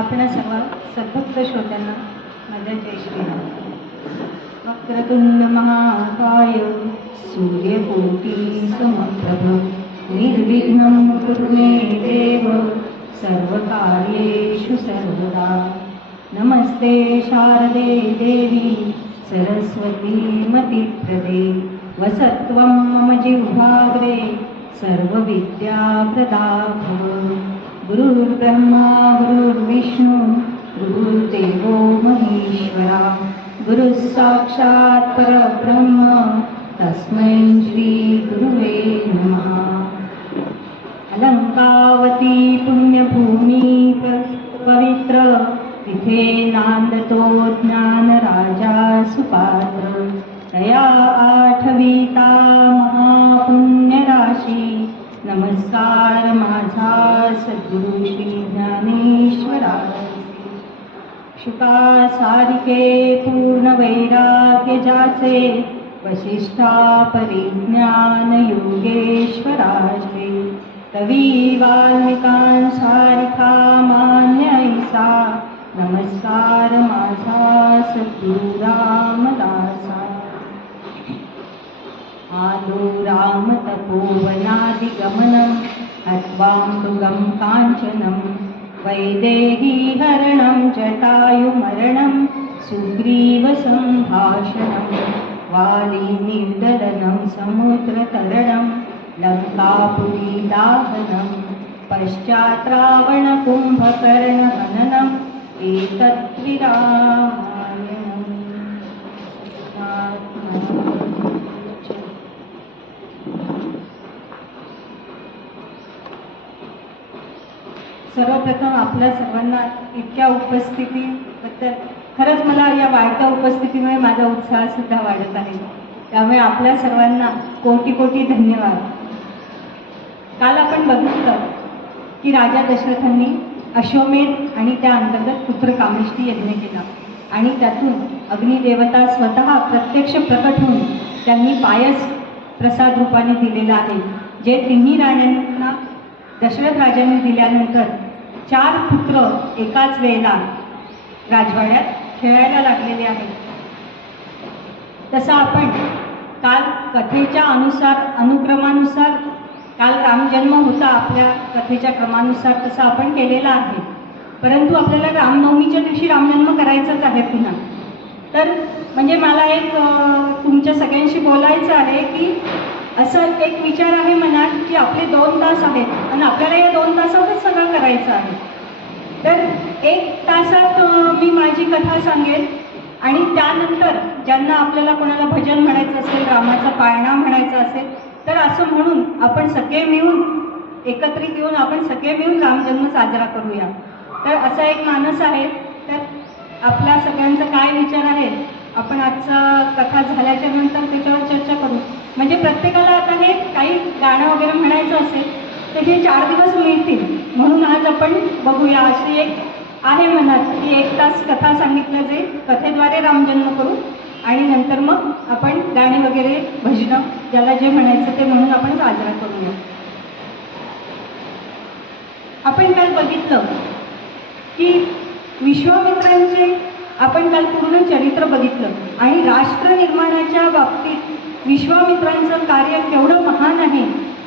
आपण सर्व सद्भक्त श्रोत्यांना माझ्या जय श्रीराम. वक्रतुंड महाकाय सूर्यकोटी समप्रभ निर्विघ्नं कुरु मे देव सर्वकार्येषु सर्वदा. नमस्ते शारदे देवी सरस्वती मतिप्रदे वसत्वं मम जिह्वाग्रे सर्वविद्याप्रदा भव. गुरुर्ब्रह्मा गुरुर्विष्णू गुरुर्देवो महेश्वरा गुरुः साक्षात् परब्रह्म तस्मै श्री गुरुवे नमः. अलंकावती पुण्यभूमी पवित्र तिथे नांदतो ज्ञान राजा सुपात्र. तया आठविता महापुण्यराशी नमस्कार माझा सद्गुरु श्री ज्ञानेश्वरा. शुका सारिके पूर्ण वैराग्य जाचे वसिष्ठा परिज्ञान योगेश्वराचे. कवी वाल्मिकांसारिखा मान्य ऐसा नमस्कार माझा सद्गुरु रामदासा. आदो राम तपोवनादिगमनं हत्वामृगं काञ्चनं वैदेही हरणं जटायुमरणं सुग्रीवसम्भाषणं वालीनिर्दलनं समुद्रतरणं लङ्कापुरी दाहनं पश्चात् रावणकुम्भकर्णहननम् एतद्विरामायणम्. सर्वप्रथम आपल्या सर्वांना इतक्या उपस्थितीबद्दल खरंच मला या वाढत्या उपस्थितीमुळे माझा उत्साह सुद्धा वाढत आहे. त्यामुळे आपल्या सर्वांना कोटी कोटी धन्यवाद. काल आपण बघितलं की राजा दशरथांनी अश्वमेध आणि त्या अंतर्गत पुत्रकामेष्टी यज्ञ केला आणि त्यातून अग्निदेवता स्वतः प्रत्यक्ष प्रकट होऊन त्यांनी पायस प्रसाद रूपाने दिलेला आहे. जे तिन्ही राण्यांना दशरथ राजांनी दिल्यानंतर 4 पुत्र एकाच वेळेला राजवाड्यात खेळायला लागलेले आहेत. तसं आपण काल कथेच्या अनुक्रमानुसार काल रामजन्म होता आपल्या कथेच्या क्रमानुसार तसं आपण केलेला आहे. परंतु आपल्याला रामनवमीच्या दिवशी रामजन्म करायचाच आहे पुन्हा. तर म्हणजे मला एक तुमच्या सगळ्यांशी बोलायचं आहे की असं एक विचार आहे मनात की आपले 2 तास आहेत आणि आपल्याला या 2 तासातच सगळं करायचं आहे. तर 1 तासात मी माझी कथा सांगेन आणि त्यानंतर ज्यांना आपल्याला कोणाला भजन म्हणायचं असेल रामाचा पाळणा म्हणायचा असेल तर असं म्हणून आपण सगळे मिळून एकत्रित येऊन आपण सगळे मिळून रामजन्म साजरा करूया. तर असा एक मानस आहे. तर आपल्या सगळ्यांचा काय विचार आहे आपण आजचा कथा झाल्याच्या नंतर त्याच्यावर चर्चा करू. म्हणजे प्रत्येकाला आता हे काही गाणं वगैरे म्हणायचं असेल तर हे 4 दिवस मिळतील म्हणून आज आपण बघूया. अशी एक आहे मनात की 1 तास कथा सांगितलं जाईल कथेद्वारे रामजन्म करू आणि नंतर मग आपण गाणी वगैरे भजनं ज्याला जे म्हणायचं ते म्हणून आपण साजरा करूया. आपण काल बघितलं की विश्वामित्रांचे आपण काल पूर्ण चरित्र बघितलं आणि राष्ट्र निर्माणाच्या बाबतीत विश्वामित्रांचं कार्य केवढं महान आहे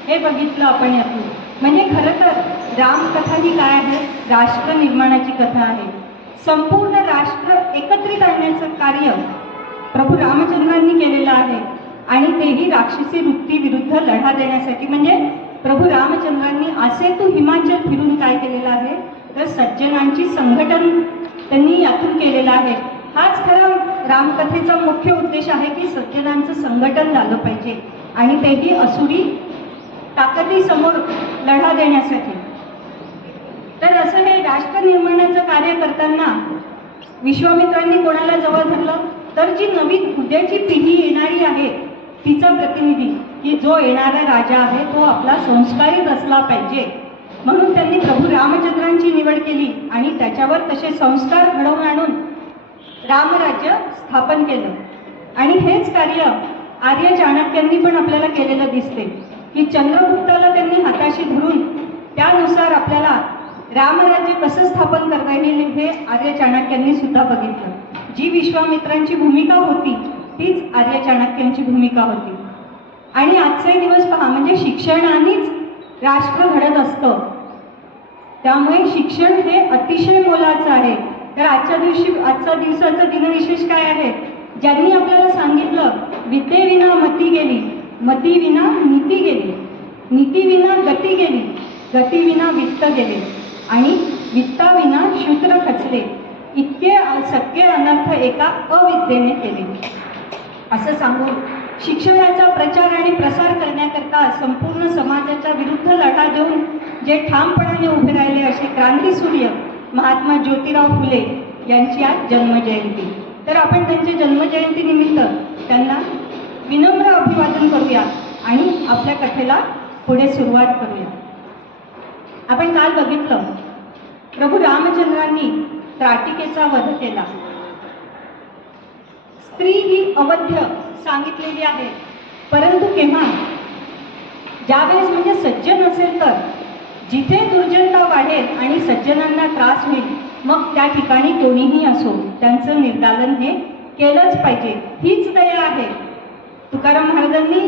हे बघितलं आपण यातून. म्हणजे खरं तर रामकथा ही काय आहे राष्ट्र निर्माणाची कथा आहे. संपूर्ण राष्ट्र एकत्रित आणण्याचं कार्य प्रभू रामचंद्रांनी केलेलं आहे आणि तेही राक्षसी वृत्ती विरुद्ध लढा देण्यासाठी. म्हणजे प्रभू रामचंद्रांनी असे तू हिमाचल फिरून काय केलेलं आहे तर सज्जनांची संघटन त्यांनी यातून केलेलं आहे. हाच खरा रामकथेचा मुख्य उद्देश आहे की सज्जनांचं संघटन झालं पाहिजे आणि तेही असुरी ताकदीसमोर लढा देण्यासाठी. तर असं हे राष्ट्र निर्माणाचं कार्य करताना विश्वामित्रांनी कोणाला जवळ धरलं तर जी नवीन उद्याची पिढी येणारी आहे तिचा प्रतिनिधी की जो येणारा राजा आहे तो आपला संस्कारित असला पाहिजे म्हणून त्यांनी प्रभू रामचंद्रांची निवड केली आणि त्याच्यावर तसे संस्कार घडवून आणून रामराज्य स्थापन केलं. आणि हेच कार्य आर्य चाणक्यांनी पण आपल्याला केलेलं दिसते की चंद्रगुप्ताला त्यांनी हाताशी धरून त्यानुसार आपल्याला रामराज्य कसं स्थापन करता येईल हे आर्य चाणक्यांनी सुद्धा बघितलं. जी विश्वामित्रांची भूमिका होती तीच आर्य चाणक्यांची भूमिका होती. आणि आजचे दिवस पहा, म्हणजे शिक्षणानेच राष्ट्र घडत असतं. त्यामुळे शिक्षण हे अतिशय मोलाचं आहे. तर आजच्या दिवसाचं दिनविशेष काय आहे? ज्यांनी आपल्याला सांगितलं, विद्येविना मती गेली, मतीविना नीती गेली, नीतीविना गती गेली, गतीविना वित्त गेले, आणि वित्ताविना शूद्र खचले, इतके सगळे अनर्थ एका अविद्येने केले. असं सांगून शिक्षणाचा प्रचार आणि प्रसार करण्याकरता संपूर्ण समाजाच्या विरुद्ध लढा देऊन जे ठामपणाने उभे राहिले असे क्रांतीसूर्य महात्मा ज्योतिराव फुले यांची आज जन्मजयंती. तर आपण त्यांच्या जन्मजयंतीनिमित्त त्यांना विनम्र अभिवादन करूया आणि आपल्या कथेला पुढे सुरुवात करूया. आपण काल बघितलं, प्रभू रामचंद्रांनी त्राटिकेचा वध केला. स्त्री ही अवध्य सांगितलेली आहे, परंतु केव्हा? ज्यावेळेस म्हणजे सज्जन असेल तर. जिथे दुर्जनता वाढेल आणि सज्जनांना त्रास होईल मग त्या ठिकाणी कोणीही असो त्यांचं निर्दालन हे केलंच पाहिजे. हीच दया आहे. तुकाराम महाराजांनी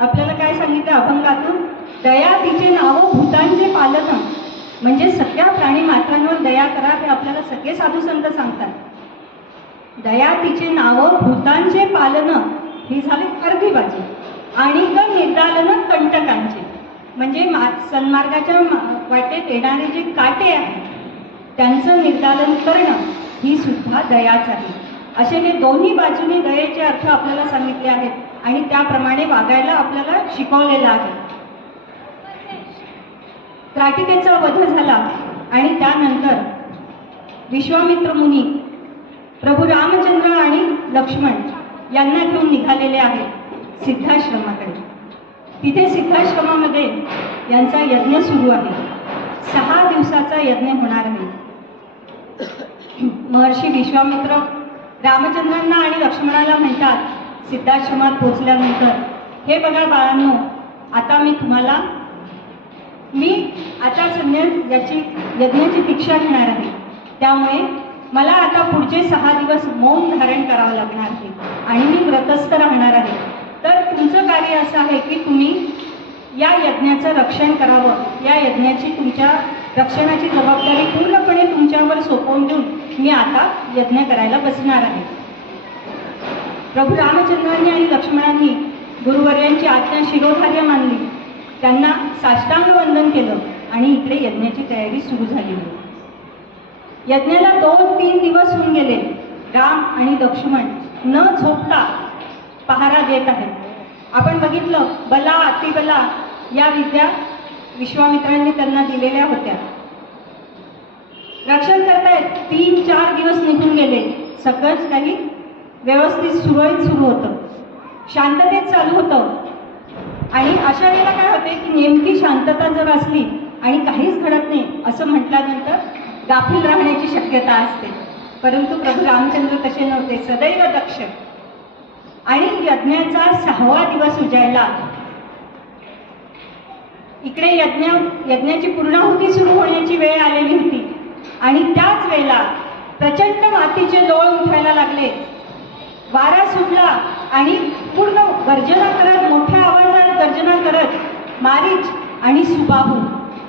आपल्याला काय सांगितलं अभंगातून? दया तिचे नाव भूतांचे पालन. म्हणजे सगळ्या प्राणी मात्रांवर दया करा हे आपल्याला सगळे साधू संत सांगतात. दया तिचे नाव भूतांचे पालन ही झाली अर्धी बाजू. आणि निर्दालन कंटकांचे, म्हणजे सन्मार्गाच्या वाटेत येणारे जे काटे आहेत त्यांचं निर्दालन करणं ही सुद्धा दयाच आहे. असे हे दोन्ही बाजूने दयेचे अर्थ आपल्याला सांगितले आहेत आणि त्याप्रमाणे वागायला आपल्याला शिकवलेलं आहे. त्राटिकेचा वध झाला आणि त्यानंतर विश्वामित्र मुनी प्रभू रामचंद्र आणि लक्ष्मण यांना घेऊन निघालेले आहेत सिद्धाश्रमाकडे. तिथे सिद्धाश्रमामध्ये यांचा यज्ञ सुरू आहे. 6 दिवसाचा यज्ञ होणार आहे. महर्षी विश्वामित्र रामचंद्रांना आणि लक्ष्मणाला म्हणतात सिद्धाश्रमात पोचल्यानंतर, हे बघा बाळांनो, आता मी आता याची यज्ञाची दीक्षा घेणार आहे. त्यामुळे मला आता पुढचे 6 दिवस मौन धारण करावं लागणार आहे आणि मी व्रतस्थ राहणार आहे. तर तुमचं कार्य असं आहे की तुम्ही या यज्ञाचं रक्षण करावं. या यज्ञाची तुमच्या रक्षणाची जबाबदारी पूर्णपणे तुमच्यावर सोपवून देऊन मी आता यज्ञ करायला बसणार आहे. प्रभू रामचंद्रांनी आणि लक्ष्मणांनी गुरुवर्यांची आज्ञा शिरोधार्य मानली, त्यांना साष्टांग वंदन केलं आणि इकडे यज्ञाची तयारी सुरू झाली. यज्ञाला 2-3 दिवस होऊन गेले. राम आणि लक्ष्मण न झोपता पहारा देत आहेत. आपण बघितलं, बला अतिबला या विद्या विश्वामित्रांनी त्यांना दिलेल्या होत्या. रक्षण करतायत. 3-4 दिवस निघून गेले. सगळंच काही व्यवस्थित सुरळीत सुरू होतं, शांततेत चालू होतं. आणि अशा वेळेला काय होते की नेमकी शांतता जर असली आणि काहीच घडत नाही असं म्हटल्यानंतर गाफील राहण्याची शक्यता असते. परंतु प्रभू रामचंद्र तसे नव्हते, सदैव दक्ष. आणि यज्ञाचा 6वा दिवस उजाडला. इकडे यज्ञाची पूर्णाहुती सुरू होण्याची वेळ आलेली होती आणि त्याच वेळेला प्रचंड मातीचे डोळ उठायला लागले. वारा सुटला आणि पूर्ण गर्जना करत, मोठ्या आवाजात गर्जना करत मारीच आणि सुबाहू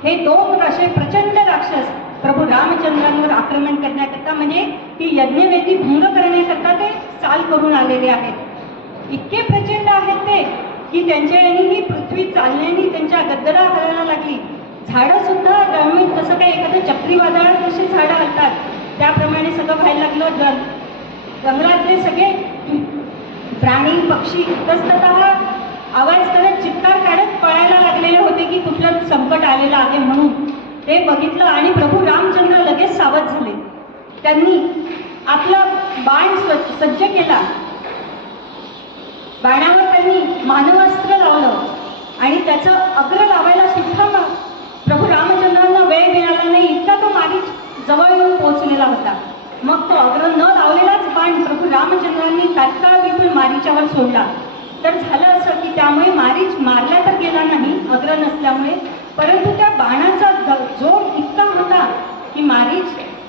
हे 2 असे प्रचंड राक्षस प्रभू रामचंद्रांवर आक्रमण करण्याकरता, म्हणजे ती यज्ञवेदी भंग करण्याकरता ते चाल करून आलेले आहेत. इतके प्रचंड आहेत ते की त्यांच्या यांनी ही पृथ्वी चालण्याने त्यांच्या गद्दरा करायला लागली. झाडं सुद्धा गरमीत जसं काही एखादं चक्रीवादळात जसे झाडं हलतात त्याप्रमाणे सगळं व्हायला लागलं. जंगलातले सगळे प्राणी पक्षी तसतः आवाज करत चित्कार काढत पळायला लागलेले होते की कुठलं संकट आलेलं आहे म्हणून. ते बघितलं आणि प्रभू रामचंद्र लगेच सावध झाले. त्यांनी आपला बाण सज्ज केला. बाणावर त्यांनी मानवास्त्र लावलं आणि त्याचं अग्र लावायला सुद्धा प्रभू रामचंद्रांना वेळ मिळाला नाही, इतका तो मारीच जवळ येऊन पोहोचलेला होता. मग तो अग्र न लावलेलाच बाण प्रभू रामचंद्रांनी तात्काळ विपुल मारीच्यावर सोडला. तर झालं असं की त्यामुळे मारीच मारला तर गेला नाही अग्र नसल्यामुळे, परंतु त्या बाणाचा जोर इतका होता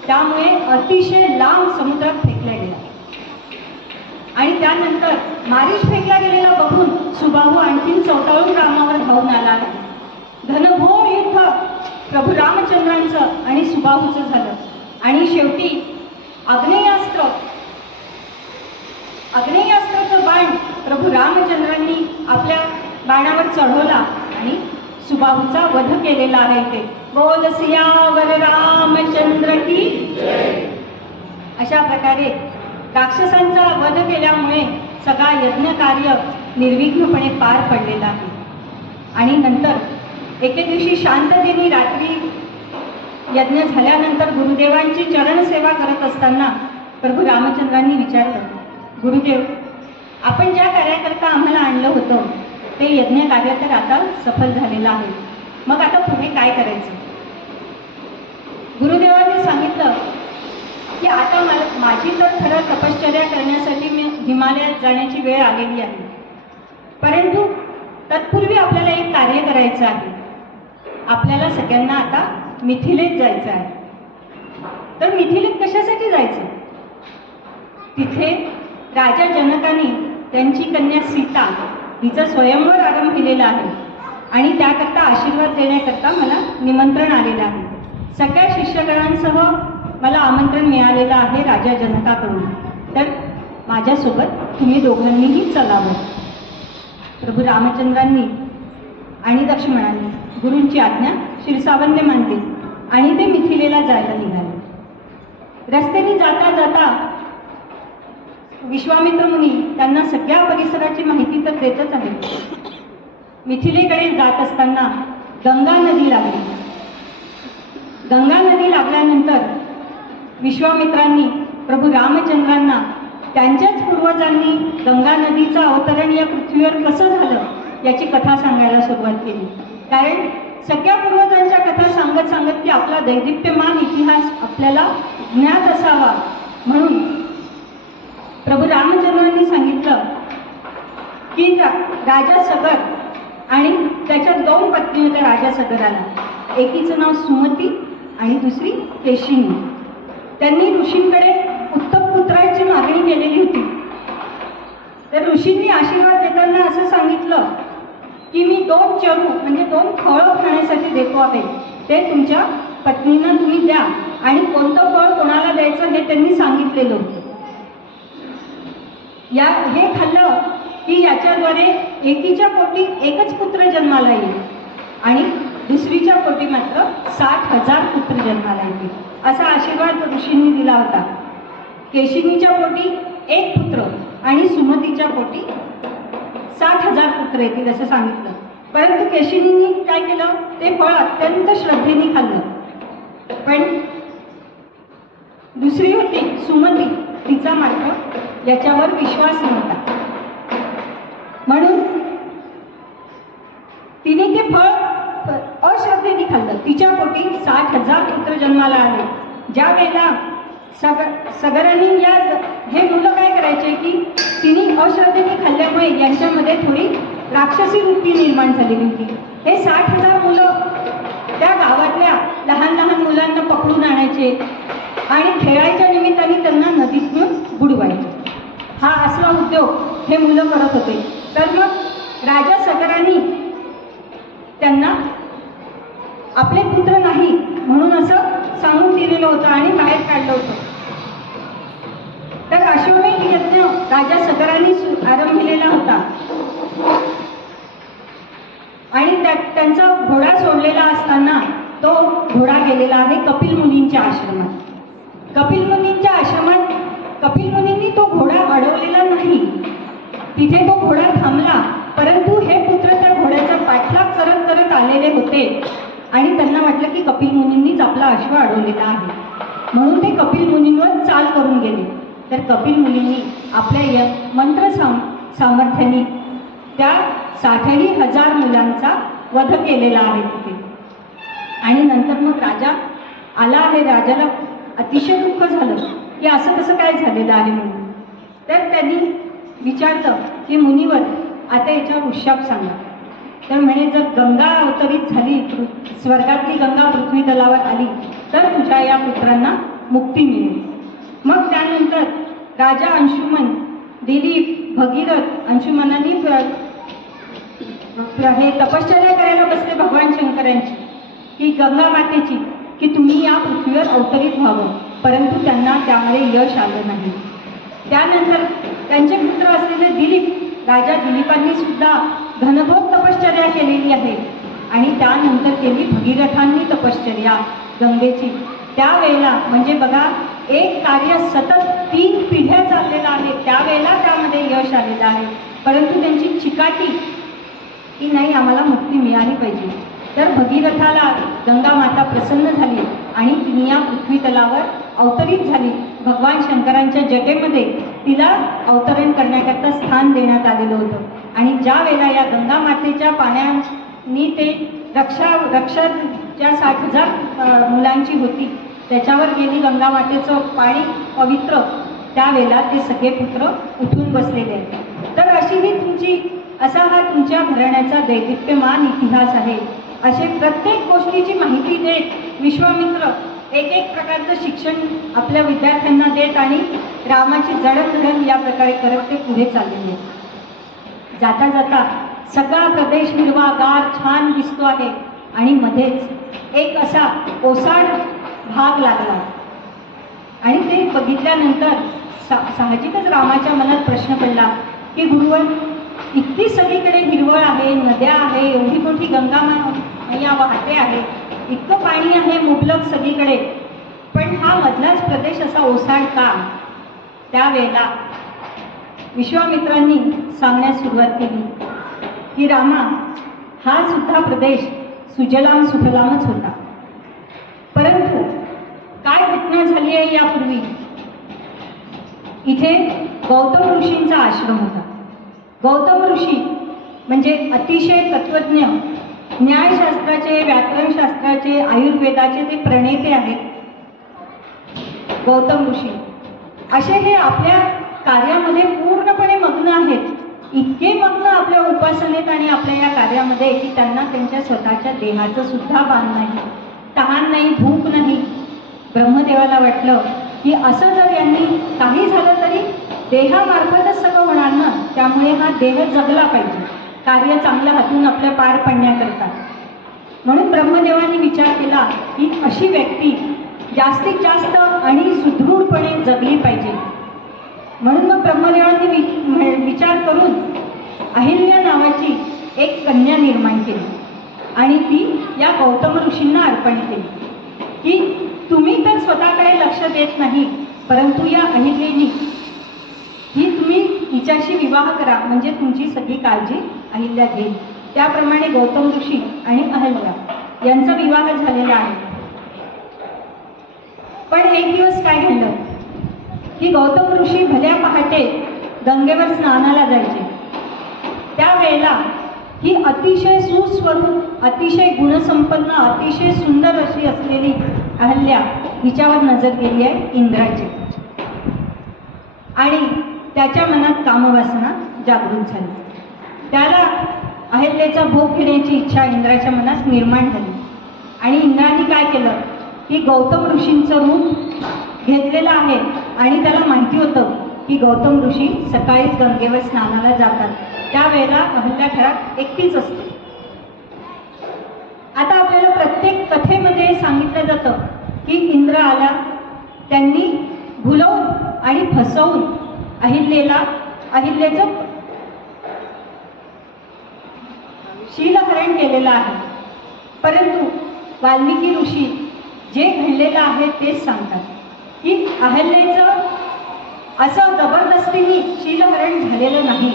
त्यामुळे अतिशय लांब समुद्रात फेकला गेला. आणि त्यानंतर मारीच फेकला गेलेला बघून सुबाहू आणखीन चौटाळून रामावर धावून आला आहे. घनघोर युद्ध प्रभू रामचंद्रांचं आणि सुबाहूचं झालं. आणि शेवटी आग्नेयास्त्राचं बाण प्रभू रामचंद्रांनी आपल्या बाणावर चढवला आणि सुबाहूचा वध केलेला आहे. ते बोल सियावर रामचंद्र की. अशा प्रकारे राक्षसांचा वध केल्यामुळे सगळा यज्ञ कार्य निर्विघ्नपणे पार पडलेला आहे. आणि नंतर एके दिवशी शांततेने रात्री यज्ञ झाल्यानंतर गुरुदेवांची चरणसेवा करत असताना प्रभू रामचंद्रांनी विचारलं, गुरुदेव, आपण ज्या कार्याकरता आम्हाला आणलं होतं ते यज्ञ कार्य तर आता सफल झालेलं आहे, मग आता पुढे काय करायचं? गुरुदेवांनी सांगितलं की आता माझी तर खरं तपश्चर्या करण्यासाठी मी हिमालयात जाण्याची वेळ आलेली आहे, परंतु तत्पूर्वी आपल्याला एक कार्य करायचं आहे. आपल्याला सगळ्यांना आता मिथिलेत जायचं आहे. तर मिथिलेत कशासाठी जायचं? तिथे राजा जनकाने त्यांची कन्या सीता हिचं स्वयंवर आरंभिलेलं आहे आणि त्याकरता आशीर्वाद देण्याकरता मला निमंत्रण आलेलं आहे. सगळ्या शिष्यगणांसह मला आमंत्रण मिळालेलं आहे राजा जनकाकडून. तर माझ्यासोबत तुम्ही दोघांनीही चलावं. प्रभू रामचंद्रांनी आणि लक्ष्मणांनी गुरूंची आज्ञा शिरसावंत मानली आणि ते मिथिलेला जायला निघाले. रस्त्याने जाता जाता विश्वामित्र मुनी त्यांना सगळ्या परिसराची माहिती तर देतच आहे. मिथिलेकडे जात असताना गंगा नदी लागली. गंगा नदी लागल्यानंतर विश्वामित्रांनी प्रभू रामचंद्रांना त्यांच्याच पूर्वजांनी गंगा नदीचं अवतरण या पृथ्वीवर कसं झालं याची कथा सांगायला सुरुवात केली. कारण सगळ्या पूर्वजांच्या कथा सांगत सांगत की आपला दैदिप्यमान इतिहास आपल्याला ज्ञात असावा म्हणून प्रभू रामचंद्रांनी सांगितलं की राजा सगर आणि त्याच्या 2 पत्नी होत्या राजा सगराला. एकीचं नाव सुमती आणि दुसरी केशिनी. त्यांनी ऋषींकडे उत्तम पुत्राची मागणी केलेली होती. तर ऋषींनी आशीर्वाद देताना असं सांगितलं की मी 2 चरू म्हणजे 2 फळं खाण्यासाठी देतो आहे, ते तुमच्या पत्नींना तुम्ही द्या आणि कोणतं फळ कोणाला द्यायचं हे त्यांनी सांगितलेलं होतं. हे खाल्लं की याच्याद्वारे एकीच्या पोटी एकच पुत्र जन्माला येईल आणि दुसरीच्या पोटी मात्र 60,000 पुत्र जन्माला येतील असा आशीर्वाद ऋषींनी दिला होता. केशिनीच्या पोटी 1 पुत्र आणि सुमतीच्या पोटी 60,000 पुत्र येतील असं सांगितलं. परंतु केशिनींनी काय केलं, ते फळ अत्यंत श्रद्धेने खाल्लं. पण दुसरी होती सुमती, तिचा मात्र याच्यावर विश्वास नव्हता. म्हणून तिने ते फळ अश्रद्धेने खाल्लं. तिच्या पोटी 60,000 पुत्र जन्माला आले. ज्या वेळेला सगरांनी हे मुलं काय करायचे की तिने अश्रद्धेने खाल्ल्यामुळे यांच्यामध्ये थोडी राक्षसी वृत्ती निर्माण झालेली होती. हे 60,000 मुलं त्या गावातल्या लहान लहान मुलांना पकडून आणायचे आणि खेळायच्या निमित्ताने त्यांना नदीतून बुडवायचे. हा असला उद्योग हे मुलं करत होते. तर मग राजा सगरांनी त्यांना आपले पुत्र नाही म्हणून असं सांगून दिलेलं होतं आणि बाहेर काढलं होतं. तर अश्वमेध यज्ञ राजा सगरांनी आरंभिलेला होता आणि त्यांचा घोडा सोडलेला असताना तो घोडा गेलेला आहे कपिल मुनींच्या आश्रमात. कपिल मुनींनी तो घोडा अडवलेला नाही. तिथे तो घोडा थांबला, परंतु हे पुत्र त्या घोड्याचा पाठलाग करत करत आलेले होते आणि त्यांना वाटलं की कपिल मुनींनीच आपला अश्व अडवलेला आहे म्हणून ते कपिल मुनींवर चाल करून गेले. तर कपिल मुनींनी आपल्या मंत्र सामर्थ्याने त्या 60,000 मुलांचा वध केलेला आहे तिथे. आणि नंतर मग राजा आला आहे. राजाला अतिशय दुःख झालं की असं कसं काय झालेलं आहे म्हणून. तर त्यांनी विचारलं की मुनीवर आता याच्यावर उशाप सांगा. तर म्हणे जर गंगा अवतरित झाली, स्वर्गातली गंगा पृथ्वी तलावर आली तर तुझ्या या पुत्रांना मुक्ती मिळेल. मग त्यानंतर राजा अंशुमन, दिलीप, भगीरथ अंशुमनांनी हे तपश्चर्या करायला बसले भगवान शंकरांची, की गंगा मातेची, की तुम्ही या पृथ्वीवर अवतरित व्हावं, परंतु त्यांना त्यामध्ये यश आलं नाही. त्यानंतर त्यांचे पुत्र असलेले दिलीप, राजा दिलीपांनी सुद्धा घनघोर तपश्चर्या केलेली आहे. आणि त्यानंतर केली भगीरथांनी तपश्चर्या गंगेची. त्यावेळेला म्हणजे बघा, एक कार्य सतत 3 पिढ्या चाललेलं आहे, त्यावेळेला त्यामध्ये यश आलेलं आहे. परंतु त्यांची चिकाटी की नाही, आम्हाला मुक्ती मिळाली पाहिजे. तर भगीरथाला गंगा माता प्रसन्न झाली आणि तिने या पृथ्वी तलावर अवतरित झाली. भगवान शंकरांच्या जटेमध्ये तिला अवतरण करण्याकरता स्थान देण्यात आलेलं होतं. आणि ज्या वेळेला या गंगा मातेच्या पाण्यानी ते रक्षा ज्या 60,000 मुलांची होती त्याच्यावर गेली गंगा मातेचं पाणी पवित्र, त्यावेळेला ते सगळे पुत्र उठून बसलेले आहेत. तर अशी ही असा हा तुमच्या घराण्याचा दैदिप्यमान इतिहास आहे. असे प्रत्येक गोष्टीची माहिती देत विश्वामित्र एक एक प्रकारचं शिक्षण आपल्या विद्यार्थ्यांना देत आणि रामाची जडणघडण या प्रकारे करत ते पुढे चाललेले. जाता जाता सगळा प्रदेश हिरवागार छान दिसतो आहे आणि मध्येच एक असा ओसाड भाग लागला. आणि ते बघितल्यानंतर साहजिकच रामाच्या मनात प्रश्न पडला की गुरुवर, इतकी सगळीकडे हिरवळ आहे, नद्या आहे, एवढी मोठी गंगा मैया वाहते आहे, इतकं पाणी आहे मुबलक सगळीकडे, पण हा मधलाच प्रदेश असा ओसाड का? त्यावेळेला विश्वामित्रांनी सांगण्यास सुरुवात केली की रामा, हा सुद्धा प्रदेश सुजलाम सुफलामच होता, परंतु काय घटना झाली आहे यापूर्वी. इथे गौतम ऋषींचा आश्रम होता. गौतम ऋषी म्हणजे अतिशय तत्वज्ञ, न्यायशास्त्राचे, व्याकरणशास्त्राचे, आयुर्वेदाचे ते प्रणेते आहेत. गौतम ऋषी असे हे आपल्या कार्यामध्ये पूर्णपणे मग्न आहेत. इतके मग्न आपल्या उपासनेत आणि आपल्या या कार्यामध्ये की त्यांना त्यांच्या स्वतःच्या देहाचं सुद्धा भान नाही, तहान नाही, भूक नाही. ब्रह्मदेवाला वाटलं की असं जर यांनी काही झालं तरी देहामार्फतच सगळं होणार ना, त्यामुळे हा देह जगला पाहिजे कार्य चांगलं हातून आपल्या पार पडण्याकरता. म्हणून ब्रह्मदेवाने विचार केला की अशी व्यक्ती जास्तीत जास्त आणि सुदृढपणे जगली पाहिजे. म्हणून मग ब्रह्मदेवांनी विचार करून अहिल्या नावाची एक कन्या निर्माण केली आणि ती या गौतम ऋषींना अर्पण केली की तुम्ही तर स्वतःकडे लक्ष देत नाही, परंतु या अहिल्यानी ही तुम्ही हिच्याशी विवाह करा, म्हणजे तुमची सगळी काळजी अहिल्या घेईल. त्याप्रमाणे गौतम ऋषी आणि अहल्या यांचा विवाह झालेला आहे. पण एक दिवस काय घडलं की गौतम ऋषी भल्या पहाटे गंगेवर स्नानाला जायचे. त्यावेळेला ही अतिशय सुस्वरूप, अतिशय गुणसंपन्न, अतिशय सुंदर अशी असलेली अहल्या हिच्यावर नजर गेली आहे इंद्राची आणि त्याच्या मनात कामवासना जागृत झाली. त्याला अहल्येचा भोग घेण्याची इच्छा इंद्राच्या मनात निर्माण झाली आणि इंद्राने काय केलं की गौतम ऋषींचं रूप घेतलेलं आहे आणि त्याला माहिती होतं की गौतम ऋषी सकाळीच गंगेवर स्नानाला जातात. त्यावेळेला अहल्या घरात एकटीच असते. आता आपल्याला प्रत्येक कथेमध्ये सांगितलं जातं की इंद्र आला, त्यांनी भुलवून आणि फसवून अहिल्याचं शीलहरण केलेलं आहे. परंतु वाल्मिकी ऋषी जे घडलेलं आहे तेच सांगतात की अहल्येचं असं जबरदस्तीने शीलहरण झालेलं नाही,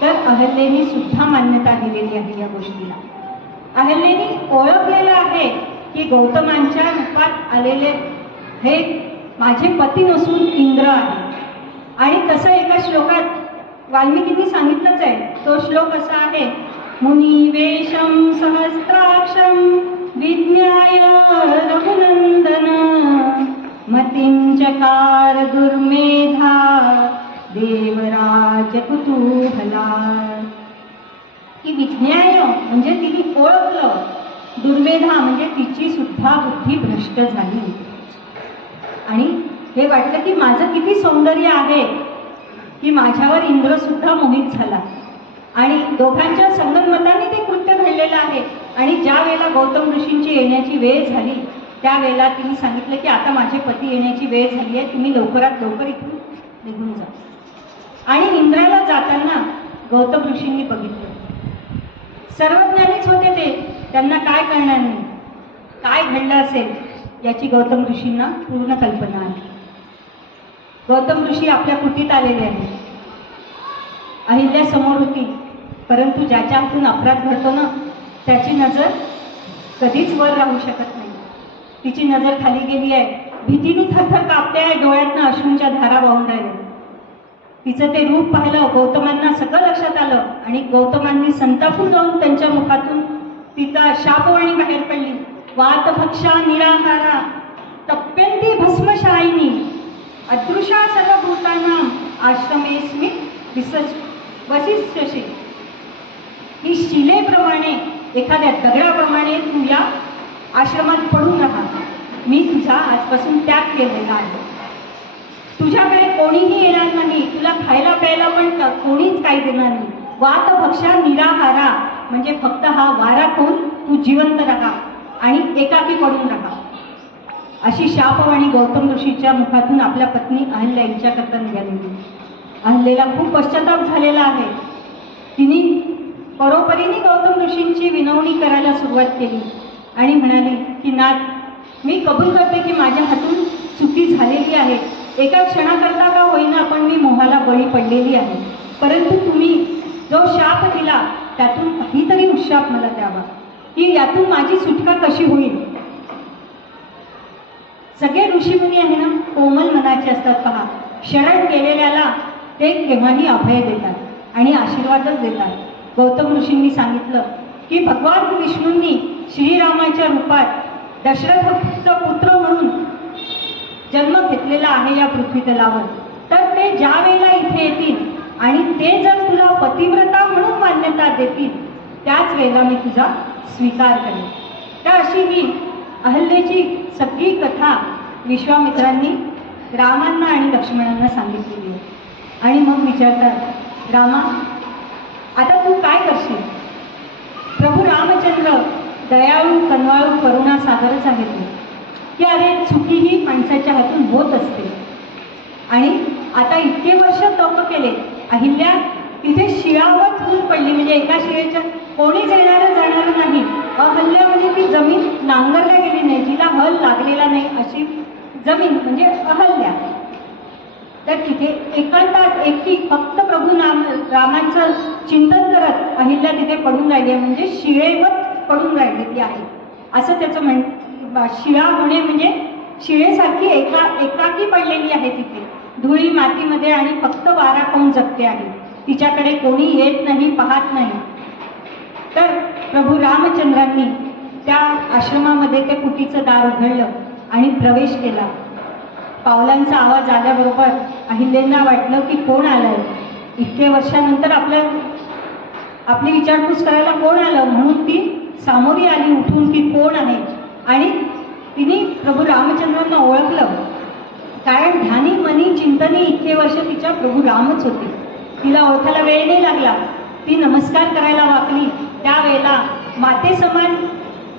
तर अहल्येने सुद्धा मान्यता दिलेली आहे या गोष्टीला. अहल्येने ओळखलेलं आहे की गौतमांच्या रूपात आलेले हे माझे पती नसून इंद्र आहे. आणि तसं एका श्लोकात वाल्मिकींनी सांगितलंच आहे. तो श्लोक असा आहे, मुनिवेशम सहस्राक्षम विज्ञाय रघुनंदन मतिंचकार दुर्मेधा देवराज कुतूहला. की विज्ञाय म्हणजे तिने ओळखलं, दुर्मेधा म्हणजे तिची सुद्धा बुद्धी भ्रष्ट झाली आणि हे वाटलं की माझं किती सौंदर्य आहे की माझ्यावर इंद्र सुद्धा मोहित झाला. आणि दोघांच्या संगनमताने ते कृत्य घडलेलं आहे. आणि ज्या वेळेला गौतम ऋषींची येण्याची वेळ झाली त्यावेळेला तिने सांगितलं की आता माझे पती येण्याची वेळ झाली आहे, तुम्ही लवकरात लवकर इथून निघून जा. आणि इंद्राला जाताना गौतम ऋषींनी बघितलं. सर्वज्ञानीच होते ते, त्यांना काय कळणार नाही, काय घडलं असेल याची गौतम ऋषींना पूर्ण कल्पना आहे. गौतम ऋषी आपल्या कुटीत आलेले आहेत. अहिल्या समोर होती, परंतु ज्याच्या हातून अपराध घडतो ना त्याची नजर कधीच वर राहू शकत नाही. तिची नजर खाली गेली आहे. भीतीने थरथर कापते आहे, डोळ्यातनं अश्रूंच्या धारा वाहून राहिल्या. तिचं ते रूप पाहिलं गौतमांना सगळं लक्षात आलं आणि गौतमांनी संतापून जाऊन त्यांच्या मुखातून तिचा शापवाणी बाहेर पडली. वात भक्षा निराहारा तप्यंती भस्मशायिनी अदृशा सर्वभूतानां आश्रमेस्मि वसिष्यसि. ही शिलेप्रमाणे एखाद्या दगडाप्रमाणे तू या आश्रमात पडून राहा. मी तुझा आजपासून त्याग केलेला आहे. तुझ्याकडे कोणीही येणार नाही, तुला खायला प्यायला पण कोणीच काही देणार नाही. वात भक्षा निराहारा म्हणजे फक्त हा वारा खाऊन तू जिवंत राहा आणि एकाकी पडून राहा. अशी शापवाणी गौतम ऋषीच्या मुखातून आपल्या पत्नी अहल्या यांच्याकरता निघालेली. अहल्येला खूप पश्चाताप झालेला आहे. तिने परोपरीने गौतम ऋषींची विनवणी करायला सुरुवात केली आणि म्हणाली की नाथ, मी कबूल करते की माझ्या हातून चुकी झालेली आहे. एका क्षणाकरता का होईना पण मी मोहाला बळी पडलेली आहे. परंतु तुम्ही जो शाप दिला त्यातून काहीतरी उशाप मला द्यावा की यातून माझी सुटका कशी होईल. सगळे ऋषीमुनी आहे ना कोमल मनाचे असतात. पहा, शरण केलेल्याला ते केव्हाही अभय देतात आणि आशीर्वादच देतात. गौतम ऋषींनी सांगितलं की भगवान विष्णूंनी श्रीरामाच्या रूपात दशरथचा पुत्र म्हणून जन्म घेतलेला आहे या पृथ्वी तलावर. तर ते ज्या वेळेला इथे येतील आणि ते जर तुला पतिव्रता म्हणून मान्यता देतील त्याच वेळेला मी तुझा स्वीकार करेन. तर अशी ही अहल्येची सगळी कथा विश्वामित्रांनी रामांना आणि लक्ष्मणांना सांगितलेली आहे. आणि मग विचारतात, रामा आता तू काय करशील. प्रभू रामचंद्र दयाळू कनवाळू करुणा सागरच आहे तू की अरे चुकी ही माणसाच्या हातून होत असते. आणि आता इतके वर्ष तप केले, अहिल्या तिथे शिळावत होऊन पडली म्हणजे एका शिळेच्या कोणीच येणारं जाणारं नाही. अहल्या म्हणजे ती जमीन नांगरल्या गेली नाही, जिला हल लागलेला नाही अशी जमीन म्हणजे अहल्या. तर तिथे एकांतात एकटी फक्त प्रभू रामाचं चिंतन करत अहिल्या तिथे पडून राहिली आहे. म्हणजे शिळेवर पडून राहिलेली आहे असं त्याचं शिळा होणे म्हणजे शिळेसारखी एकाकी पडलेली आहे तिथे धुळी मातीमध्ये आणि फक्त वारा खाऊन जगते आहे. तिच्याकडे कोणी येत नाही, पाहत नाही. तर प्रभू रामचंद्रांनी त्या आश्रमामध्ये ते कुटीचं दार उघडलं आणि प्रवेश केला. पावलांचा आवाज आल्याबरोबर अहिल्येंना वाटलं की कोण आलंय. इतके वर्षानंतर आपली विचारपूस करायला कोण आलं. म्हणून ती सामोरी आली उठून की कोण आहे. आणि तिने प्रभू रामचंद्रांना ओळखलं, कारण ध्यानी मनी चिंतनी इतके वर्ष तिच्या प्रभू रामच होते. तिला ओळखायला वेळ नाही लागला. ती नमस्कार करायला वाकली. त्यावेळेला माते समान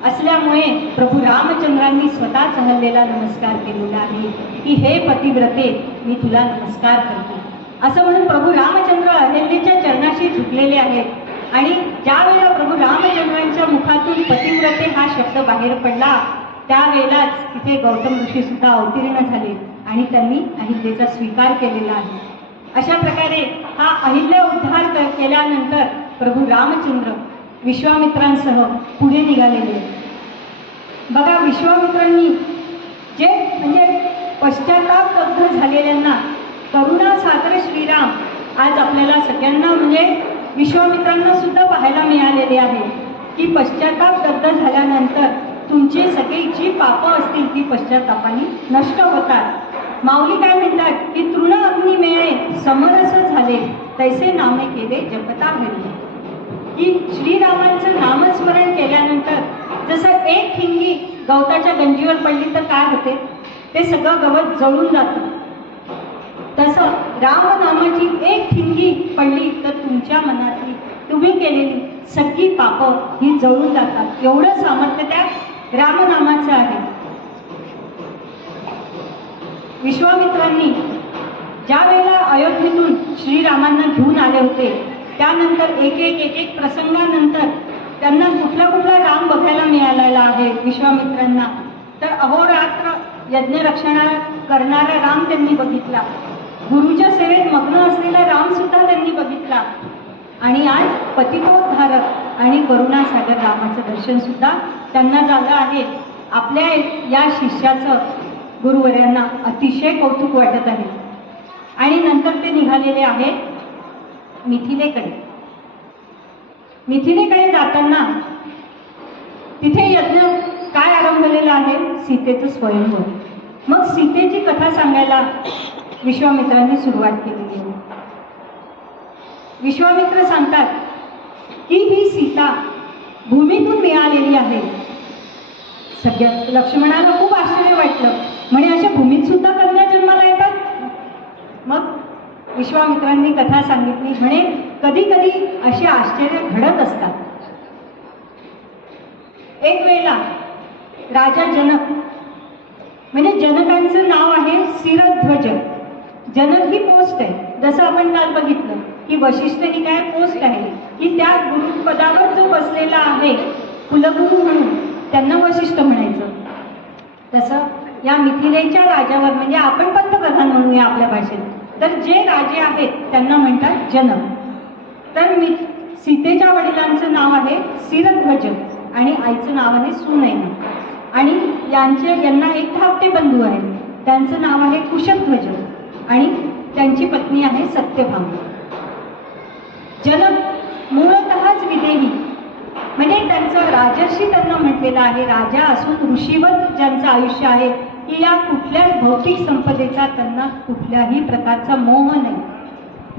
असल्यामुळे प्रभू रामचंद्रांनी स्वतःच अहल्येला नमस्कार केलेला आहे की हे पतिव्रते मी तुला नमस्कार करतो असं म्हणून प्रभू रामचंद्र अहल्येच्या चरणाशी झुकलेले आहेत. आणि ज्या वेळेला प्रभू रामचंद्रांच्या मुखातून पतिव्रते हा शब्द बाहेर पडला त्यावेळेलाच तिथे गौतम ऋषी सुद्धा अवतीर्ण झाले आणि त्यांनी अहिल्याचा स्वीकार केलेला आहे. अशा प्रकारे हा अहिल्या उद्धार केल्यानंतर प्रभू रामचंद्र विश्वामित्रांसह पुढे निघालेले. बघा, विश्वामित्रांनी जे म्हणजे पश्चाताप झालेल्यांना करुणा सागर श्रीराम आज आपल्याला सगळ्यांना म्हणजे विश्वामित्रांना सुद्धा पाहायला मिळालेले आहे की पश्चाताप दग्ध झाल्यानंतर तुमची सगळी जी पापं असतील ती पश्चातापाने नष्ट होतात. माऊली काय म्हणतात की तृण अग्नी मेळे समरस झाले तैसे नामे केले जपता हरी. की श्रीरामांचं नामस्मरण केल्यानंतर जसं एक ठिंगी गवताच्या गंजीवर पडली तर काय होते, ते सगळं गवत जळून जातं. तसं रामनामाची एक ठिणगी पडली तर तुमच्या मनातली तुम्ही केलेली सगळी पापं ही जळून जातात. एवढं सामर्थ्य त्या रामनामाचं आहे. विश्वामित्रांनी ज्या वेळेला अयोध्येतून श्रीरामांना घेऊन आले होते, त्यानंतर एक एक प्रसंगानंतर त्यांना कुठला राम बघायला मिळालेला आहे विश्वामित्रांना. तर अहोरात्र यज्ञरक्षणा करणारा राम त्यांनी बघितला, गुरुच्या सेवेत मग्न असलेला राम सुद्धा त्यांनी बघितला, आणि आज पतितोद्धारक आणि करुणासागर रामाचं दर्शन सुद्धा त्यांना झालं आहे. आपल्या या शिष्याचं गुरुवर्यांना अतिशय कौतुक वाटत आहे. आणि नंतर ते निघालेले आहेत मिथिलेकडे. मिथिलेकडे जाताना तिथे यज्ञ काय आरंभलेला आहे? सीतेचं स्वयंवर. मग सीतेची कथा सांगायला विश्वामित्रांनी सुरुवात केलेली आहे. विश्वामित्र सांगतात की ही सीता भूमीतून मिळालेली आहे. सगळ्या लक्ष्मणाला खूप आश्चर्य वाटलं, म्हणे अशा भूमीत सुद्धा कन्या जन्माला येतात. मग विश्वामित्रांनी कथा सांगितली, म्हणे कधी कधी असे आश्चर्य घडत असतात. एक वेळेला राजा जनक, म्हणजे जनकांचं नाव आहे शिरध्वज. जनक ही पोस्ट आहे. जसं आपण काल बघितलं की वशिष्ठ ही काय पोस्ट आहे, की त्या गुरुपदावर जो बसलेला आहे कुलगुरू म्हणून त्यांना वशिष्ठ म्हणायचं. तसं या मिथिलेच्या राजावर, म्हणजे आपण पंतप्रधान म्हणूया आपल्या भाषेत, तर जे राजे आहेत त्यांना म्हणतात जनक. तर सीतेच्या वडिलांचं नाव आहे शिरध्वज आणि आईचं नाव आहे सुनैना. आणि यांना एक धाकटे बंधू आहेत, त्यांचं नाव आहे कुशध्वज आणि त्यांची पत्नी आहे सत्यभामा. जनक मूळतःच विदेही, म्हणजे त्यांचं राजर्षी त्यांना म्हटलेलं आहे. राजा असून ऋषीवत ज्यांचं आयुष्य आहे की या कुठल्याच भौतिक संपदेचा त्यांना कुठल्याही प्रकारचा मोह नाही,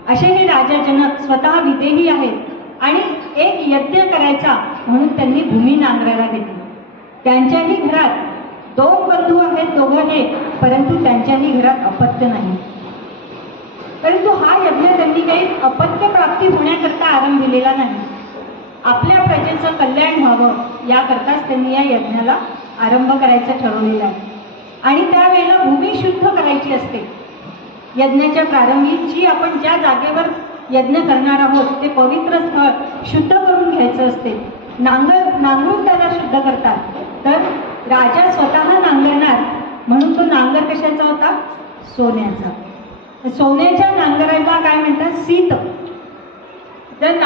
असे हे राजा जनक स्वतः विदेही आहेत. आणि एक यज्ञ करायचा म्हणून त्यांनी भूमी नांगरायला घेतली. त्यांच्याही घरात दोन बंधू आहेत, दोघं हे, परंतु त्यांच्याही घरात अपत्य नाही. परंतु हा यज्ञ त्यांनी काही अपत्य प्राप्ती होण्याकरता आरंभिलेला नाही. आपल्या प्रजेचं कल्याण व्हावं याकरताच त्यांनी या यज्ञाला आरंभ करायचं ठरवलेलं आहे. आणि त्यावेळेला भूमी शुद्ध करायची असते. यज्ञाच्या प्रारंभी जी आपण ज्या जागेवर यज्ञ करणार आहोत ते पवित्र स्थळ शुद्ध करून घ्यायचं असते. नांगरून त्याला शुद्ध करतात. तर राजा स्वतः नांगरणार, म्हणून तो नांगर कशाचा होता? सोन्याचा. सोन्याच्या नांगराला काय म्हणतात? सीत. जर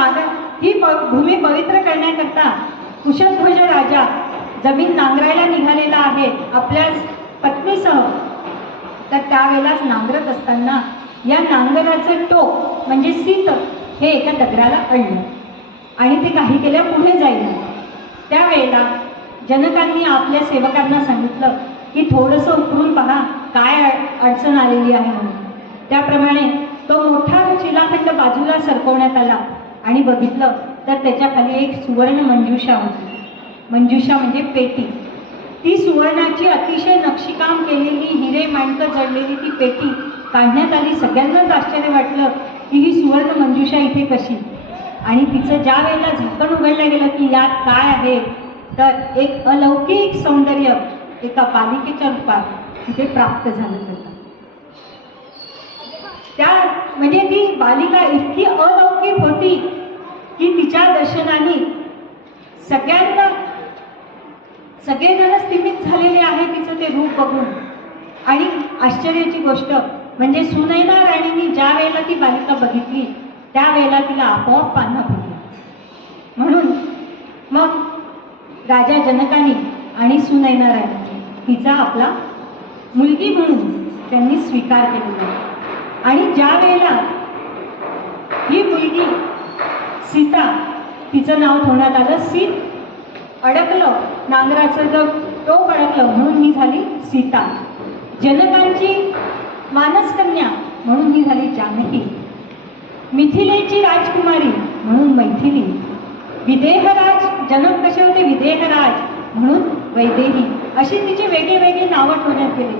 ही भूमी पवित्र करण्याकरता कुशध्वज राजा जमीन नांगरायला निघालेला आहे आपल्या पत्नीसह, तर त्यावेळेलाच नांगरत असताना या नांगराचं टोक म्हणजे सीत हे एका दगडाला अडलं आणि ते काही केल्या पुढे जाईल. त्यावेळेला जनकांनी आपल्या सेवकांना सांगितलं की थोडंसं उकरून पहा काय अडचण आलेली आहे म्हणून. त्याप्रमाणे तो मोठा शिलाखंड बाजूला सरकवण्यात आला आणि बघितलं तर त्याच्या खाली एक सुवर्ण मंजुषा होती. मंजुषा म्हणजे पेटी. ती सुवर्णाची अतिशय नक्षीकाम केलेली, हिरे माणकं जडलेली ती पेटी काढण्यात आली. सगळ्यांनाच आश्चर्य वाटलं की ही सुवर्ण मंजुषा इथे कशी. आणि तिचं ज्या वेळेला झाकण उघडलं गेलं की यात काय आहे, तर एक अलौकिक सौंदर्य एका बालिकेच्या रूपात तिथे प्राप्त झालं होतं. त्या म्हणजे ती बालिका इतकी अलौकिक होती की तिच्या दर्शनाने सगळेजण स्तिमित झालेले आहे तिचं ते रूप बघून. आणि आश्चर्याची गोष्ट म्हणजे सुनैना राणींनी ज्या वेळेला ती बालिका बघितली त्यावेळेला तिला आपोआप पान्हा फुटला. म्हणून मग राजा जनकाने आणि सुनैना राणींनी तिचा आपला मुलगी म्हणून त्यांनी स्वीकार केलेला. आणि ज्या वेळेला ही मुलगी सीता, तिचं नाव ठेवण्यात आलं सीत. अडकलं नांगराचं जर टोक अडकलं म्हणून ही झाली सीता. जनकांची मानसकन्या म्हणून ही झाली जानकी. मिथिलेची राजकुमारी म्हणून मैथिली. विदेहराज, जनक कसे होते? विदेहराज म्हणून वैदेही. अशी तिची वेगळे वेगळे नावं ठेवण्यात गेली.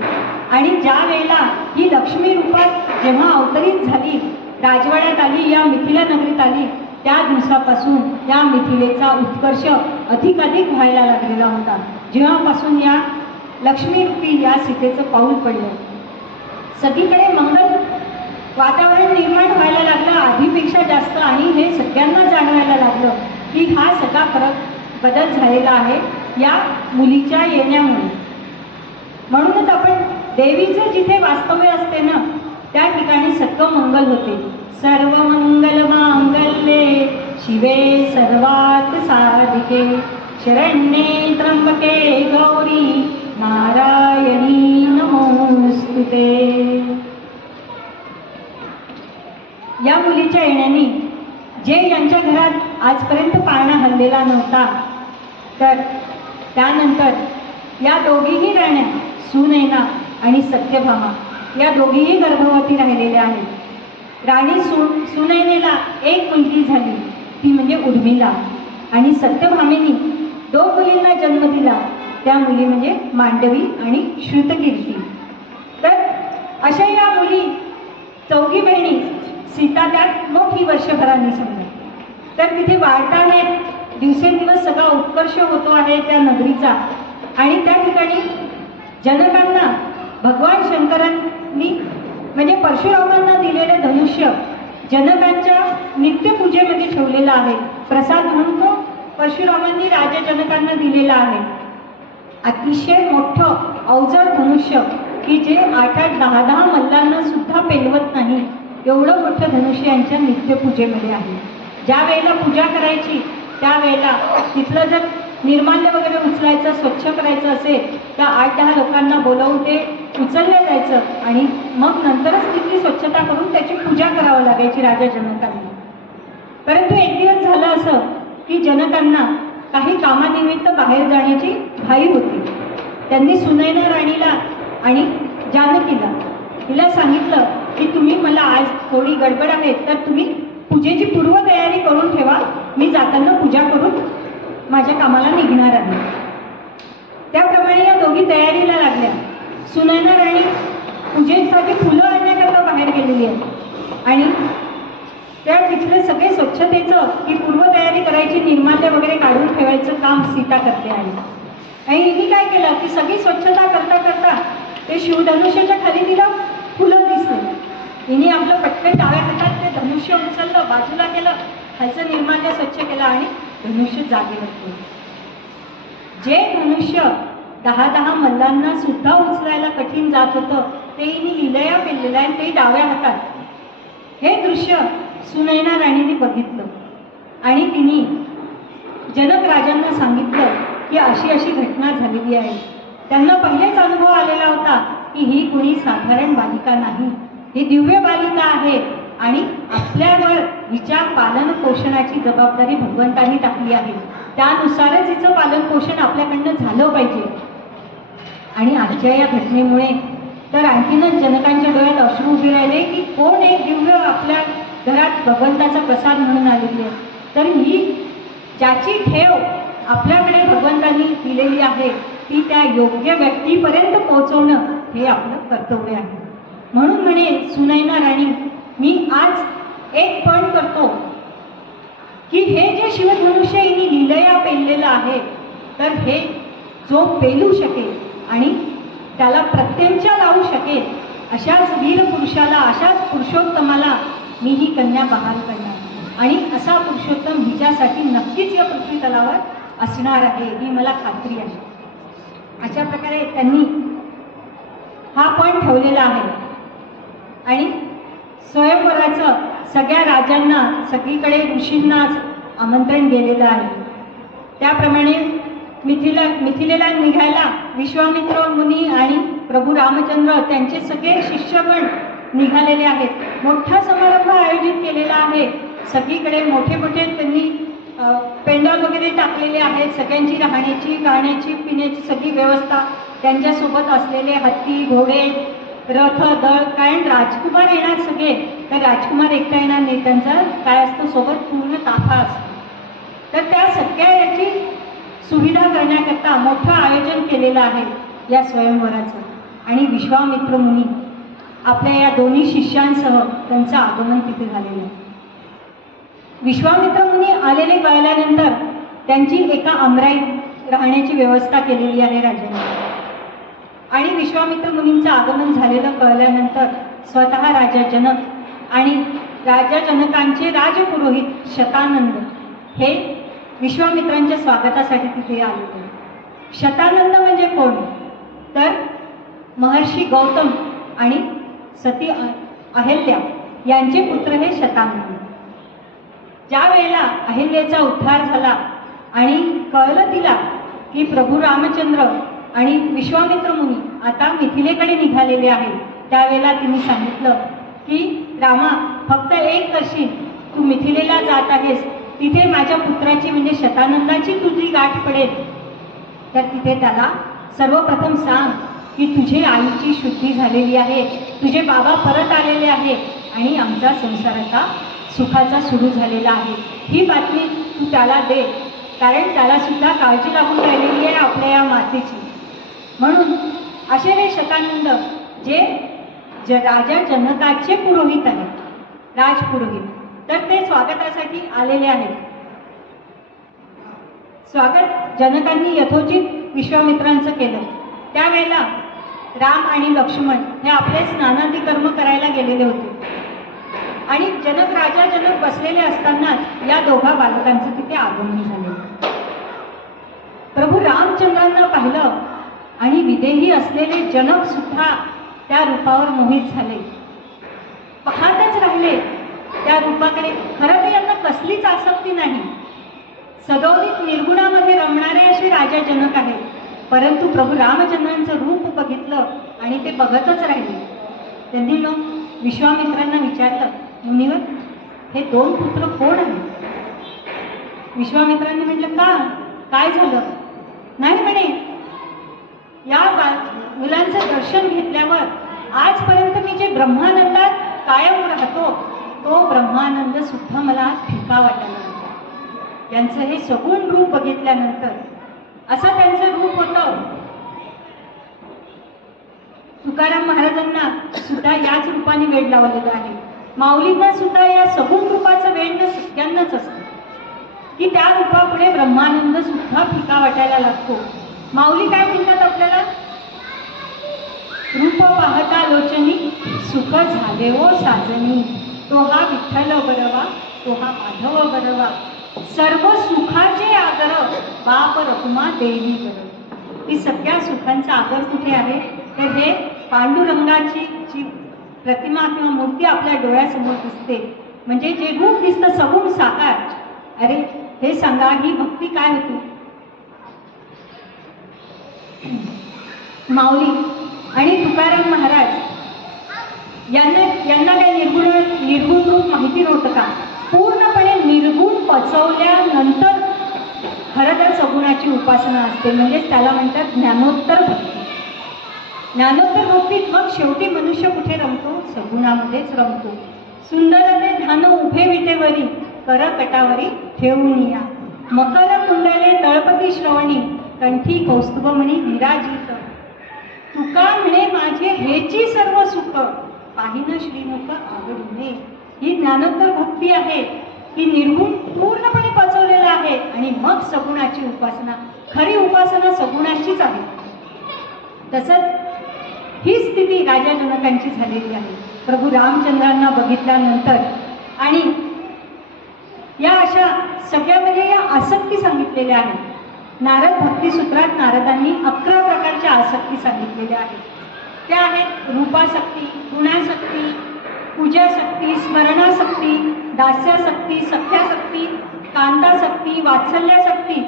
आणि ज्या वेळेला ही लक्ष्मी रूपात जेव्हा अवतरित झाली, राजवाड्यात आली, या मिथिला नगरीत आली, त्या दिवसापासून या मिथिलेचा उत्कर्ष अधिकाधिक व्हायला लागलेला होता. जेव्हापासून या लक्ष्मीरूपी या सीतेचं पाऊल पडलं, सगळीकडे मंगल वातावरण निर्माण व्हायला लागलं आधीपेक्षा जास्त. आणि हे सगळ्यांना जाणवायला लागलं की हा सगळा फरक बदल झालेला आहे या मुलीच्या येण्यामुळे. म्हणूनच आपण देवीचं जिथे वास्तव्य असते ना, त्या ठिकाणी सगळं मंगल होते. सर्व मंगल मांगल्ये शिवे सर्वात साधिके शरण्ये त्र्यंबके गौरी नारायणी नमोस्तुते. या मुलीच्या येण्याने जे यांच्या घरात आजपर्यंत पाळणा हल्लेला नव्हता, तर त्यानंतर या दोघीही राण्या सुनैना आणि सत्यभामा या दोघीही गर्भवती राहिलेल्या आहेत. राणी सुनैनेला एक मुलगी झाली, ती म्हणजे उर्मिला. आणि सत्यभामेनी 2 मुलींना जन्म दिला, त्या मुली म्हणजे मांडवी आणि श्रुतकीर्ती. तर अशा या मुली 4 बहिणी, सीता त्यात मोठी वर्षभराने समजा. तर तिथे वाढता आहेत, दिवसेंदिवस सगळा उत्कर्ष होतो आहे त्या नगरीचा. आणि त्या ठिकाणी जनकांना भगवान शंकरांनी म्हणजे परशुरामांना दिलेलं धनुष्य जनकांच्या नित्यपूजेमध्ये ठेवलेलं आहे. प्रसाद म्हणून तो परशुरामांनी राजा जनकांना दिलेला आहे. अतिशय मोठं अवजड धनुष्य की जे 8-8, 10-10 मल्लांना सुद्धा पेलवत नाही, एवढं मोठं धनुष्य यांच्या नित्यपूजेमध्ये आहे. ज्या वेळेला पूजा करायची त्यावेळेला तिथलं जर निर्माल्य वगैरे उचलायचं, स्वच्छ करायचं असेल तर 8-10 लोकांना बोलावून ते उचललं जायचं आणि मग नंतरच तिथली स्वच्छता करून त्याची पूजा करावी लागायची राजा जनकांनी. परंतु एक दिवस झालं असं की जनकांना काही कामानिमित्त बाहेर जाण्याची घाई होती. त्यांनी सुनैना राणीला आणि जानकीला तिला सांगितलं की तुम्ही मला आज थोडी गडबड आहे, तर तुम्ही पूजेची पूर्वतयारी करून ठेवा, मी जाताना पूजा करून माझ्या कामाला निघणार आहे. त्याप्रमाणे या दोघी तयारीला लागल्या. सुनैना राणी पूजेसाठी फुलं आणण्याकरता बाहेर गेलेली आहे आणि त्या तिथले सगळे स्वच्छतेचं ही पूर्वतयारी करायची, निर्माल्य वगैरे काढून ठेवायचं काम सीता करते आहे. आणि हिने काय केलं की सगळी स्वच्छता करता करता ते शिवधनुष्याच्या खाली तिला फुलं दिसले. हिने आपलं पटकन डाव्या हातात ते धनुष्य उचललं, बाजूला केलं, खालचं निर्माल्य स्वच्छ केलं आणि धनुष्य जागेवर ठेवलं. जे धनुष्य 10-10 मल्लांना सुद्धा उचलायला कठीण जात होतं ते हिने लिलया पेललेलं आहे, ते डाव्या हातात. हे दृश्य सुनैना राणीने बघितलं आणि तिने जनक राजांना सांगितलं की अशी अशी घटना झालेली आहे. त्यांना पहिलेच अनुभव आलेला होता की ही कुणी साधारण बालिका नाही, ही दिव्य बालिका आहे आणि आपल्यावर हिच्या पालन पोषणाची जबाबदारी भगवंतांनी टाकली आहे. त्यानुसारच हिचं पालन पोषण आपल्याकडनं झालं पाहिजे. आणि आजच्या या घटनेमुळे तर आणखीनच जनकांच्या डोळ्यात अश्रू उभे राहिले की कोण एक दिव्य आपल्या घरात भगवंताचा प्रसाद म्हणून आलेली आहे. तर ही ज्याची ठेव आपल्याकडे भगवंतांनी दिलेली आहे ती त्या योग्य व्यक्तीपर्यंत पोहोचवणं हे आपलं कर्तव्य आहे. म्हणून म्हणे सुनैना राणी, मी आज एक पण करतो की हे जे शिवधनुष्य हिने लीलया पेललेलं आहे, तर हे जो पेलू शकेल आणि त्याला प्रत्यंचा लावू शकेल अशाच वीर पुरुषाला, अशाच पुरुषोत्तमाला मी ही कन्या बहाल करणार आणि असा पुरुषोत्तम हिच्यासाठी नक्कीच या पृथ्वी तलावर असणार आहे, ही मला खात्री आहे. अशा प्रकारे त्यांनी हा पण ठेवलेला आहे. आणि स्वयंवराचं सगळ्या राजांना, सगळीकडे ऋषींना आमंत्रण गेलेलं आहे. त्याप्रमाणे मिथिलेला निघायला विश्वामित्र मुनी आणि प्रभू रामचंद्र त्यांचे सगळे शिष्यगण निघालेले आहेत. मोठा समारंभ आयोजित केलेला आहे. सगळीकडे मोठे मोठे त्यांनी पेंडॉल वगैरे टाकलेले आहेत. सगळ्यांची राहण्याची, खाण्याची, पिण्याची सगळी व्यवस्था, त्यांच्यासोबत असलेले हत्ती, घोडे, रथ, दळ, कारण राजकुमार येणार सगळे, तर राजकुमार एकटा येणार नाही, त्यांचा काय असतं सोबत पूर्ण ताफा असतो. तर त्या सगळ्या याची सुविधा करण्याकरता मोठं आयोजन केलेलं आहे या स्वयंवराचं. आणि विश्वामित्र मुनी आपल्या या दोन्ही शिष्यांसह त्यांचं आगमन तिथे झालेलं आहे. विश्वामित्र मुनी आलेले कळल्यानंतर त्यांची एका आमराईत राहण्याची व्यवस्था केलेली आहे राजाने. आणि विश्वामित्र मुनींचं आगमन झालेलं कळल्यानंतर स्वतः राजा जनक आणि राजा जनकांचे राजपुरोहित शतानंद हे विश्वामित्रांच्या स्वागतासाठी तिथे आले. शतानंद म्हणजे कोण? तर महर्षी गौतम आणि सती अहिल्या यांचे पुत्र हे शतानंद. ज्या वेळेला अहिल्याचा उद्धार झाला आणि कळलं तिला की प्रभू रामचंद्र आणि विश्वामित्र मुनी आता मिथिलेकडे निघालेले आहेत, त्यावेळेला तिने सांगितलं की रामा, फक्त एक करशील, तू मिथिलेला जात आहेस, तिथे माझ्या पुत्राची म्हणजे शतानंदाची तुझी गाठ पडेल, तर तिथे त्याला सर्वप्रथम सांग की तुझे आईची शुद्धी झालेली आहे, तुझे बाबा परत आलेले आहे आणि आमचा संसार आता सुखाचा सुरू झालेला आहे. ही बातमी तू त्याला दे, कारण त्याला सुद्धा काळजी लागून राहिलेली आहे आपल्या या मातेची. म्हणून असे हे शतानंद जे राजा जनकाचे पुरोहित आहेत, राजपुरोहित, तर ते स्वागतासाठी आलेले आहेत. स्वागत जनकांनी यथोचित विश्वामित्रांचं केलं. त्यावेळेला राम आणि लक्ष्मण हे आपले स्नानादी कर्म करायला गेलेले होते आणि राजा जनक बसलेले असतानाच या दोघा बालकांचं तिथे आगमन झाले. प्रभू रामचंद्रांना पाहिलं आणि विदेही असलेले जनक सुद्धा त्या रूपावर मोहित झाले, पाहतच राहिले त्या रूपाकडे. खरं तर यांना कसलीच आसक्ती नाही, सदोदित निर्गुणामध्ये रमणारे असे राजा जनक आहेत, परंतु प्रभू रामचंद्रांचं रूप बघितलं आणि ते बघतच राहिले. त्यांनी मग विश्वामित्रांना विचारलं, मुनिवर, हे दोन पुत्र कोण आहेत? विश्वामित्रांनी म्हटलं, काय झालं? नाही म्हणे, या मुलांचं दर्शन घेतल्यावर आजपर्यंत मी जे ब्रह्मानंदात कायम राहतो तो ब्रह्मानंद सुद्धा मला आज फिका वाटायला लागला. त्यांचं हे सगुण रूप बघितल्यानंतर असं त्यांचं रूप होतं. तुकाराम महाराजांना सुद्धा याच रूपाने वेड लावलेलं आहे. माऊलींना सुद्धा या सगुण रूपाचं वेड सगळ्यांनाच असतं की त्या रूपापुढे ब्रह्मानंद सुद्धा फिका वाटायला लागतो. माऊली काय म्हणतात आपल्याला? रूप पाहता लोचनी सुख झाले ओ साजनी, तो हा विठ्ठल बरवा, तो हा माधव बरवा, सर्व सुखाचे आदर बाप रखुमा देवी बरव. ही सगळ्या सुखांचा आदर कुठे आहे? तर हे पांडुरंगाची जी प्रतिमा किंवा मूर्ती आपल्या डोळ्यासमोर दिसते, म्हणजे जे रूप दिसतं सगुण साकार. अरे हे सांगा, ही भक्ती काय होती? माऊली आणि तुकाराम महाराज यांना काही निर्गुण रूप माहिती नव्हतं का? पूर्णपणे निर्गुण पचवल्यानंतर खरं तर सगुणाची उपासना असते, म्हणजेच त्याला म्हणतात ज्ञानोत्तर भक्ती. ज्ञानोत्तर भक्तीत मग शेवटी मनुष्य कुठे रमतो? सगुणामध्येच रमतो. सुंदर ते ध्यान उभे विटेवरी, कर कटावरी ठेवून या, मकर कुंडले तळपती श्रवणी, कंठी कौस्तुभमणी विराजित, तुका म्हणे माझे हेची सर्व सुख, पाहिन श्रीमुख आवडीने. ही ज्ञानोत्तर भक्ती आहे, ही निर्गुण पूर्णपणे पचवलेलं आहे आणि मग सगुणाची उपासना. खरी उपासना सगुणाचीच आहे. तसंच ही स्थिती राजा जनकांची झालेली आहे. प्रभू रामचंद्रांना बघितल्यानंतर आणि या अशा सगळ्यामध्ये या आसक्ती सांगितलेल्या आहेत. नारद भक्तिसूत्रात नारदांनी 11 प्रकारच्या आसक्ती सांगितलेल्या आहेत. त्या आहेत रूपासक्ती, गुणासक्ती, पूजासक्ती, स्मरणासक्ती, दास्यासक्ती, सख्यासक्ती, कांतासक्ती, वात्सल्यासक्ती,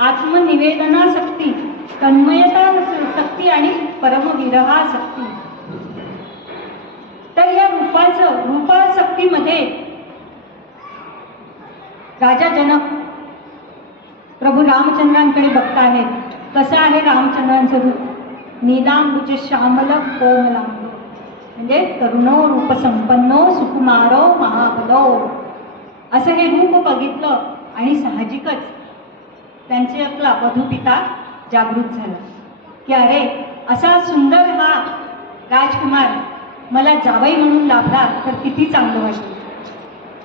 आत्मनिवेदनासक्ती, तन्मयतासक्ती आणि परमविरहासक्ती. तर या रूपासक्तीमध्ये राजा जनक प्रभू रामचंद्रांकडे बघता आहेत. कसं आहे रामचंद्रांचं रूप? नीलांबुज श्यामल कोमलांब, म्हणजे तरुणो रूपसंपन्नो सुकुमारो महाबलो. असं हे रूप बघितलं आणि साहजिकच त्यांच्यातला वधूपिता जागृत झाला की अरे असा सुंदर हा राजकुमार मला जावई म्हणून लाभला तर किती चांगलं वाटेल.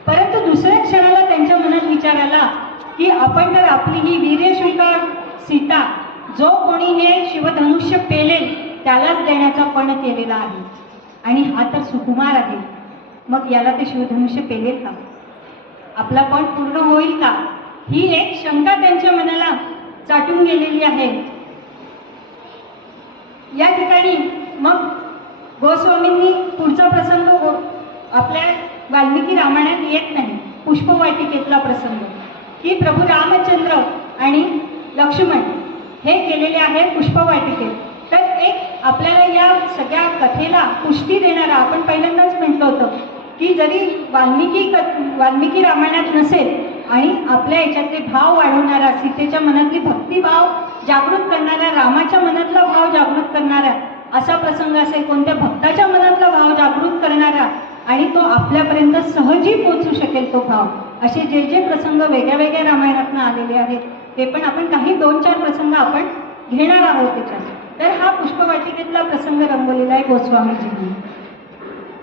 परंतु दुसऱ्या क्षणाला त्यांच्या मनात विचार आला की आपण तर आपली ही वीर्यशुल्का सीता जो कोणी हे शिवधनुष्य पेलेल त्यालाच देण्याचा पण केलेला आहे आणि हा तर सुकुमार आहे, मग याला ते शिवधनुष्य पेलेल का, आपला पण पूर्ण होईल का, ही एक शंका त्यांच्या मनाला चाटून गेलेली आहे. या ठिकाणी मग गोस्वामींनी पुढचा प्रसंग आपल्या वाल्मिकी रामायणात येत नाही, पुष्पवाटिकेतला प्रसंग की प्रभू रामचंद्र आणि लक्ष्मण हे गेलेले आहे पुष्पवाटिकेत. तर एक आपल्याला या सगळ्या कथेला पुष्टी देणारा, आपण पहिल्यांदाच म्हटलं होतं की जरी वाल्मिकी रामायणात नसेल आणि आपल्या याच्यातले भाव वाढवणारा, सीतेच्या मनातली भक्तिभाव जागृत करणारा, रामाच्या मनातला भाव जागृत करणारा असा प्रसंग असेल, कोणत्या भक्ताच्या मनातला भाव जागृत करणारा आणि तो आपल्यापर्यंत सहजी पोहोचू शकेल तो भाव, असे जे जे प्रसंग वेगळ्या वेगळ्या रामायणातून आलेले आहेत ते पण आपण काही 2-4 प्रसंग आपण घेणार आहोत त्याच्यात. तर हा पुष्पवाटिकेतला प्रसंग रंगवलेला आहे गोस्वामीजींनी.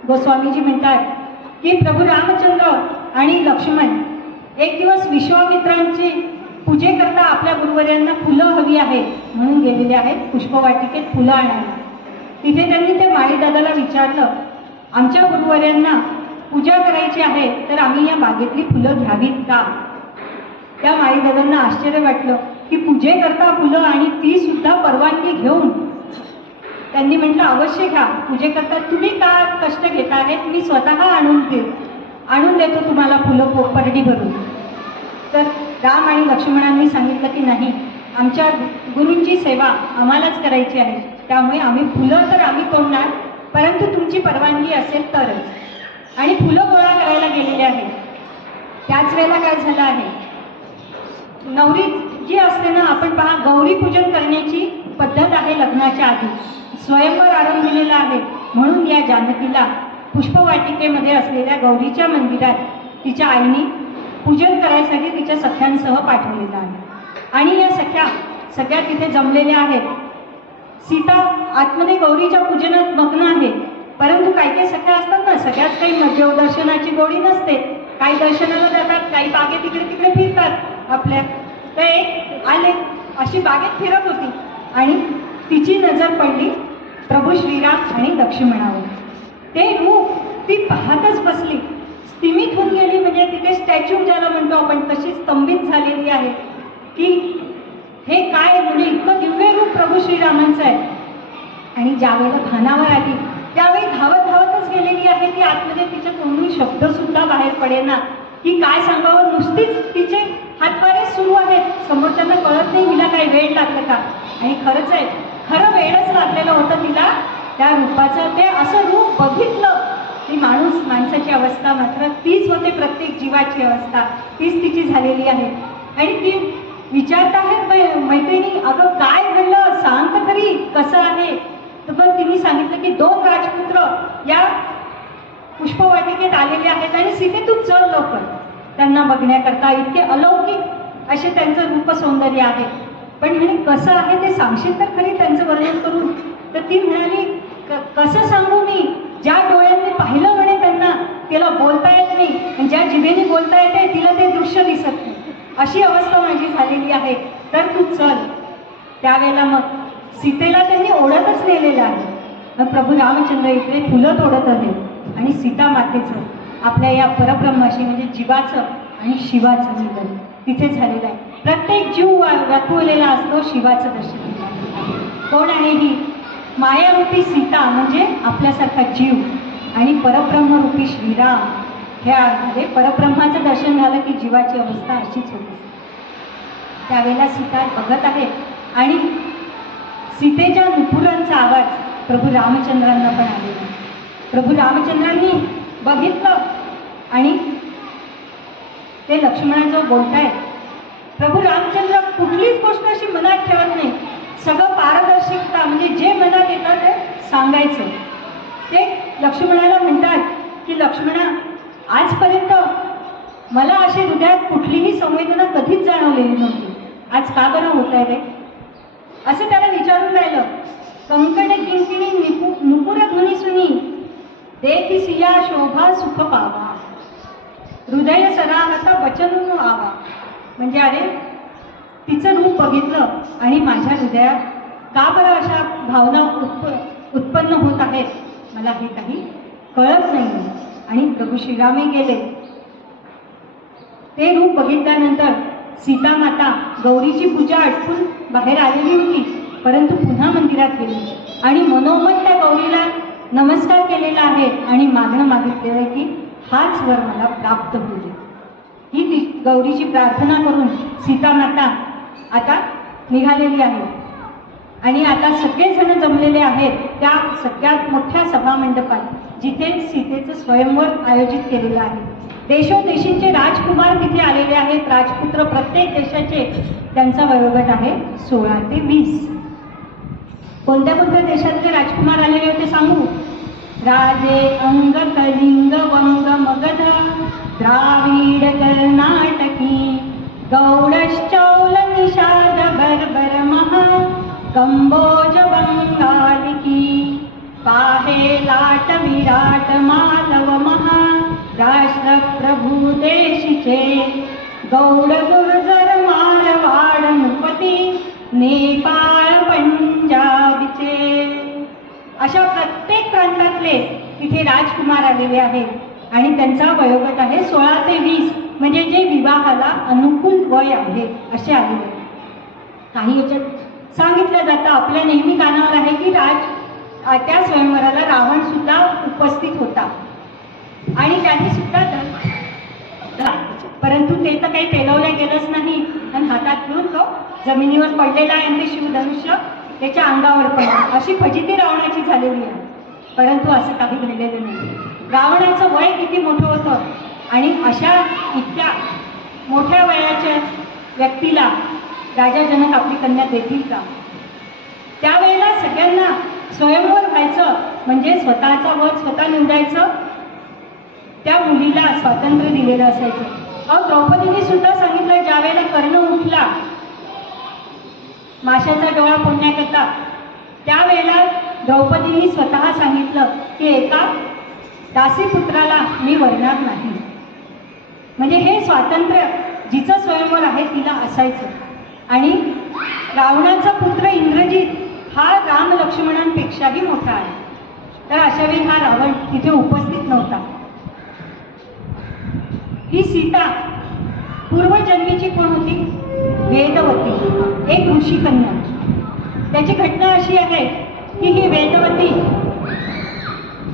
गोस्वामीजी म्हणतात की प्रभू रामचंद्र आणि लक्ष्मण एक दिवस विश्वामित्रांची पूजेकरता आपल्या गुरुवर्यांना फुलं हवी आहेत म्हणून गेलेले आहेत पुष्पवाटिकेत फुलं आणायला. तिथे त्यांनी त्या माळीदादाला विचारलं, आमच्या गुरुवर्यांना पूजा करायची आहे तर आम्ही या बागेतली फुलं घ्यावीत का. त्या माळीदादांना आश्चर्य वाटलं की पूजेकरता फुलं आणि ती सुद्धा परवानगी घेऊन. त्यांनी म्हटलं अवश्य घ्या, पूजेकरता तुम्ही का कष्ट घेत आहेत, मी स्वतः आणून देतो तुम्हाला फुलं परडी भरून. तर राम आणि लक्ष्मणांनी सांगितलं की नाही, आमच्या गुरूंची सेवा आम्हालाच करायची आहे, त्यामुळे आम्ही फुलं तर आम्ही तोडणार, परंतु तुमची परवानगी असेल तरच. आणि फुलं गोळा करायला गेलेले आहे. त्याच वेळेला काय झालं आहे, नवरी जी असते ना, आपण पहा गौरी पूजन करण्याची पद्धत आहे लग्नाच्या आधी, स्वयंवर आरंभलेला आहे. म्हणून या जानकीला पुष्पवाटिकेमध्ये असलेल्या गौरीच्या मंदिरात तिच्या आईने पूजन करायसाठी तिच्या सख्यांसह पाठवलेलं आहे. आणि या सख्या सगळ्या तिथे जमलेल्या आहेत. सीता आतमध्ये गौरीच्या पूजनात मग्न आहे, परंतु काही सख्या असतात ना, सगळ्याच काही देवदर्शनाची गोडी नसते, काही दर्शनाला जातात, काही बागेत तिकडे तिकडे फिरतात आपल्या. तर एक आले अशी बागेत फिरत होती आणि तिची नजर पडली प्रभू श्रीराम आणि लक्ष्मणावर. ते रूप ती पाहतच बसली, स्तिमित होऊन गेली, म्हणजे तिथे स्टॅच्यू ज्याला म्हणतो आपण तशी स्तंभित झालेली आहे की हे काय, म्हणजे इतकं दिव्य रूप प्रभू श्रीरामांचं आहे. आणि ज्यावेळेला भानावर आली त्यावेळी धावतच गेलेली आहे ती आतमध्ये, तिच्या तोंडून शब्द सुद्धा बाहेर पडेना की काय सांगावं. नुसतीच तिचे हातवारे सुरू आहेत, समोरच्यांना कळत नाही हिला काही वेळ लागलं का. आणि खरंच आहे, खरं वेळच लागलेलं होतं तिला त्या रूपाचं. ते असं रूप बघितलं ती माणसाची अवस्था मात्र तीच होते, प्रत्येक जीवाची अवस्था तीच तिची झालेली आहे. आणि ती विचारत आहे मैत्रिणी, अगं काय घडलं, सांग तर खरी कसं आहे. तर पण तिने सांगितलं की 2 राजपुत्र या पुष्पवाटिकेत आलेले आहेत आणि सीते तू चल लवकर त्यांना बघण्याकरता. इतके अलौकिक असे त्यांचं रूप सौंदर्य आहे, पण म्हणे कसं आहे ते सांगशील तर खरी त्यांचं वर्णन करून. तर ती म्हणाली कसं सांगू मी, ज्या डोळ्यांनी पाहिलं म्हणे त्यांना तिला बोलता येत नाही, आणि ज्या जिभेने बोलता येते तिला ते दृश्य दिसत नाही, अशी अवस्था माझी झालेली आहे, तर तू चल. त्यावेळेला मग सीतेला त्यांनी ओढतच नेलेलं आहे. मग प्रभू रामचंद्र इकडे फुलं तोडत आहेत आणि सीता मातेचं आपल्या या परब्रह्माशी म्हणजे जीवाचं आणि शिवाचं मिलन तिथे झालेलं आहे. प्रत्येक जीव व्याकुळलेला असतो शिवाचं दर्शन. कोण आहे ही मायारूपी सीता, म्हणजे आपल्यासारखा जीव, आणि परब्रह्मरूपी श्रीराम. ह्यामध्ये परब्रह्माचं दर्शन झालं की जीवाची अवस्था अशीच होती. त्यावेळेला सीता बघत आहे आणि सीतेच्या नुपुरांचा आवाज प्रभू रामचंद्रांना पण आलेला. प्रभू रामचंद्रांनी बघितलं आणि ते लक्ष्मणाजवळ बोलतायत. प्रभू रामचंद्र कुठलीच गोष्ट अशी मनात ठेवत नाही, सगळं पारदर्शकता, म्हणजे जे मनात येतं ते सांगायचं. ते लक्ष्मणाला म्हणतात की लक्ष्मणा, आजपर्यंत मला अशी हृदयात कुठलीही संवेदना कधीच जाणवलेली नव्हती, आज का बरं होत आहे रे, असं त्याला विचारून राहिलं. कंकण किंकिणी नुपुर ध्वनी सुनी देती सिया शोभा सुख पावा हृदय सराहता वचन आवा. म्हणजे अरे तिचं रूप बघितलं आणि माझ्या हृदयात का बरं अशा भावना उत्पन्न होत आहेत मला हे काही कळत नाही. आणि प्रभू श्रीरामे गेले. ते रूप बघितल्यानंतर सीता माता गौरीची पूजा आटपून बाहेर आलेली होती, परंतु पुन्हा मंदिरात गेली आणि मनोमन त्या गौरीला नमस्कार केलेला आहे आणि मागणं मागितलेलं आहे की हाच वर मला प्राप्त होईल. ही ती गौरीची प्रार्थना करून सीता माता आता निघालेली आहे. आणि आता सगळेजण जमलेले आहेत त्या सगळ्यात मोठ्या सभामंडपात जिथे सीतेचं स्वयंवर आयोजित केलेलं आहे. देशोदेशींचे राजकुमार तिथे आलेले आहेत. राजपुत्र प्रत्येक देशाचे त्यांचा वयोगट आहे 16 ते 20. कोणत्या कोणत्या देशातले राजकुमार आलेले होते सांगू? राजे अंग कलिंग वंग मगध द्राविड कर्नाटकी गौडश्चौल निषाद बर्बर महा कंबोज बंगालिकी पाहे लाट विराट मालव महा राष्ट्र प्रभू देशीचे गौड गुर्जर मारवाड नृपती नेपाळ पंजाबचे. अशा प्रत्येक प्रांतातले तिथे राजकुमार आलेले आहेत आणि त्यांचा वयोगट आहे 16 ते 20, म्हणजे जे विवाहाला अनुकूल वय आहे असे आलेले. काही याच्यात सांगितलं जातं, आपल्या नेहमी कानावर आहे की त्या स्वयंवराला रावण सुद्धा उपस्थित होता आणि त्यांनी सुद्धा परंतु ते तर काही पेलवलं गेलंच नाही आणि हातात घेऊन तो जमिनीवर पडलेला आहे आणि ते शिवधनुष्य त्याच्या अंगावर पडलं. अशी फजिती रावणाची झालेली आहे. परंतु असं काही घडलेलं नाही. रावणाचं वय किती मोठं होतं आणि अशा इतक्या मोठ्या वयाच्या व्यक्तीला राजा जनक आपली कन्या देतील का? त्यावेळेला सगळ्यांना स्वयंवर व्हायचं म्हणजे स्वतःचा वध स्वतः निवडायचं. त्या मुलीला स्वातंत्र्य दिलेलं असायचं. द्रौपदीने सुद्धा सांगितलं, ज्या वेळेला कर्ण उठला माशाचा डोळा फोडण्याकरता, त्यावेळेला द्रौपदीने स्वतः सांगितलं की एका दासीपुत्राला मी वरणार नाही. म्हणजे हे स्वातंत्र्य जिचं स्वयंवर आहे तिला असायचं. आणि रावणाचा पुत्र इंद्रजित हा राम लक्ष्मणांपेक्षाही मोठा आहे. तर अशावेळी हा रावण तिथे उपस्थित नव्हता. ही सीता पूर्वजन्मीची कोण होती? वेदवती, एक ऋषी कन्या. त्याची घटना अशी आहे की ही वेदवती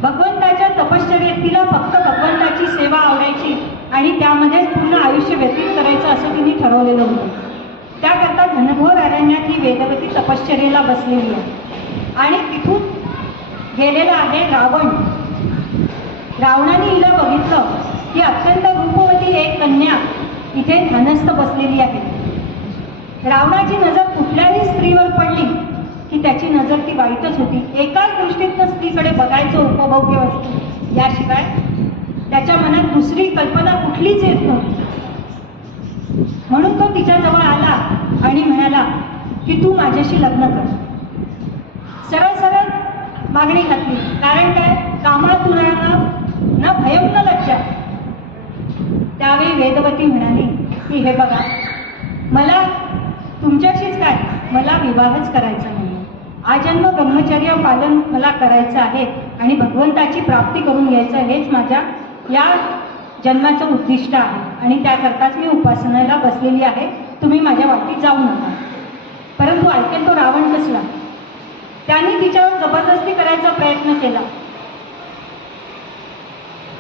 भगवंताच्या तपश्चर्येत तिला फक्त भगवंताची सेवा आवडायची आणि त्यामध्येच पूर्ण आयुष्य व्यतीत करायचं असं तिने ठरवलेलं होतं. त्याकरता घनघोर अरण्यात ही वेदवती तपश्चर्येला बसलेली आहे. आणि तिथून गेलेला आहे रावण. रावणाने हिला बघितलं की अत्यंत रूपवती एक कन्या इथे ध्यानस्थ बसलेली आहे. रावणाची नजर कुठल्याही स्त्रीवर पडली की त्याची नजर ती वाईटच होती. एकाच दृष्टीतनं स्त्रीकडे बघायचं उपभोग्य वस्तू, याशिवाय त्याच्या मनात दुसरी कल्पना कुठलीच येत नव्हती. म्हणून तो तिच्याजवळ आला आणि म्हणाला की तू माझ्याशी लग्न कर. सरळ सरळ मागणी घातली. कारण काय? कामातून न भयम न लज्जा. त्यावेळी वेदवती म्हणाली की हे बघा, मला तुमच्याशीच काय, मला विवाहच करायचा नाही. आजन्म ब्रह्मचर्य पालन मला करायचं आहे आणि भगवंताची प्राप्ती करून घ्यायचं, हेच माझ्या या जन्माचं उद्दिष्ट आहे आणि त्याकरताच मी उपासनेला बसलेली आहे. तुम्ही माझ्या वाटीत जाऊ नका. परंतु ऐकेल तो रावण कसला. त्याने तिच्यावर जबरदस्ती करायचा प्रयत्न केला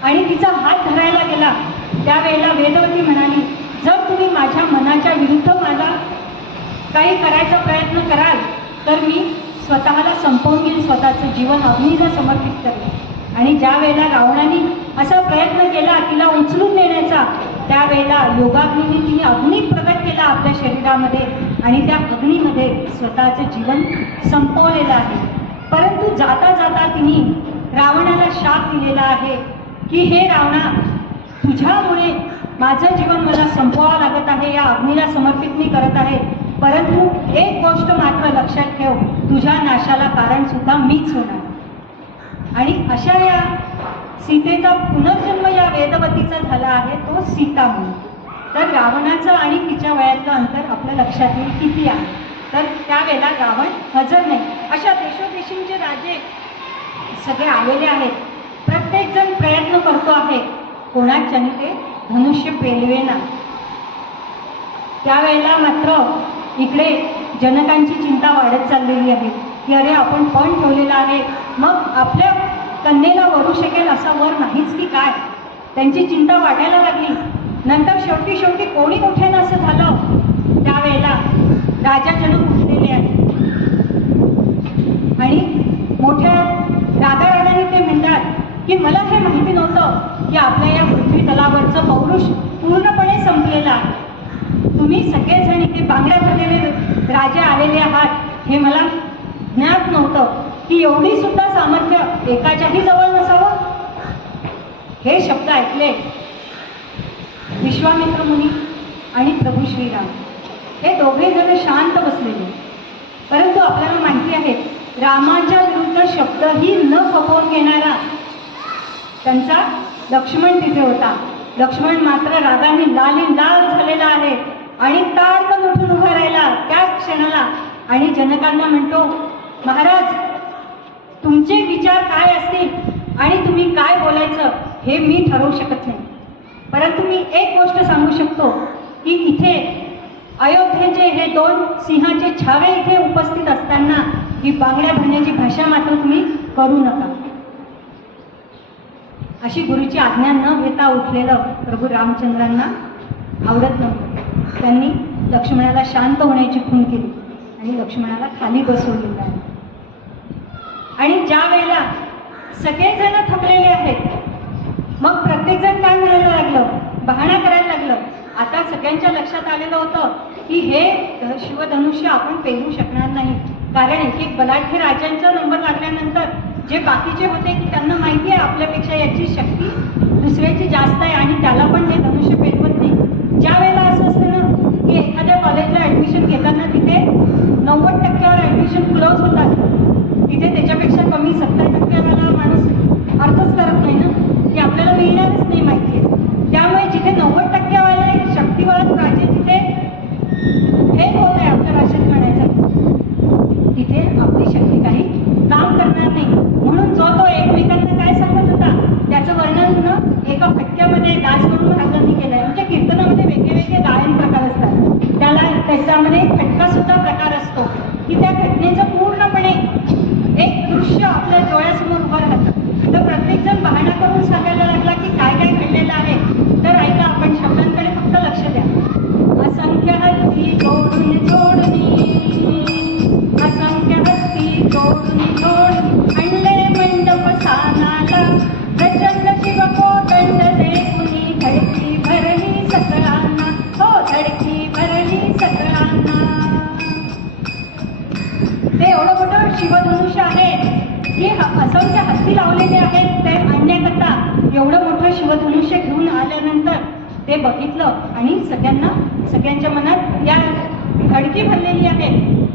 आणि तिचा हात धरायला गेला. त्यावेळेला वेदवती म्हणाली, जर तुम्ही माझ्या मनाच्या विरुद्ध मला काही करायचा प्रयत्न कराल तर मी स्वतःला संपवून घेईन, स्वतःचं जीवन अग्नीला समर्पित करेन. आणि ज्या वेळेला रावणाने असा प्रयत्न केला तिला उचलून नेण्याचा, त्यावेळेला योगाग्नीने तिने अग्नी प्रगट केला आपल्या शरीरामध्ये आणि त्या अग्नीमध्ये स्वतःचं जीवन संपवलेलं आहे. परंतु जाता जाता तिने रावणाला शाप दिलेला आहे की हे रावणा, तुझ्यामुळे माझं जीवन मला संपवावं लागत आहे. या अग्नीला समर्पित मी करत आहे. परंतु एक गोष्ट मात्र लक्षात ठेव, तुझ्या नाशाला कारण सुद्धा मीच होणार. आणि अशा या सीतेचा पुनर्जन्म या वेदवतीचा झाला आहे, तो सीता म्हणून. तर रावणाचं आणि तिच्या वयातलं अंतर आपल्या लक्षात येईल किती आहे. तर त्यावेळेला रावण हजर नाही. अशा देशोदेशींचे राजे सगळे आलेले आहेत. प्रत्येकजण प्रयत्न करतो आहे, कोणाच्याने ते धनुष्य पेलवेना. त्यावेळेला मात्र इकडे जनकांची चिंता वाढत चाललेली आहे की अरे आपण पण ठेवलेला आहे, मग आपल्या कन्येला वरू शकेल असा वर नाहीच की काय. त्यांची चिंता वाढायला लागली. नंतर शेवटी कोणी उठेन असं झालं. त्यावेळेला राजा जनक उठलेले आहेत आणि मोठ्या रागारागाने ते म्हणतात की मला हे माहिती नव्हतं की आपल्या या पृथ्वी तलावरचं पौरुष पूर्णपणे संपलेलं आहे. तुम्ही सगळेजण इथे बांगड्या भरलेले राजे आलेले आहात हे मला ज्ञात नव्हतं की एवढी सुद्धा सामर्थ्य एकाच्याही जवळ नसावं. हे शब्द ऐकले विश्वामित्र मुनी आणि प्रभू श्रीराम हे दोघे जण शांत बसलेले. परंतु आपल्याला माहिती आहे रामाच्या विरुद्ध शब्दही न खपवून घेणारा त्यांचा लक्ष्मण तिथे होता. लक्ष्मण मात्र रागाने लाल झालेला आहे आणि ताडकन उठून उभा राहिला त्याच क्षणाला आणि जनकांना म्हणतो, महाराज तुमचे विचार काय असतील आणि तुम्ही काय बोलायचं हे मी ठरवू शकत नाही. परंतु मी एक गोष्ट सांगू शकतो की इथे अयोध्येचे हे दोन सिंहाचे छावे इथे उपस्थित असताना ही बांगड्या भरण्याची भाषा मात्र तुम्ही करू नका. अशी गुरुची आज्ञा न घेता उठलेलं प्रभू रामचंद्रांना आवडत नव्हतं. त्यांनी लक्ष्मणाला शांत होण्याची खूण केली आणि लक्ष्मणाला खाली बसवलेलं आहे. आणि ज्या वेळेला सगळेजण थकलेले आहेत मग प्रत्येकजण काय म्हणायला लागलं, बहाणा करायला लागलं. आता सगळ्यांच्या लक्षात आलेलं होतं की हे शिवधनुष्य आपण पेलू शकणार नाही, कारण एक बलाढ्य राजांचा नंबर लागल्यानंतर जे बाकीचे होते की त्यांना माहिती आहे आपल्यापेक्षा याची शक्ती दुसऱ्याची जास्त आहे आणि त्याला पण हे धनुष्य पेलवत नाही. ज्या वेळेला असं असतं ना की एखाद्या कॉलेजला ॲडमिशन घेताना तिथे 90% ॲडमिशन क्लोज होतात, तिथे त्याच्यापेक्षा कमी 70% माणूस अर्थच करत नाही ना की आपल्याला मिळणारच नाही माहिती आहे. त्यामुळे जिथे 90% शक्तिवाद राजे जिथे फेल होत आहे आपल्या भाषेत म्हणायचं, तिथे आपली शक्ती काही काम करणार नाही. म्हणून जो तो एकमेकांना काय सांगत होता त्याचं वर्णन एका फटक्यामध्ये दास म्हणून महाराजांनी केलं आहे. म्हणजे कीर्तनामध्ये वेगळे गायन प्रकार असतात, त्याच्यामध्ये फटका सुद्धा प्रकार असतो की त्या घटनेचं पूर्णपणे एक दृश्य आपल्या डोळ्यासमोर उभं राहतं. तर प्रत्येकजण बहाणा करून सांगायला लागला की काय काय घडलेलं आहे. तर ऐका, आपण शब्दांकडे फक्त लक्ष द्या. असंख्य हत्ती जोडून असंख्य हत्ती जोडून आणले मंडप सानाला, प्रचंड शिवकोदंड देखुनी धडकी भरली सकळांना, हो धडकी भरली सकळांना. ते एवढं मोठं शिवधनुष्य आहे की असंख्य हत्ती लावलेले आहेत ते आणण्याकरता. एवढं मोठं शिवधनुष्य घेऊन आल्यानंतर ते बघितलं आणि सगळ्यांच्या मनात या धडकी भरलेली आहे.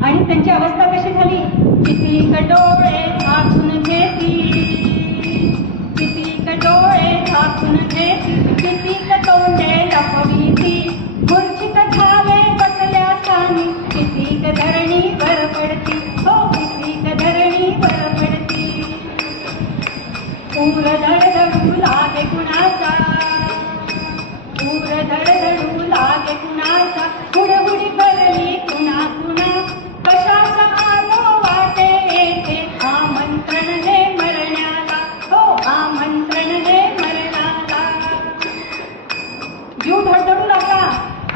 आणि त्यांची अवस्था कशी झाली, किती डोळे झाकून घेती, किती डोळे झाकून घेती, किती तोंडे लपविती, मूर्छित झाले बसल्या स्थानी, किती धरणी वर पडती, हो किती धरणी वर पडती. पूर धडधडू लागे कुणाचा, पूर धडधडू लागे कुणाचा, हुडहुडी भरली कुणा कुणा, कशाचा आलो वाटे येते, आमंत्रण हे मरण्याला, हो आमंत्रण हे मरण्याला. जीव धडधडू लागला,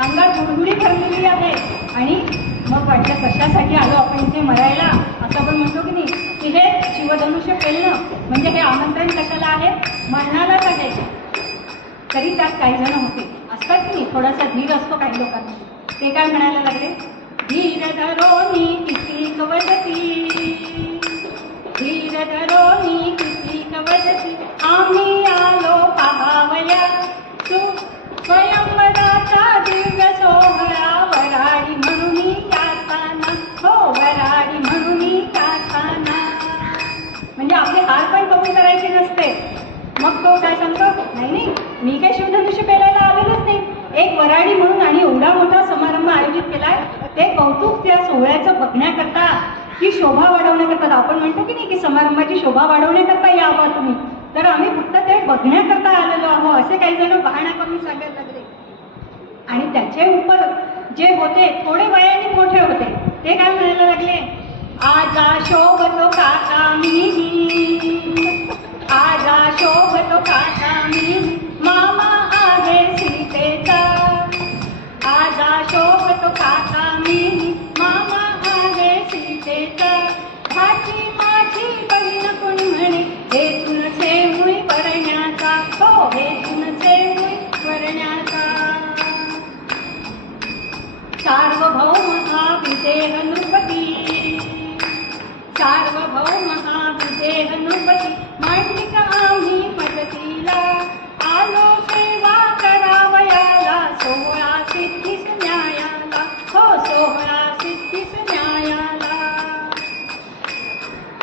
अंगात हुडहुडी भरलेली आहे आणि मग वाटलं कशासाठी आलो आपण इथे मरायला, असं आपण म्हणतो की नाही की हे शिवधनुष्य पेलणं म्हणजे हे आमंत्रण कशाला आहे, मरणालाच आहे. तरी त्यात काही जण होते असतात की नाही, थोडासा धीर असतो काही लोकांना. ते काय म्हणायला लागले, धीर धरोनी किती कवदती, धीर धरोनी किती कवदती, आम्ही आलो पाहावया स्वयंवराचा दिव्य सोहळा, वराडी म्हणून मग तो काय सांगतो, नाही नाही मी काही शिवधनुष्य पेलायला आलेलोच नाही, एक वराडी म्हणून आणि एवढा मोठा समारंभ आयोजित केलाय ते कौतुक त्या सोहळ्याचं बघण्याकरता की शोभा वाढवण्याकरता. आपण म्हणतो की नाही की समारंभाची शोभा वाढवण्याकरता यावा तुम्ही, तर आम्ही फक्त ते बघण्याकरता आलेलो आहो असे काही जण बहाणा करून सांगायला लागले. आणि त्याचे उपर जे होते थोडे वयाने मोठे होते ते काय म्हणायला लागले, आजा शोभतो काका मी, आजा शोभतो काका मी, मामा आहे सीतेचा, आजा शोभतो काका मी, मामा आहे सीतेचा, भाची माझी बहीण कोण म्हणे, हेतून से मुळी परण्याचा, हो हेतून से मुळी परण्याचा, सार्वभौम हा विदेह नृपती, सार्वभौम हा विदेह नृपती, मांडलिक आम्ही मदतीला, आलो सेवा करावयाला, सोहळा सिद्धीस न्यायाला, हो सोहळा सिद्धीस न्यायाला.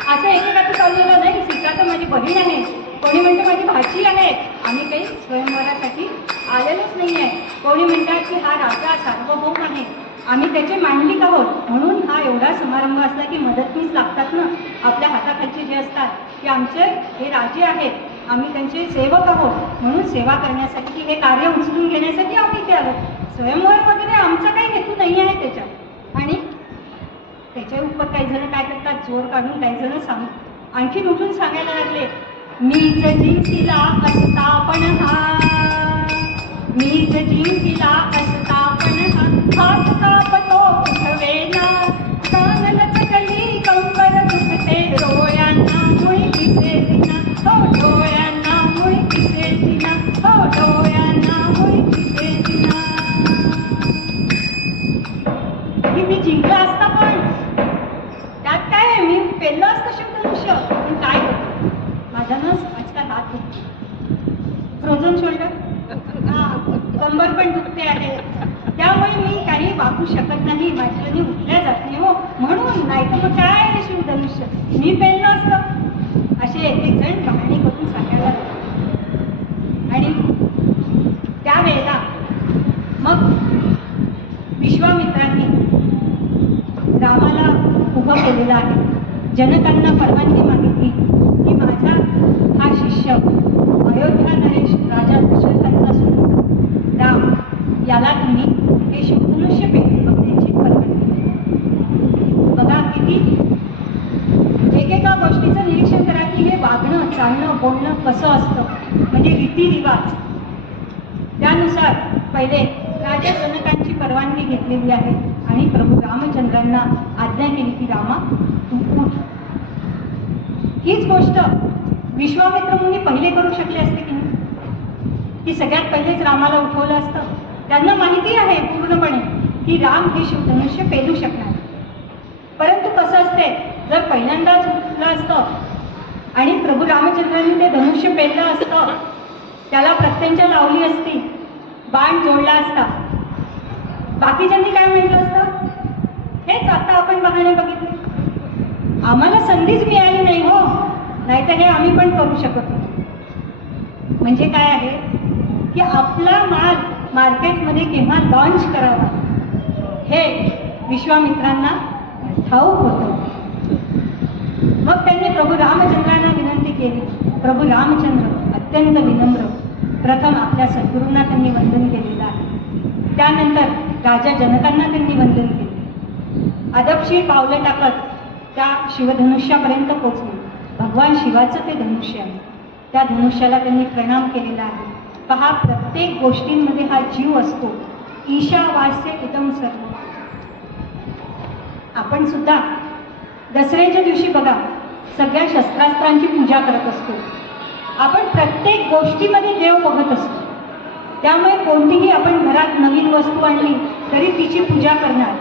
असं एकेकाचं चाललेलं नाही, सीता तर माझी बहीण आहे, कोणी म्हणते माझी भाची आहे, आम्ही काही स्वयंवरासाठी आलेलोच नाही आहे, कोणी म्हणतात की हा राजा सार्वभौम आहे, आम्ही त्याचे मांडलिक आहोत, म्हणून हा एवढा समारंभ असला की मदतनीस लागतात ना आपल्या हाताखालचे जे असतात की आमचे हे राजे आहेत, आम्ही त्यांचे सेवक आहोत, म्हणून सेवा करण्यासाठी की हे कार्य उचलून घेण्यासाठी आम्ही इथे आलो. स्वयंवर वगैरे आमचा काही हेतू नाही आहे त्याच्यात. आणि त्याच्या उपर काही जण काय करतात, जोर काढून काही जण आणखीन उठून सांगायला लागले, मीच जिंकला असता पण हा, मीच जिंकला असता पण हा, हात कापतो उठवेना, कान लचकली कंबर दुखते, डोळ्यांना मुळी दिसेना, हो डोळ्यांना मुळी दिसेना, हो डोळ्यांना मुळी दिसेना. मी जिंकला असता पण त्यात काय आहे, मी पेललं असतं शिवधनुष्य, पण काय होतं माझा नस आजकाल हात दुखतो, फ्रोझन शोल्डर, कंबर पण दुखते आहे, त्यामुळे मी काही वागू शकत नाही, माझ्याने उठल्या जात नाही हो, म्हणून नाही तर मग काय आहे शिवधनुष्य, मी पेललं असतं, असे एक एक जण कहाणी करून सांगायला लागले. आणि त्यावेळेला मग विश्वामित्रांनी रामाला उभं केलेलं आहे. जनकांना परवानगी मागितली की माझा हा शिष्य अयोध्या नरेश राजा दशरथांचा सुपुत्र राम याला तुम्ही हे शिवधनुष्य पेटून बघण्याची परवानगी दिली. बघा किती एकेका गोष्टीचं निरीक्षण करा की हे वागणं चालणं बोलणं कसं असतं, म्हणजे रीतिरिवाज त्यानुसार पहिले राजा जनकांची परवानगी घेतलेली आहे आणि प्रभू रामचंद्रांना आज्ञा केली की रामा तू उठ. हीच गोष्ट विश्वामित्र मुनी पहिले करू शकले असते की नाही, की सगळ्यात पहिलेच रामाला उठवलं असतं. त्यांना माहिती आहे पूर्णपणे की राम हे शिवधनुष्य पेलू शकणार, परंतु कसं असते जर पहिल्यांदाच उठलं असतं आणि प्रभू रामचंद्रांनी ते धनुष्य पेललं असतं, त्याला प्रत्यंचा लावली असती, बाण जोडला असता, बाकीच्यांनी काय म्हटलं असतं, हेच आता आपण बघायला बघितले, आम्हाला संधीच मिळाली नाही हो, नाहीतर हे आम्ही पण करू शकत नाही. म्हणजे काय आहे की आपला माल मार्केटमध्ये केव्हा लॉन्च करावा हे विश्वामित्रांना ठाऊक होतं. मग त्यांनी प्रभू रामचंद्रांना विनंती केली. प्रभू रामचंद्र अत्यंत विनम्र, प्रथम आपल्या सद्गुरूंना त्यांनी वंदन केलेलं आहे, त्यानंतर राजा जनकांना त्यांनी वंदन केले, अदबशीर पावलं टाकत त्या शिवधनुष्यापर्यंत पोचले. भगवान शिवाचं ते धनुष्य आहे, त्या धनुष्याला त्यांनी प्रणाम केलेला आहे. पहा प्रत्येक गोष्टींमध्ये हा जीव असतो. ईशावास्य इदं सर्व. आपण सुद्धा दसऱ्याच्या दिवशी बघा सगळ्या शस्त्रास्त्रांची पूजा करत असतो. आपण प्रत्येक गोष्टीमध्ये देव बघत असतो, त्यामुळे कोणतीही आपण घरात नवीन वस्तू आणली तरी तिची पूजा करणार.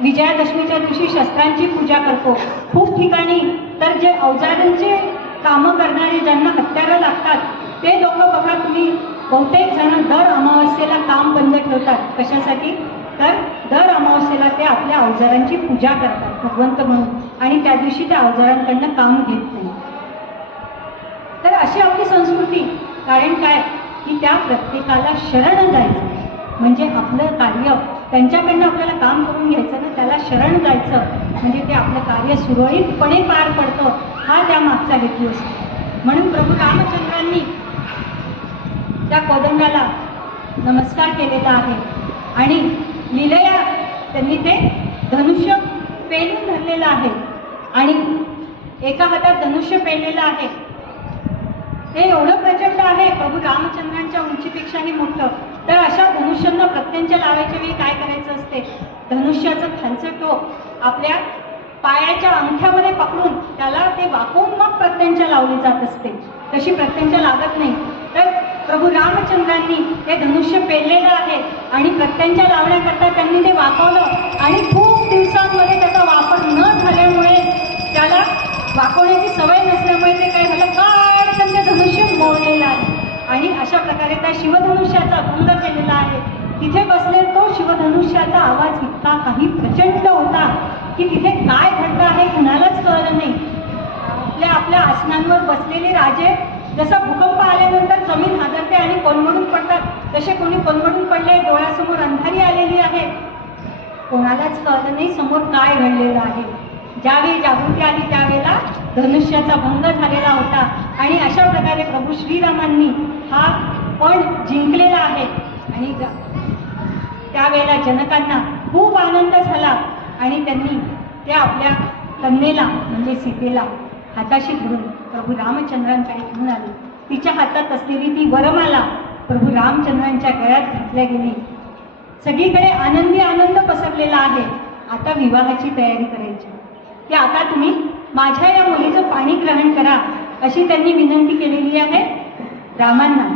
विजयादशमीच्या दिवशी शस्त्रांची पूजा करतो. खूप ठिकाणी तर जे अवजारांचे कामं करणारे ज्यांना हत्यारं लागतात ते लोक बघा तुम्ही बहुतेक जण दर अमावस्येला काम बंद ठेवतात. कशासाठी? तर दर अमावस्येला ते आपल्या अवजारांची पूजा करतात भगवंत म्हणून, आणि त्या दिवशी त्या अवजारांकडनं काम घेत नाही. तर अशी आपली संस्कृती. कारण काय की त्या प्रत्येकाला शरण जायचं, म्हणजे आपलं कार्य त्यांच्याकडनं आपल्याला काम करून घ्यायचं ना, त्याला शरण जायचं म्हणजे ते आपलं कार्य सुरळीतपणे पार पडतं, हा त्या मागचा हेतू असतो. म्हणून प्रभू रामचंद्रांनी त्या कोदंडाला नमस्कार केलेला आहे आणि लीलया त्यांनी ते धनुष्य पेलून धरलेलं आहे आणि एका हातात धनुष्य पेललेलं आहे. ते एवढं प्रचंड आहे प्रभू रामचंद्रांच्या उंचीपेक्षाही मोठं. तर अशा धनुष्यांना प्रत्यंच्या लावायच्या वेळी काय करायचं असते, धनुष्याचं खालचं टोक आपल्या पायाच्या अंगठ्यामध्ये पकडून त्याला ते वाकवून मग प्रत्यंच्या लावली जात असते. तशी प्रत्यंच्या लागत नाही. तर प्रभू रामचंद्रांनी हे धनुष्य पेललेलं आहे आणि प्रत्यंच्या लावण्याकरता त्यांनी ते वाकवलं आणि खूप दिवसांमध्ये त्याचा वापर न झाल्यामुळे, त्याला वाकवण्याची सवय नसल्यामुळे ते काय झालं, काढ ते धनुष्य मोडलेलं आहे आणि अशा प्रकारे त्या शिवधनुष्याचा भंग केलेला आहे. तिथे बसले तो शिवधनुष्याचा आवाज इतका काही प्रचंड होता की तिथे काय घडलं आहे कुणालाच कळलं नाही. आपल्या आसनांवर बसलेले राजे जसा भूकंप आल्यानंतर जमीन हादरते आणि कोलमडून पडतात, तसे कोणी कोलमडून पडले, डोळ्यासमोर अंधारी आलेली आहे, कोणालाच कळलं नाही समोर काय घडलेलं आहे. ज्यावेळी जागृती आली त्यावेळेला धनुष्याचा भंग झालेला होता आणि अशा प्रकारे प्रभू श्रीरामांनी हा पण जिंकलेला आहे. आणि त्यावेळेला जनकांना खूप आनंद झाला आणि त्यांनी त्या आपल्या कन्येला म्हणजे सीतेला हाताशी धरून प्रभू रामचंद्रांकडे घेऊन आले. तिच्या हातात असलेली ती वरमाला प्रभू रामचंद्रांच्या गळ्यात घातल्या गेली. सगळीकडे आनंदी आनंद पसरलेला आहे. आता विवाहाची तयारी करायची, की आता तुम्ही माझ्या या मुलीचं पाणी ग्रहण करा अशी त्यांनी विनंती केलेली आहे रामांना.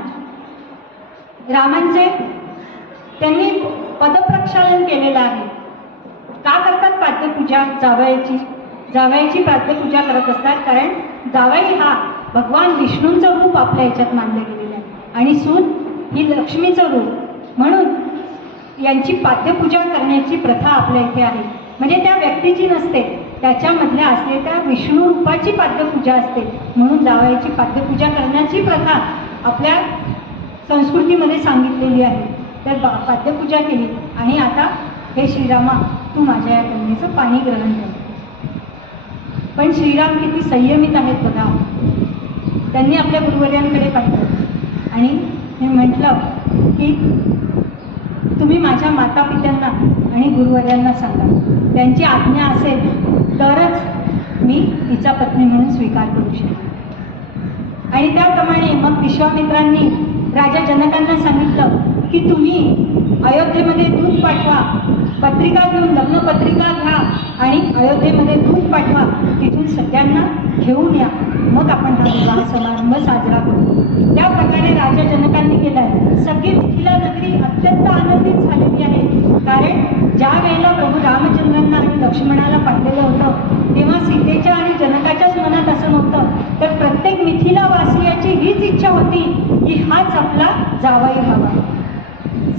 रामांचे त्यांनी पदप्रक्षालन केलेलं आहे. का करतात पाद्यपूजा? जावयाची पाद्यपूजा करत असतात, कारण जावई हा भगवान विष्णूंचं रूप आपल्या याच्यात मानलं गेलेलं आहे आणि सून ही लक्ष्मीचं रूप, म्हणून यांची पाद्यपूजा करण्याची प्रथा आपल्या इथे आहे. म्हणजे त्या व्यक्तीची नसते, त्याच्यामधल्या असलेल्या विष्णू रूपाची पाद्यपूजा असते. म्हणून जावयाची पाद्यपूजा करण्याची प्रथा आपल्या संस्कृतीमध्ये सांगितलेली आहे. तर पाद्यपूजा केली आणि आता हे श्रीरामा तू माझ्या या कन्येचं पाणी ग्रहण कर. पण श्रीराम किती संयमित आहेत बघा. त्यांनी आपल्या गुरुवर्यांकडे पाहिलं आणि मी म्हटलं की तुम्ही माझ्या मातापित्यांना आणि गुरुवर्यांना सांगा, त्यांची आज्ञा असेल तरच मी तिचा पत्नी म्हणून स्वीकार करू शकेन. आणि त्याप्रमाणे मग विश्वामित्रांनी राजा जनकांना सांगितलं की तुम्ही अयोध्येमध्ये दूत पाठवा, पत्रिका घेऊन लग्न पत्रिका घ्या आणि अयोध्येमध्ये दूत पाठवा, तिथून सगळ्यांना घेऊन या, मग आपण हा विवाह समारंभ साजरा करू. त्या प्रकारे राजा जनकांनी केला आहे. सगळी मिथिला नगरी अत्यंत आनंदित झालेली आहे. कारण ज्या वेळेला प्रभू रामचंद्रांना आणि लक्ष्मणाला पाठलेलं होतं तेव्हा सीतेच्या आणि जनकाच्याच मनात असं नव्हतं, तर प्रत्येक मिथिला वासियाची हीच इच्छा होती की हाच आपला जावई व्हावा.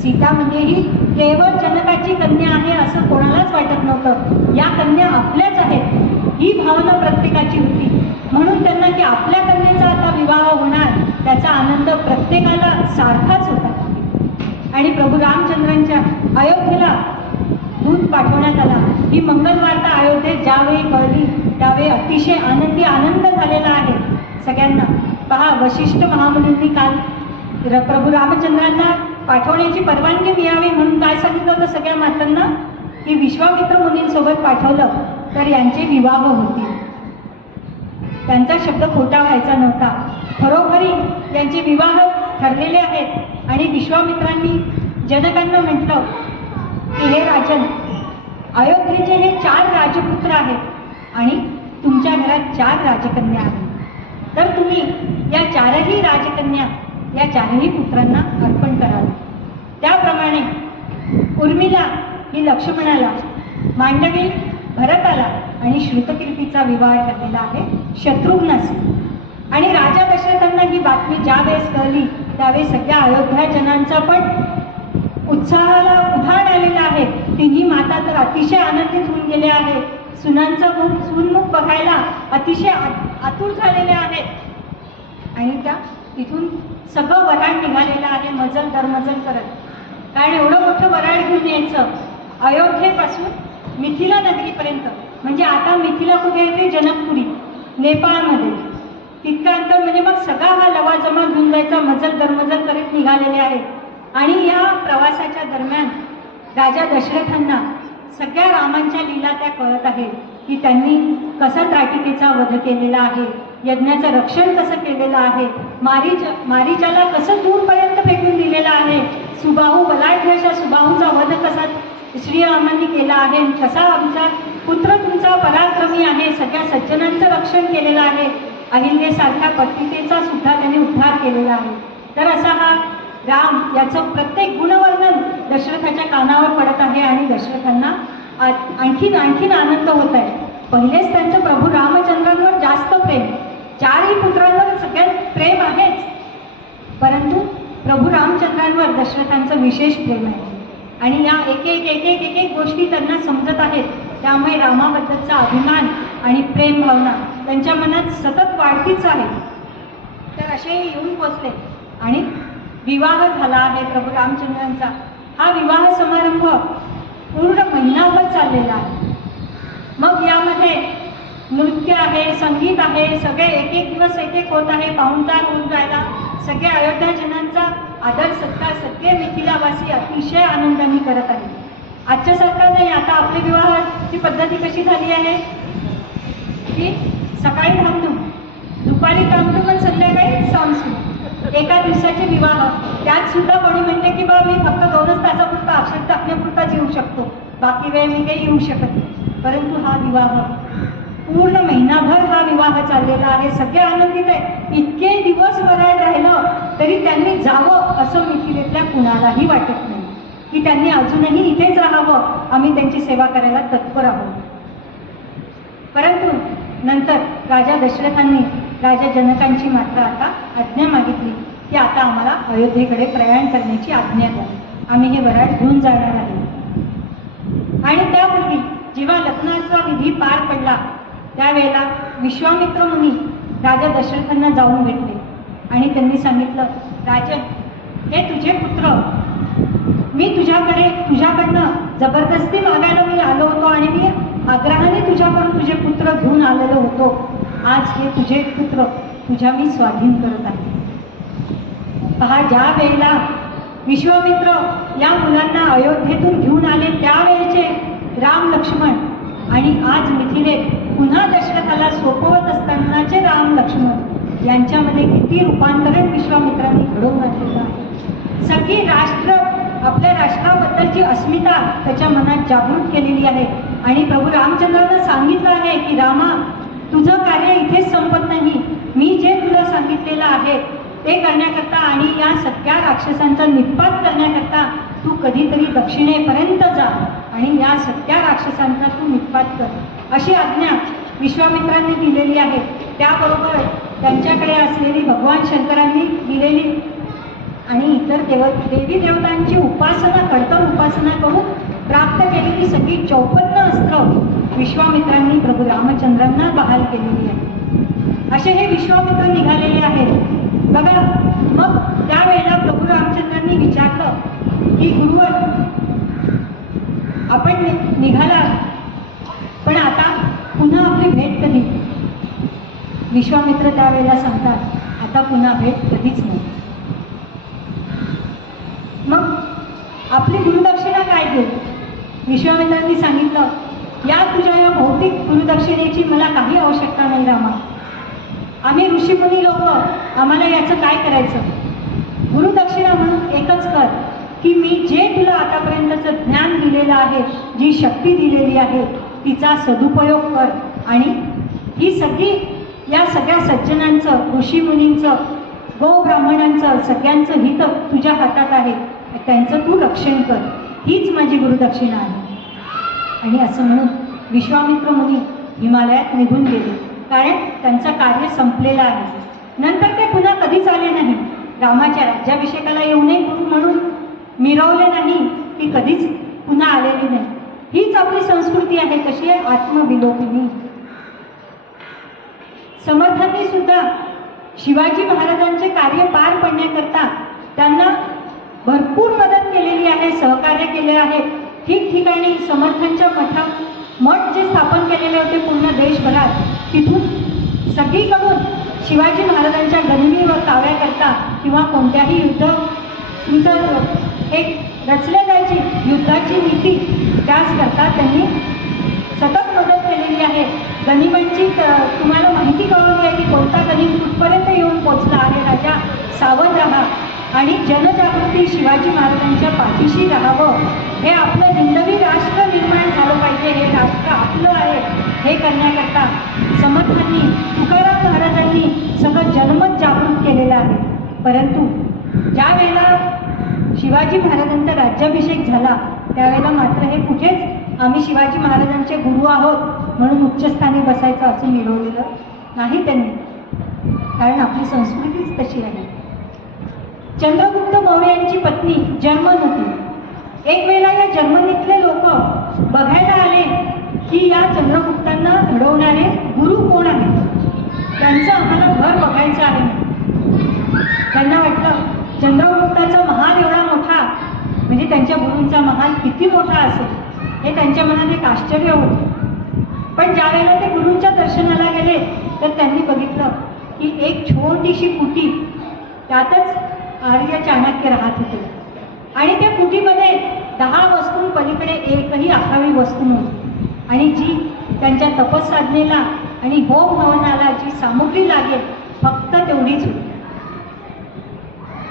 सीता म्हणजे ही केवळ जनकाची कन्या आहे असं कोणालाच वाटत नव्हतं. या कन्या आपल्याच आहेत ही भावना प्रत्येकाची होती. म्हणून त्यांना की आपल्या कन्येचा आता विवाह होणार त्याचा आनंद प्रत्येकाला सारखाच होता. आणि प्रभू रामचंद्रांच्या अयोध्येला दूत पाठवण्यात आला. ही मंगलवार्ता अयोध्येत ज्यावेळी कळली त्यावेळी अतिशय आनंद झालेला आहे सगळ्यांना. पहा, वशिष्ठ महामुनींनी काल प्रभू रामचंद्रांना पाठवण्याची परवानगी मिळावी म्हणून काय सांगितलं होतं सगळ्या मातांना, की विश्वामित्र मुनींसोबत पाठवलं तर यांचे विवाह होतील. त्यांचा शब्द खोटा व्हायचा नव्हता. खरोखरी यांचे विवाह ठरलेले आहेत. आणि विश्वामित्रांनी जनकांना म्हटलं की हे राजन, अयोध्येचे हे 4 राजपुत्र आहेत आणि तुमच्या घरात 4 राजकन्या आहेत. तर तुम्ही या 4ही राजकन्या या 4ही पुत्रांना अर्पण कराल. त्याप्रमाणे उर्मिला ही लक्ष्मणाला, मांडवी भरताला आणि श्रुतकीर्तीचा विवाह ठरलेला आहे शत्रुघ्नाशी. आणि राजा दशरथांना ही बातमी ज्या वेळेस कळली त्यावेळेस सगळ्या अयोध्या जनांचा पण उत्साहाला उधाण आलेला आहे. तिन्ही माता तर अतिशय आनंदित होऊन गेल्या आहेत. सुनांचं सूनमुख बघायला अतिशय आतुर झालेले आहेत. आणि त्या तिथून सगळं वराड निघालेलं आहे मजल दरमजल करत. कारण एवढं मोठं वराड घेऊन यायचं अयोध्येपासून मिथिला नगरीपर्यंत. म्हणजे आता मिथिला कुठे येते? जनकपुरी, नेपाळमध्ये. तितकं अंतर म्हणजे मग सगळा हा लवाजमा घेऊन जायचा मजल दरमजल करत निघालेले आहे. आणि या प्रवासाच्या दरम्यान राजा दशरथांना सगळ्या रामांच्या लीला त्या कळत आहेत की त्यांनी कसा त्राटिकेचा वध केलेला आहे, यज्ञाचं रक्षण कसं केलेलं आहे, मारीचाला कसं दूरपर्यंत फेकून दिलेलं आहे, सुबाहू बलाढ्य अशा सुबाहूचा वध कसा श्रीरामांनी केला आहे, कसा आमचा पुत्र तुमचा पराक्रमी आहे, सगळ्या सज्जनांचं रक्षण केलेलं आहे, अहिल्यासारख्या पत्नीतेचा सुद्धा त्यांनी उद्धार केलेला आहे. तर असा हा राम याचं प्रत्येक गुणवर्णन दशरथाच्या कानावर पडत आहे आणि दशरथांना आणखीन आनंद होत आहे. पहिलेच त्यांचं प्रभू रामचंद्रांवर जास्त प्रेम, चारही पुत्रांवर सगळ्यात प्रेम आहेच, परंतु प्रभू रामचंद्रांवर दशरथांचं विशेष प्रेम आहे. आणि या एक एक गोष्टी त्यांना समजत आहेत. त्यामुळे रामाबद्दलचा अभिमान आणि प्रेम भावना त्यांच्या मनात सतत वाढतीच आहे. तर असे येऊन पोचले आणि विवाह झाला आहे प्रभू रामचंद्रांचा. हा विवाह समारंभ पूर्ण महिनाभर चाललेला आहे. मग यामध्ये नृत्य आहे, संगीत आहे, सगळे एक दिवस एक होत आहे, पाहुणचार होऊन जायला, सगळे अयोध्याजनांचा आदर सत्कार सगळे मिथिलावासी अतिशय आनंदाने करत आहे. आजच्या सारखं नाही. आता आपली विवाहाची पद्धती कशी झाली आहे की सकाळी धामधूम, दुपारी धामधूम आणि संध्याकाळी सामसूम, एका दिवसाचे विवाह. त्यात सुद्धा कोणी म्हणते की बा मी फक्त 2च तासापुरता अक्षर टाकण्यापुरताच येऊ शकतो, बाकी वेळ मी काही येऊ शकत नाही. परंतु हा विवाह पूर्ण महिनाभर हा विवाह चाललेला आहे. सगळे आनंदित आहे. इतके दिवस वराड राहिलं तरी त्यांनी जावं असं मिथिलेतल्या कुणालाही वाटत नाही की त्यांनी अजूनही इथेच राहावं, आम्ही त्यांची सेवा करायला तत्पर आहोत. परंतु नंतर राजा दशरथांनी राजा जनकांची मात्र आता आज्ञा मागितली की आता आम्हाला अयोध्येकडे प्रयाण करण्याची आज्ञा द्या, आम्ही हे वराड घेऊन जाणार आहे. आणि त्यापूर्वी जेव्हा लग्नाचा विधी पार पडला त्यावेळेला विश्वामित्र मुनी राजा दशरथांना जाऊन भेटले आणि त्यांनी सांगितलं, राजन, हे तुझे पुत्र मी तुझ्याकडनं जबरदस्ती मागायला मी आलो होतो आणि मी आग्रहाने तुझ्याकडून तुझे पुत्र घेऊन आलेलो होतो. आज हे तुझे पुत्र तुझ्या मी स्वाधीन करत आहे. पहा, ज्या वेळेला विश्वामित्र या मुलांना अयोध्येतून घेऊन आले त्यावेळेचे राम लक्ष्मण आणि आज मिथिलेत पुन्हा दशरथाला सोपवत असतानाचे राम लक्ष्मण यांच्यामध्ये किती रूपांतरण विश्वामित्रांनी घडवून आणलेलं आहे. सगळी राष्ट्र आपल्या राष्ट्राबद्दलची अस्मिता त्याच्या मनात जागृत केलेली आहे. आणि प्रभू रामचंद्रांना सांगितलं आहे की रामा, तुझं कार्य इथेच संपत नाही. मी जे तुला सांगितलेलं आहे ते करण्याकरता आणि या सगळ्या राक्षसांचा निपात करण्याकरता तू कधीतरी दक्षिणेपर्यंत जा आणि या सगळ्या राक्षसांचा तू निपात कर, अशी आज्ञा विश्वामित्रांनी दिलेली आहे. त्याबरोबर त्यांच्याकडे असलेली भगवान शंकरांनी दिलेली आणि इतर देवी देवतांची उपासना, कडतर उपासना करून प्राप्त केलेली सगळी 54 अस्त्र विश्वामित्रांनी प्रभू रामचंद्रांना बहाल केलेली आहे. असे हे विश्वामित्र निघालेले आहेत. बघा, मग त्यावेळेला प्रभू रामचंद्रांनी विचारलं की गुरुवर, आपण निघाला पण आता पुन्हा आपली भेट कधी? विश्वामित्र त्यावेळेला सांगतात, आता पुन्हा भेट कधीच नाही. मग आपली गुरुदक्षिणा काय देऊ? विश्वामित्रांनी सांगितलं, या तुझ्या या भौतिक गुरुदक्षिणेची मला काही आवश्यकता नाही रामा. आम्ही ऋषीमुनी लोक, आम्हाला याचं काय करायचं? गुरुदक्षिणा म्हणून एकच कर की मी जे तुला आतापर्यंतचं ज्ञान दिलेलं आहे, जी शक्ती दिलेली आहे, तिचा सदुपयोग कर आणि ही सगळी या सगळ्या सज्जनांचं, ऋषीमुनींचं, गोब्राह्मणांचं सगळ्यांचं हित तुझ्या हातात आहे, त्यांचं तू रक्षण कर. हीच माझी गुरुदक्षिणा आहे. आणि असं म्हणून विश्वामित्र मुनी हिमालयात निघून गेले, कारण त्यांचं कार्य संपलेलं आहे. नंतर ते पुन्हा कधीच आले नाही. रामाच्या राज्याभिषेकाला येऊनही गुरु म्हणून मिरवले नाही की कधीच पुन्हा आलेली नाही. हीच आपली संस्कृती आहे. कशी आहे? आत्मविलोकिनी. समर्थांनी सुद्धा शिवाजी महाराजांचे कार्य सहकार्य केले आहे. ठिकठिकाणी समर्थांच्या मठ जे स्थापन केलेले होते पूर्ण देशभरात, तिथून सगळीकडून शिवाजी महाराजांच्या गनिमी व काव्याकरता किंवा कोणत्याही युद्ध तुमचं एक रचल्या जायची युद्धाची नीती, त्याचकरता त्यांनी सतत मदत केलेली आहे. गनिमांची तुम्हाला माहिती कळवली आहे की कोणता गनिम कुठपर्यंत येऊन पोचला आहे. राजा सावध राहा आणि जनजागृती शिवाजी महाराजांच्या पाठीशी राहावं. हे आपलं हिंदवी राष्ट्र निर्माण झालं पाहिजे, हे राष्ट्र आपलं आहे हे करण्याकरता समर्थांनी तुकाराम महाराजांनी सगळं जनमत जागृत केलेलं आहे. परंतु ज्या वेळेला शिवाजी महाराजांचा राज्याभिषेक झाला त्यावेळेला मात्र हे कुठेच आम्ही शिवाजी महाराजांचे गुरु आहोत म्हणून उच्चस्थानी बसायचं असं मिळवलेलं नाही त्यांनी, कारण आपली संस्कृतीच तशी आहे. चंद्रगुप्त मौर्य यांची पत्नी जर्मन. एक वेळेला या जर्मनीतले लोक बघायला आले की या चंद्रगुप्तांना घडवणारे गुरु कोण आहेत, त्यांचं आम्हाला घर बघायचं आहे. त्यांना वाटलं चंद्रगुप्ताचा महाल एवढा मोठा, म्हणजे त्यांच्या गुरूंचा महाल किती मोठा असेल हे त्यांच्या मनात एक आश्चर्य होतं. पण ज्या वेळेला ते गुरूंच्या दर्शनाला गेले तर त्यांनी बघितलं की एक छोटीशी कुटी, त्यातच आर्य चाणक्य राहत होते आणि त्या कुटीमध्ये 10 वस्तूं पलीकडे एकही आखावी वस्तू नव्हती. आणि जी त्यांच्या तपसाधनेला आणि होम हवनाला जी सामुग्री लागेल फक्त तेवढीच होती.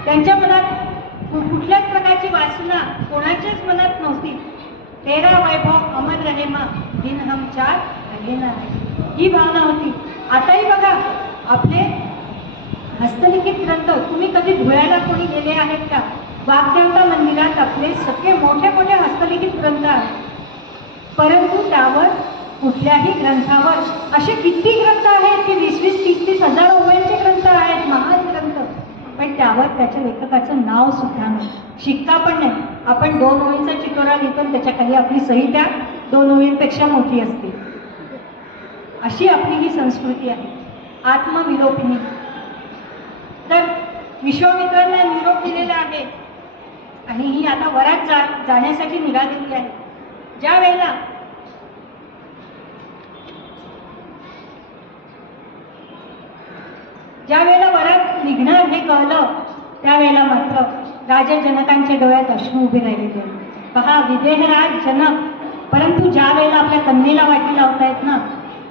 त्यांच्या मनात कुठल्याच प्रकारची वासना कोणाच्याच मनात नव्हती. तेरा वैभव अमर रहेमा दिन हम चार रहेना ही भावना होती. आताही बघा आपले हस्तलिखित ग्रंथ, तुम्ही कधी धुळ्याला कोणी गेले आहेत का? वाग्देवता मंदिरात आपले सगळे मोठे मोठे हस्तलिखित ग्रंथ आहेत. परंतु त्यावर कुठल्याही ग्रंथावर असे किती ग्रंथ आहेत की 20-20, 30-30 हजार ओव्यांचे ग्रंथ आहेत, महान ग्रंथ, पण त्यावर त्याच्या लेखकाचं नाव सुद्धा नाही, शिक्का पण नाही. आपण 2 ओळींचा चितोरा लिहितो त्याच्या खाली आपली सही त्या 2 ओळींपेक्षा मोठी असते. अशी आपली ही संस्कृती आहे आत्मविलोपिनी. तर विश्वामित्रांना निरोप दिलेला आहे आणि ही आता वरात जाण्यासाठी निघालेली आहे. ज्या वेळेला वरात निघणार हे कळलं त्यावेळेला मात्र राजा जनकांच्या डोळ्यात अश्रू उभे राहिलेले. पहा, विदेहराज जनक, परंतु ज्या वेळेला आपल्या कन्येला वाटी लावतायत ना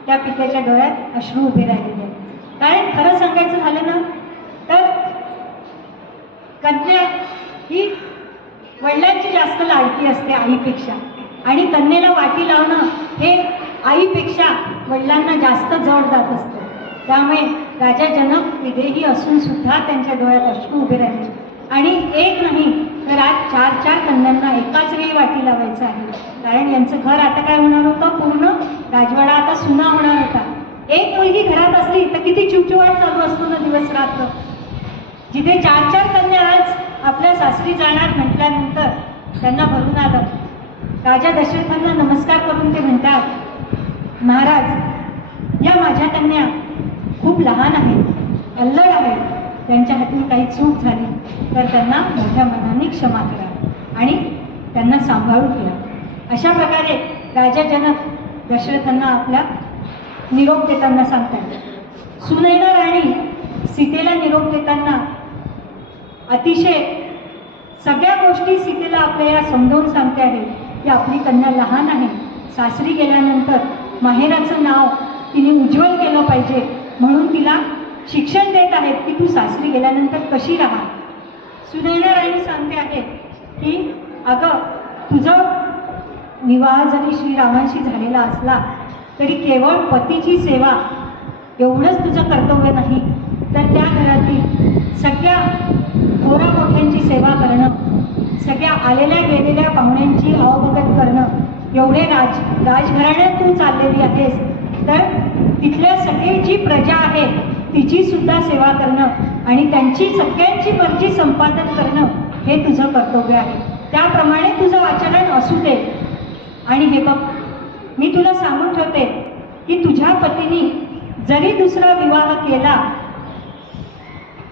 त्या पित्याच्या डोळ्यात अश्रू उभे राहिलेले. कारण खरं सांगायचं झालं ना तर कन्या ही वडिलांची जास्त लाडकी असते आईपेक्षा, आणि कन्येला वाटी लावणं हे आईपेक्षा वडिलांना जास्त जड जात असतं. त्यामुळे राजा जनक विदेही असून सुद्धा त्यांच्या डोळ्यात अश्रू उभे राहिले. आणि एक नाही तर आज 4-4 कन्यांना एकाच वेळी वाटी लावायचं आहे. कारण यांचं घर आता काय होणार होतं, पूर्ण राजवाडा आता सुना होणार होता. एक मुलगी घरात असली तर किती चिवचिवाट चालू असतो ना दिवस रात्र. जिथे 4-4 कन्या आज आपल्या सासरी जाणार म्हटल्यानंतर त्यांना भरून आलं. राजा दशरथांना नमस्कार करून ते म्हणतात, महाराज या माझ्या कन्या खूप लहान आहेत, अल्लड आहेत, त्यांच्या हातून काही चूक झाली तर त्यांना मोठ्या मनाने क्षमा करा आणि त्यांना सांभाळून घ्या. अशा प्रकारे राजा जनक दशरथांना आपला निरोप देताना सांगतात. सुनैना राणी सीतेला निरोप देताना अतिशय सगळ्या गोष्टी सीतेला आपल्याला समजावून सांगते आहे की आपली कन्या लहान आहे, सासरी गेल्यानंतर माहेराचं नाव तिने उज्ज्वल केलं पाहिजे म्हणून तिला शिक्षण देत आहेत की तू सासरी गेल्यानंतर कशी राहा. सुनैना राणी सांगते आहे की अगं तुझं विवाह जरी श्रीरामांशी झालेला असला तरी केवळ पतीची सेवा एवढंच तुझं कर्तव्य नाही, तर त्या घरातील सगळ्या थोरा मोठ्यांची सेवा करणं, सगळ्या आलेल्या गेलेल्या पाहुण्यांची अवभगत करणं. एवढे राजघराण्यात तू चाललेली आहेस तर तिथल्या सगळी जी प्रजा आहे तिची सुद्धा सेवा करणं आणि त्यांची सगळ्यांची मर्जी संपादन करणं हे तुझं कर्तव्य आहे. त्याप्रमाणे तुझं आचरण असू दे. आणि हे बघ, मी तुला सांगून ठेवते की तुझ्या पतीने जरी दुसरा विवाह केला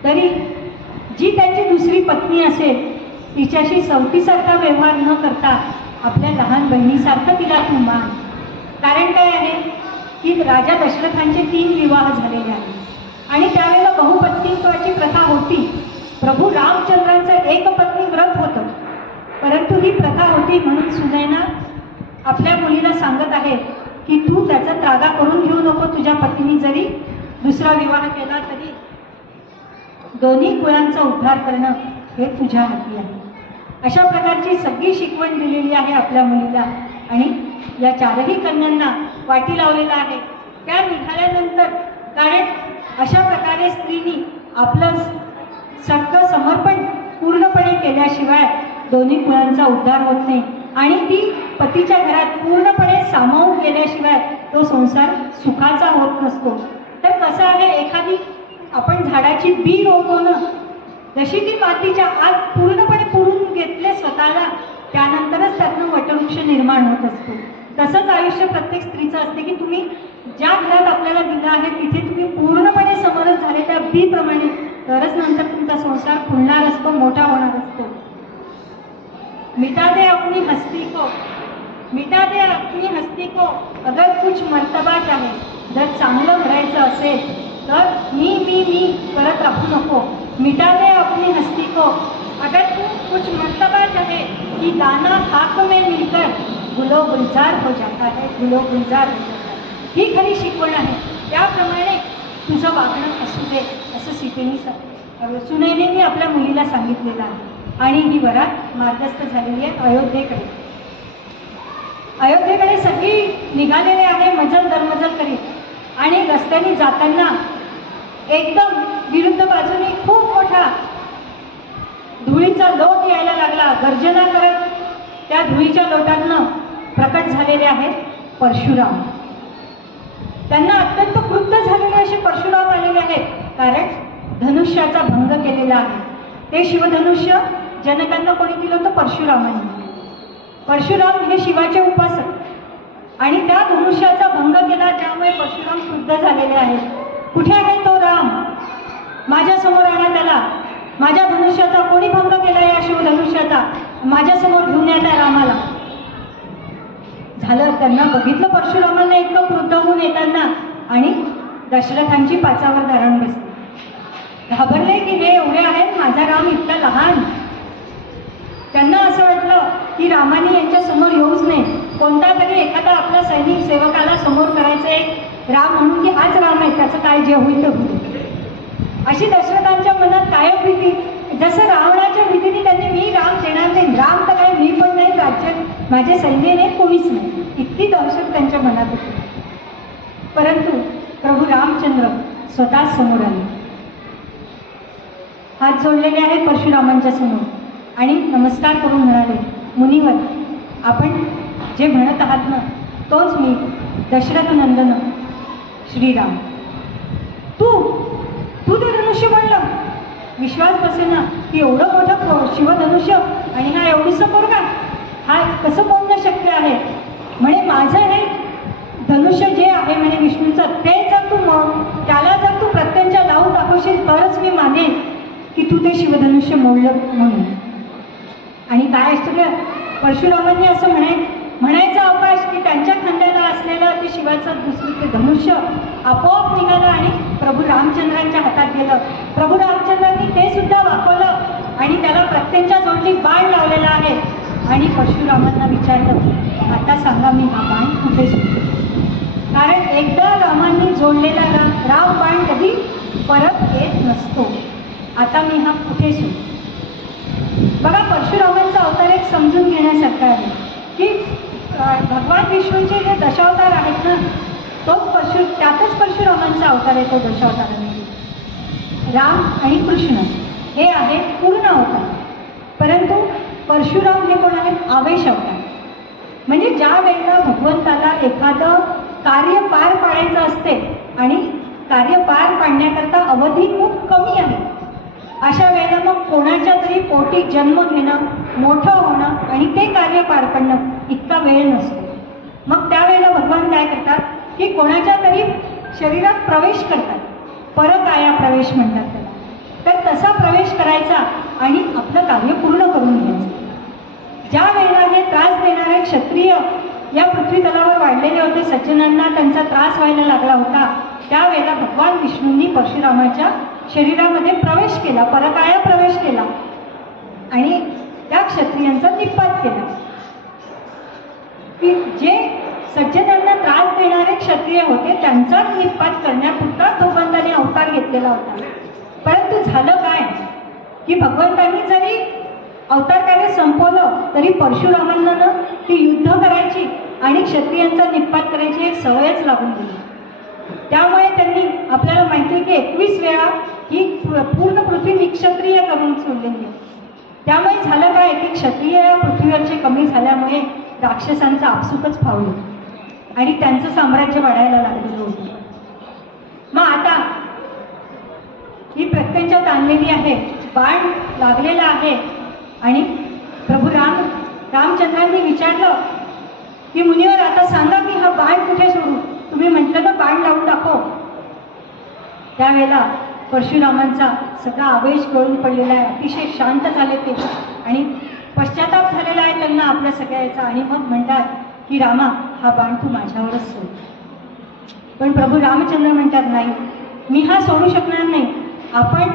तरी जी त्यांची दुसरी पत्नी असेल तिच्याशी सवतीसारखा व्यवहार न करता आपल्या लहान बहिणीसारखं तिला तू मान. कारण काय आहे की राजा दशरथांचे 3 विवाह झालेले आहेत आणि त्यावेळेला बहुपत्नीत्वाची प्रथा होती. प्रभू रामचंद्रांचं एकपत्नी व्रत होतं, परंतु ही प्रथा होती म्हणून सुनैना आपल्या मुलीला सांगत आहे की तू त्याचा त्रागा करून घेऊ नको. तुझ्या पत्नी जरी दुसरा विवाह केला तरी दोन्ही कुळांचा उद्धार करणं हे तुझ्या हाती आहे. अशा प्रकारची सगळी शिकवण दिलेली आहे आपल्या मुलीला आणि या 4ही कन्यांना वाटी लावलेला आहे. त्या निघाल्यानंतर कारण अशा प्रकारे स्त्रीनी आपलं सगळं समर्पण पूर्णपणे केल्याशिवाय दोन्ही कुळांचा उद्धार होत नाही आणि ती पतीच्या घरात पूर्णपणे सामावून गेल्याशिवाय तो संसार सुखाचा होत नसतो. तर कसं आहे, एखादी आपण झाडाची बी रोवतो ना, जशी ती मातीच्या आत पूर्णपणे पुरून घेतले स्वतःला, त्यानंतरच त्यातनं वटवृक्ष निर्माण होत असतो. तसंच आयुष्य प्रत्येक स्त्रीचं असते की तुम्ही ज्या घरात आपल्याला दिलं आहे तिथे तुम्ही पूर्णपणे समरस झाले त्या बीप्रमाणे, तरच नंतर तुमचा संसार खुलणार असतो, मोठा होणार असतो. मिटा दे अपनी हस्ती को, मिटा दे अपनी हस्ती को, अगर कुछ मर्तबा चाहे. जर चांगलं करायचं असेल तर मी करत राहू नको. मिटा दे अपनी हस्ती को, अगर तू कुछ मर्तबा चाहे कि दाना खाक में मिलकर गुलो गुलजार हो जाता है, गुलो गुलजार हो जाता है. ही खरी शिकवण आहे. त्याप्रमाणे तुझं वागणं असू दे असं सीतेने सुनैनेने आपल्या मुलीला सांगितलेलं आहे. आणि ही वरात मार्गस्थ झालेली आहे अयोध्येकडे. अयोध्येकडे सगळी निघालेले आहे मजल दरमजल करीत आणि रस्त्याने जाताना एकदम विरुद्ध बाजूने खूप मोठा धुळीचा लोट यायला लागला. गर्जना करत त्या धुळीच्या लोटांना प्रकट झालेले आहेत परशुराम. त्यांना अत्यंत क्रुद्ध झालेले असे परशुराम आलेले आहेत, कारण धनुष्याचा भंग केलेला आहे. ते शिवधनुष्य जनकांना कोणी दिलं होतं? परशुरामांनी. परशुराम हे शिवाचे उपासक आणि त्या धनुष्याचा भंग केला, त्यामुळे परशुराम क्रुद्ध झालेले आहेत. कुठे आहे तो राम? माझ्यासमोर आणा त्याला. माझ्या धनुष्याचा कोणी भंग केला? या शिवधनुष्याचा माझ्यासमोर घेऊन या त्या रामाला. झालं, त्यांना बघितलं परशुरामांना इतकं क्रुद्ध होऊन येताना आणि दशरथांची पाचावर धरण बसली. घाबरले की हे एवढे आहेत, माझा राम इतका लहान. त्यांना असं वाटलं की रामाने यांच्या समोर येऊच नाही. कोणता तरी एखादा आपला सैनिक सेवकाला समोर करायचं एक राम म्हणून की हाच राम आहे, त्याचं काय जे होईल ते होईल, अशी दशरथांच्या मनात कायम भीती. जसं रावणाच्या भीतीने त्यांनी मी राम देणार नाही, राम तर काय मी पण नाही, राज्य माझे सैन्य नाही, कोणीच नाही, इतकी दहशत त्यांच्या मनात होती. परंतु प्रभू रामचंद्र स्वतः समोर आले, हात जोडलेले आहेत परशुरामांच्या समोर आणि नमस्कार करून म्हणाले, मुनिवर, आपण जे म्हणत आहात ना तोच मी दशरथ नंदन श्रीराम. तू ते धनुष्य म्हणलं, विश्वास बसेना की एवढं मोठं शिवधनुष्य आणि हा एवढीसं पोरगा, हा कसं बोलणं शक्य आहे? म्हणे माझं हे धनुष्य जे आहे म्हणे विष्णूचं, ते जर तू त्याला जर तू प्रत्यंचा लावून दाखवशील तरच मी मानेन की तू ते शिवधनुष्य मोडलं म्हणून. आणि काय सगळं परशुरामांनी असं म्हणायचा अवकाश की त्यांच्या खांद्याला असलेलं ते शिवाचं दुसरं ते धनुष्य आपोआप निघालं आणि प्रभू रामचंद्रांच्या हातात गेलं. प्रभू रामचंद्रांनी ते सुद्धा वापरलं आणि त्याला प्रत्यंच्या जोडणी बाण लावलेला आहे. आणि परशुरामांना विचारलं, आता सांगा मी हा बाण कुठे सुटतो? कारण एकदा रामांनी जोडलेला राम बाण कधी परत येत नसतो. आता मी हा कुठे सुटतो? बघा, परशुरामांचा अवतार एक समजून घेण्यासारखा आहे की भगवान विष्णूचे जे दशावतार आहेत ना, त्यातच परशुरामांचा अवतार आहे. तो दशावतारामध्ये राम आणि कृष्ण हे आहेत पूर्ण अवतार, परंतु परशुराम हे कोण आहेत? आवेश अवतार. म्हणजे ज्या वेळेला भगवंताला एखादं कार्य पार पाडायचं असते आणि कार्य पार पाडण्याकरता अवधी खूप कमी आहे, अशा वेळेला मग कोणाच्या तरी पोटी जन्म घेणं, मोठं होणं आणि ते कार्य पार पाडणं इतका वेळ नसतो. मग त्यावेळेला भगवान काय करतात की कोणाच्या तरी शरीरात प्रवेश करतात, परकाया प्रवेश म्हणतात त्याला. तर तसा प्रवेश करायचा आणि आपलं कार्य पूर्ण करून घ्यायचं. या पृथ्वी तलावर वाढलेले होते, सज्जनांना त्यांचा त्रास व्हायला लागला होता, त्यावेळेला भगवान विष्णूंनी परशुरामाच्या शरीरामध्ये प्रवेश केला, परकाया प्रवेश केला आणि त्या क्षत्रियांचा निपात केला. की जे सज्जनांना त्रास देणारे क्षत्रिय होते त्यांचाच निपात करण्यापुरता भगवंताने अवतार घेतलेला होता. परंतु झालं काय की भगवंतांनी जरी अवतार कार्य संपवलं तरी परशुरामांना ती युद्ध करायची आणि क्षत्रियांचा निपात करायची एक सवयच लागून गेली. त्यामुळे त्यांनी आपल्याला माहिती आहे की 21 वेळा ही पूर्ण पृथ्वी निक्षत्रिय करून सोडलेली आहे. त्यामुळे झालं काय की क्षत्रिय पृथ्वीवरचे कमी झाल्यामुळे राक्षसांचं आपसुकच फावलं आणि त्यांचं साम्राज्य वाढायला लागलेलं होतं. मग आता ही प्रत्यंच्यात आणलेली आहे, बाण लागलेला आहे आणि प्रभू रामचंद्रांनी विचारलं की मुनिवर आता सांगा की हा बाण कुठे सोडू, तुम्ही म्हटलं ना बाण लावून दाखव. त्यावेळेला परशुरामांचा सगळा आवेश गळून पडलेला आहे, अतिशय शांत झाले ते आणि पश्चाताप झालेला आहे त्यांना आपल्या सगळ्याचा. आणि मग म्हणतात की रामा हा बाण तू माझ्यावरच सोड. पण प्रभू रामचंद्र म्हणतात नाही, मी हा सोडू शकणार नाही. आपण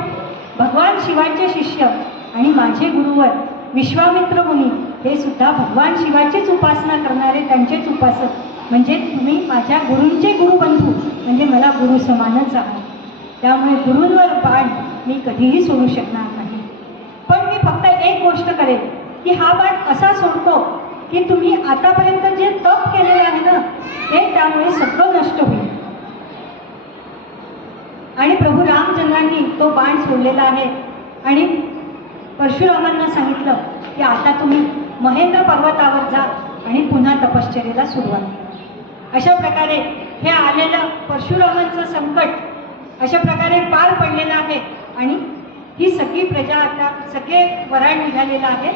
भगवान शिवाचे शिष्य आणि माझे गुरुवर विश्वामित्र मुनी हे सुद्धा भगवान शिवाचीच उपासना करणारे, त्यांचेच उपासक, म्हणजे तुम्ही माझ्या गुरूंचे गुरुबंधू, म्हणजे मला गुरु समानच आहात. त्यामुळे गुरूंवर बाण मी कधीही सोडू शकणार नाही. पण मी फक्त एक गोष्ट करेन की हा बाण असा सोडतो की तुम्ही आतापर्यंत जे तप केलेलं आहे ना ते त्यामुळे सगळं नष्ट होईल. आणि प्रभू रामचंद्रांनी तो बाण सोडलेला आहे आणि परशुरामांना सांगितलं की आता तुम्ही महेंद्र पर्वतावर जा आणि पुन्हा तपश्चर्येला सुरुवात करा. अशा प्रकारे हे आलेलं परशुरामांचं संकट अशा प्रकारे पार पडलेलं आहे आणि ही सगळी प्रजा आता सगळे वराड निघालेलं आहे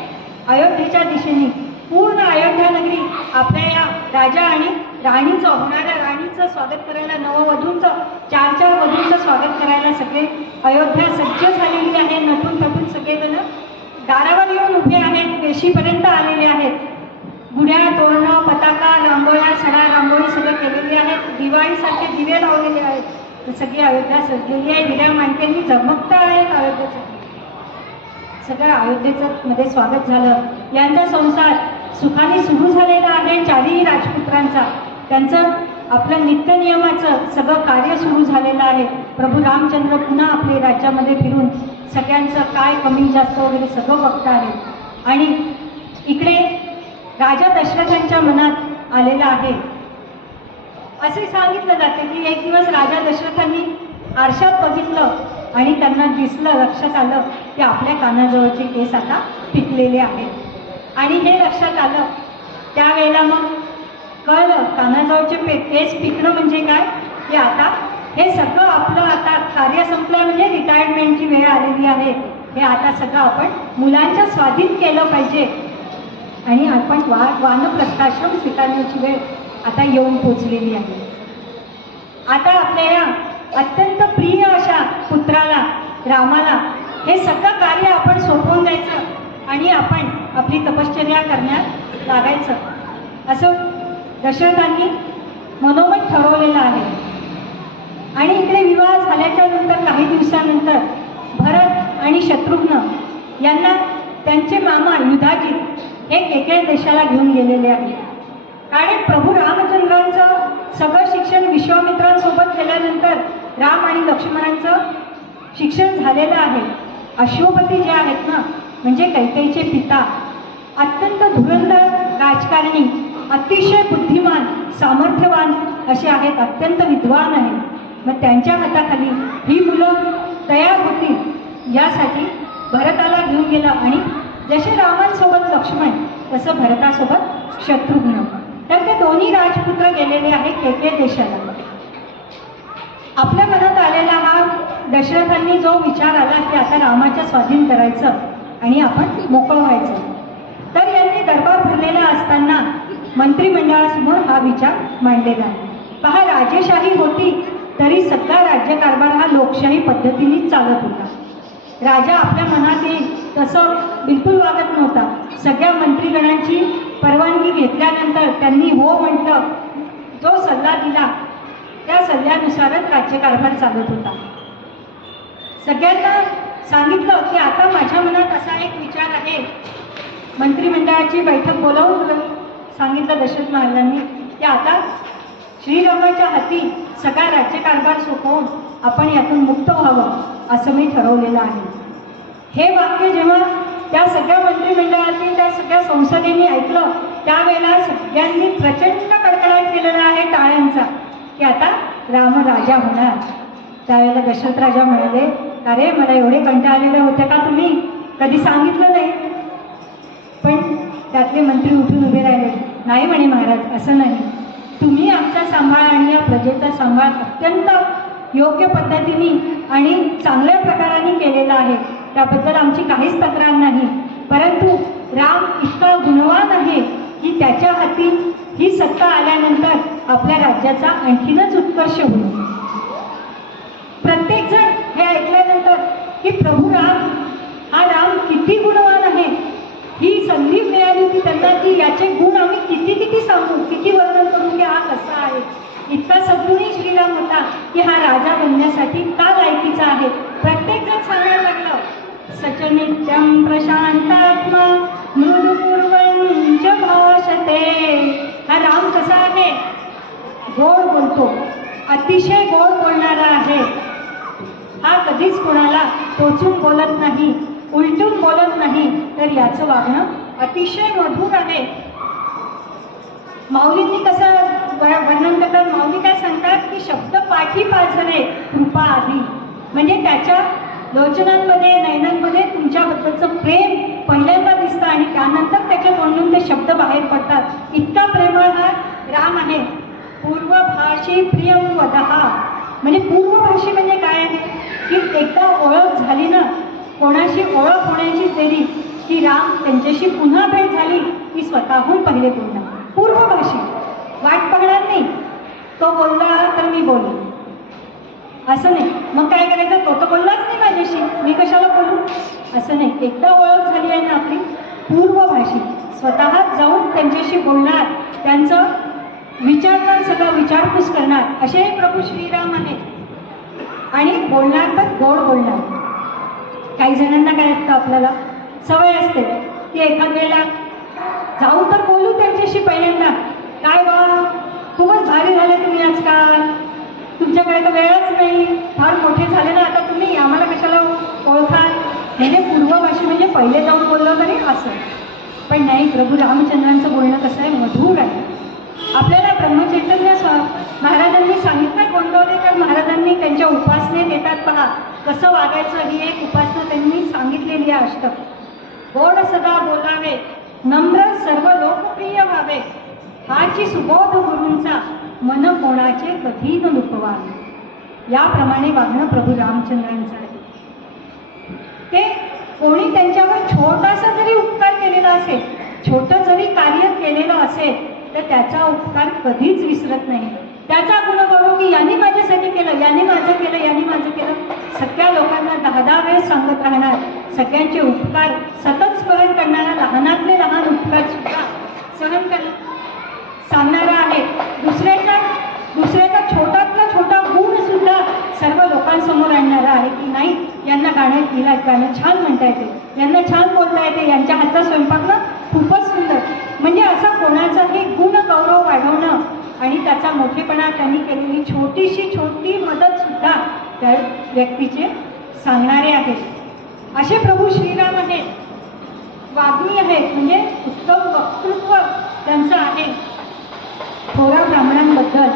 अयोध्येच्या दिशेने. पूर्ण अयोध्या नगरी आपल्या या राजा आणि राणीचं, होणाऱ्या राणीचं स्वागत करायला, नववधूंचं, 4 वधूंचं स्वागत करायला सगळे अयोध्या सज्ज झालेली आहे. नटून थटून सगळेजण दारावर येऊन उभे आहेत, वेशीपर्यंत आलेले आहेत. गुढ्या, तोरणं, पताका, रांगोळ्या, सडा रांगोळी सगळं केलेली आहेत. दिवाळीसारखे दिवे लावलेले आहेत. सगळी अयोध्या सजलेली आहे, हिऱ्या माणक्यांनी झगमगत आहेत. अयोध्येचं सगळं अयोध्येचं मध्ये स्वागत झालं. यांचा संसार सुखाने सुरू झालेला आहे. 4ही राजपुत्रांचा त्यांचं आपलं नित्यनियमाचं सगळं कार्य सुरू झालेलं आहे. प्रभू रामचंद्र पुन्हा आपले राज्यामध्ये फिरून सगळ्यांचं काय कमी जास्त वगैरे सगळं बघत आहे. आणि इकडे राजा दशरथांच्या मनात आलेलं आहे. असे सांगितलं जाते की एक दिवस राजा दशरथांनी आरशात बघितलं आणि त्यांना दिसलं, लक्षात आलं की आपल्या कानाजवळचे केस आता पिकलेले आहेत. आणि हे लक्षात आलं त्यावेळेला मग कळलं कानाजवळचे केस पिकणं म्हणजे काय की आता हे सगळं आपलं आता कार्य संपलं, म्हणजे रिटायरमेंटची वेळ आलेली आहे. हे आता सगळं आपण मुलांच्या स्वाधीन केलं पाहिजे आणि आपण वानप्रस्थाश्रम स्वीकारण्याची वेळ आता येऊन पोचलेली आहे. आता आपल्या या अत्यंत प्रिय अशा पुत्राला रामाला हे सगळं कार्य आपण सोपवून द्यायचं आणि आपण आपली तपश्चर्या करण्यात लागायचं असं दशरथांनी मनोमत ठरवलेलं आहे. आणि इकडे विवाह झाल्याच्या नंतर काही दिवसानंतर भरत आणि शत्रुघ्न यांना त्यांचे मामा युधाजित हे केकय देशाला घेऊन गेलेले आहेत. कारण प्रभू रामचंद्रांचं सगळं शिक्षण विश्वामित्रांसोबत केल्यानंतर राम आणि लक्ष्मणांचं शिक्षण झालेलं आहे. अश्वपती जे आहेत ना, म्हणजे कैकेयीचे पिता, अत्यंत धुरंधर राजकारणी, अतिशय बुद्धिमान, सामर्थ्यवान असे आहेत, अत्यंत विद्वान आहेत. मग त्यांच्या हाताखाली ही मुलं तयार होतील यासाठी भरताला घेऊन गेला. आणि जसे रामांसोबत लक्ष्मण तसं भरतासोबत शत्रुघ्न, तर ते दोन्ही राजपुत्र गेलेले आहेत केकय देशाला. आपल्या मनात आलेला हा दशरथांनी जो विचार आला की आता रामाच्या स्वाधीन करायचं आणि आपण मोकळं व्हायचं, तर यांनी दरबार भरलेला असताना मंत्रिमंडळासमोर हा विचार मांडलेला आहे. पहा, राजेशाही होती तरी सगळा राज्यकारभार हा लोकशाही पद्धतीनेच चालत होता. राजा आपल्या मनात येईल तसं बिलकुल वागत नव्हता. सगळ्या मंत्रिगणांची परवानगी घेतल्यानंतर त्यांनी हो म्हटलं, जो सल्ला दिला त्या सल्ल्यानुसारच राज्यकारभार चालत होता. सगळ्यांना सांगितलं की आता माझ्या मनात असा एक विचार आहे. मंत्रिमंडळाची बैठक बोलावून सांगितलं दशरथ महाराजांनी की आता श्रीरामाच्या हाती सगळा राज्यकारभार सोपवून आपण यातून मुक्त व्हावं असं मी ठरवलेलं आहे. हे वाक्य जेव्हा त्या सगळ्या मंत्रिमंडळातील त्या सगळ्या संसदेने ऐकलं त्यावेळेला सगळ्यांनी प्रचंड कडकडाट केलेला आहे टाळ्यांचा की आता राम राजा होणार. त्यावेळेला दशरथ राजा म्हणाले, अरे मला एवढे कंटाळ आलेले होते का, तुम्ही कधी सांगितलं नाही. पण त्यातले मंत्री उठून उभे राहिले, नाही म्हणे महाराज, असं नाही, तुम्ही आमचा सांभाळ आणि या प्रजेचा सांभाळ अत्यंत योग्य पद्धतीने आणि चांगल्या प्रकाराने केलेला आहे, त्याबद्दल आमची काहीच तक्रार नाही. परंतु राम इतका गुणवान आहे की त्याच्या हाती ही सत्ता आल्यानंतर आपल्या राज्याचा आणखीनच उत्कर्ष होईल. प्रत्येक जण हे ऐकल्यानंतर की प्रभू राम, हा राम किती गुणवान आहे, ही संधी मिळाली होती त्यांना की याचे गुण आम्ही किती किती सांगू, किती वर्णन करू की हा कसा आहे. इतका सद्गुणी श्रीराम होता की हा राजा बनण्यासाठी का लायकीचा आहे. प्रत्येक जण सांगायला लागलं, सचनित्यं प्रशांतात्मा मृदुपूर्वंच भाषते. हा राम कसा आहे, गोड बोलतो, अतिशय गोड बोलणारा आहे. हा कधीच कोणाला टोचून बोलत नाही, उलटून बोलत नाही, तर याचं वागणं अतिशय मधुर आहे. माऊलींनी कसं वर्णन करतात, माऊली काय सांगतात की शब्द पाठी पाझरे कृपा आधी, म्हणजे त्याच्या लोचनांमध्ये नयनांमध्ये तुमच्याबद्दलचं प्रेम पहिल्यांदा दिसतं आणि त्यानंतर त्याच्या तोंडून ते शब्द बाहेर पडतात. इतका प्रेमळ हा राम आहे. पूर्वभाषी प्रियं वदहा, म्हणजे पूर्वभाषी म्हणजे काय आहे की एकदा ओळख झाली ना, कोणाशी ओळख होण्याची देरी की राम त्यांच्याशी पुन्हा भेट झाली की स्वतःहून पहिले बोलणार. पूर्वभाषी, वाट बघणार नाही, तो बोलला तर मी बोलू असं नाही. मग काय करायचं, तो तर बोललाच नाही माझ्याशी, मी कशाला बोलू असं नाही. एकदा ओळख झाली आहे ना आपली, पूर्वभाषी, स्वतः जाऊन त्यांच्याशी बोलणार, त्यांचं विचारणार, सगळं विचारपूस करणार, असे प्रभू श्रीराम आहेत. आणि बोलणार तर गोड बोलणार. काही जणांना काय असतं, आपल्याला सवय असते की एखाद वेळेला जाऊ तर बोलू त्यांच्याशी पहिल्यांदा, काय बा खूपच भारी झाले तुम्ही आजकाल, तुमच्याकडे तर वेळच नाही, फार मोठे झाले ना आता तुम्ही, आम्हाला कशाला ओळखाल. म्हणजे पूर्वभाषी म्हणजे पहिले जाऊन बोललं तरी असं. पण नाही, प्रभू रामचंद्रांचं बोलणं कसं आहे, मधुर आहे. आपल्याला ब्रह्मचैतन्य महाराजांनी सांगितलं, गोंदवलेकर महाराजांनी त्यांच्या उपासनेत येतात पहा कसं वागायचं, ही एक उपासना त्यांनी सांगितलेली आहे. अष्टक, गोड सदा बोलावे, नम्र सर्व लोकप्रिय व्हावे, हाची सुबोध गुरूंचा, मन कोणाचे कधी न दुखवावे. याप्रमाणे वागणं प्रभू रामचंद्रांचं आहे. ते कोणी त्यांच्यावर छोटासा जरी उपकार केलेला असेल, छोटं जरी कार्य केलेलं असेल, तर त्याचा उपकार कधीच विसरत नाही. त्याचा गुणगौरव की यांनी माझ्यासाठी केलं, याने माझं केलं, याने माझं केलं, सगळ्या लोकांना 10-10 वेळेस सांगत राहणार. सगळ्यांचे उपकार सतत स्मरण करणारा, लहानातले लहान उपकार सुद्धा सहन कर सांगणारा आहे. दुसऱ्याचा छोटातला छोटा गुण सुद्धा सर्व लोकांसमोर आणणारा आहे की नाही, यांना गाणं छान म्हणता येते, यांना छान बोलता येते, यांच्या हातचा स्वयंपाक ना खूपच सुंदर. म्हणजे असा कोणाचाही गुण गौरव वाढवणं आणि त्याचा मोठेपणा, त्यांनी केलेली छोटीशी छोटी मदत सुद्धा त्या व्यक्तीचे सांगणारे आहेत. असे प्रभू श्रीराम आहेत. वाग्मी आहेत, म्हणजे उत्तम वक्तृत्व त्यांचं आहे. थोरा ब्राह्मणांबद्दल,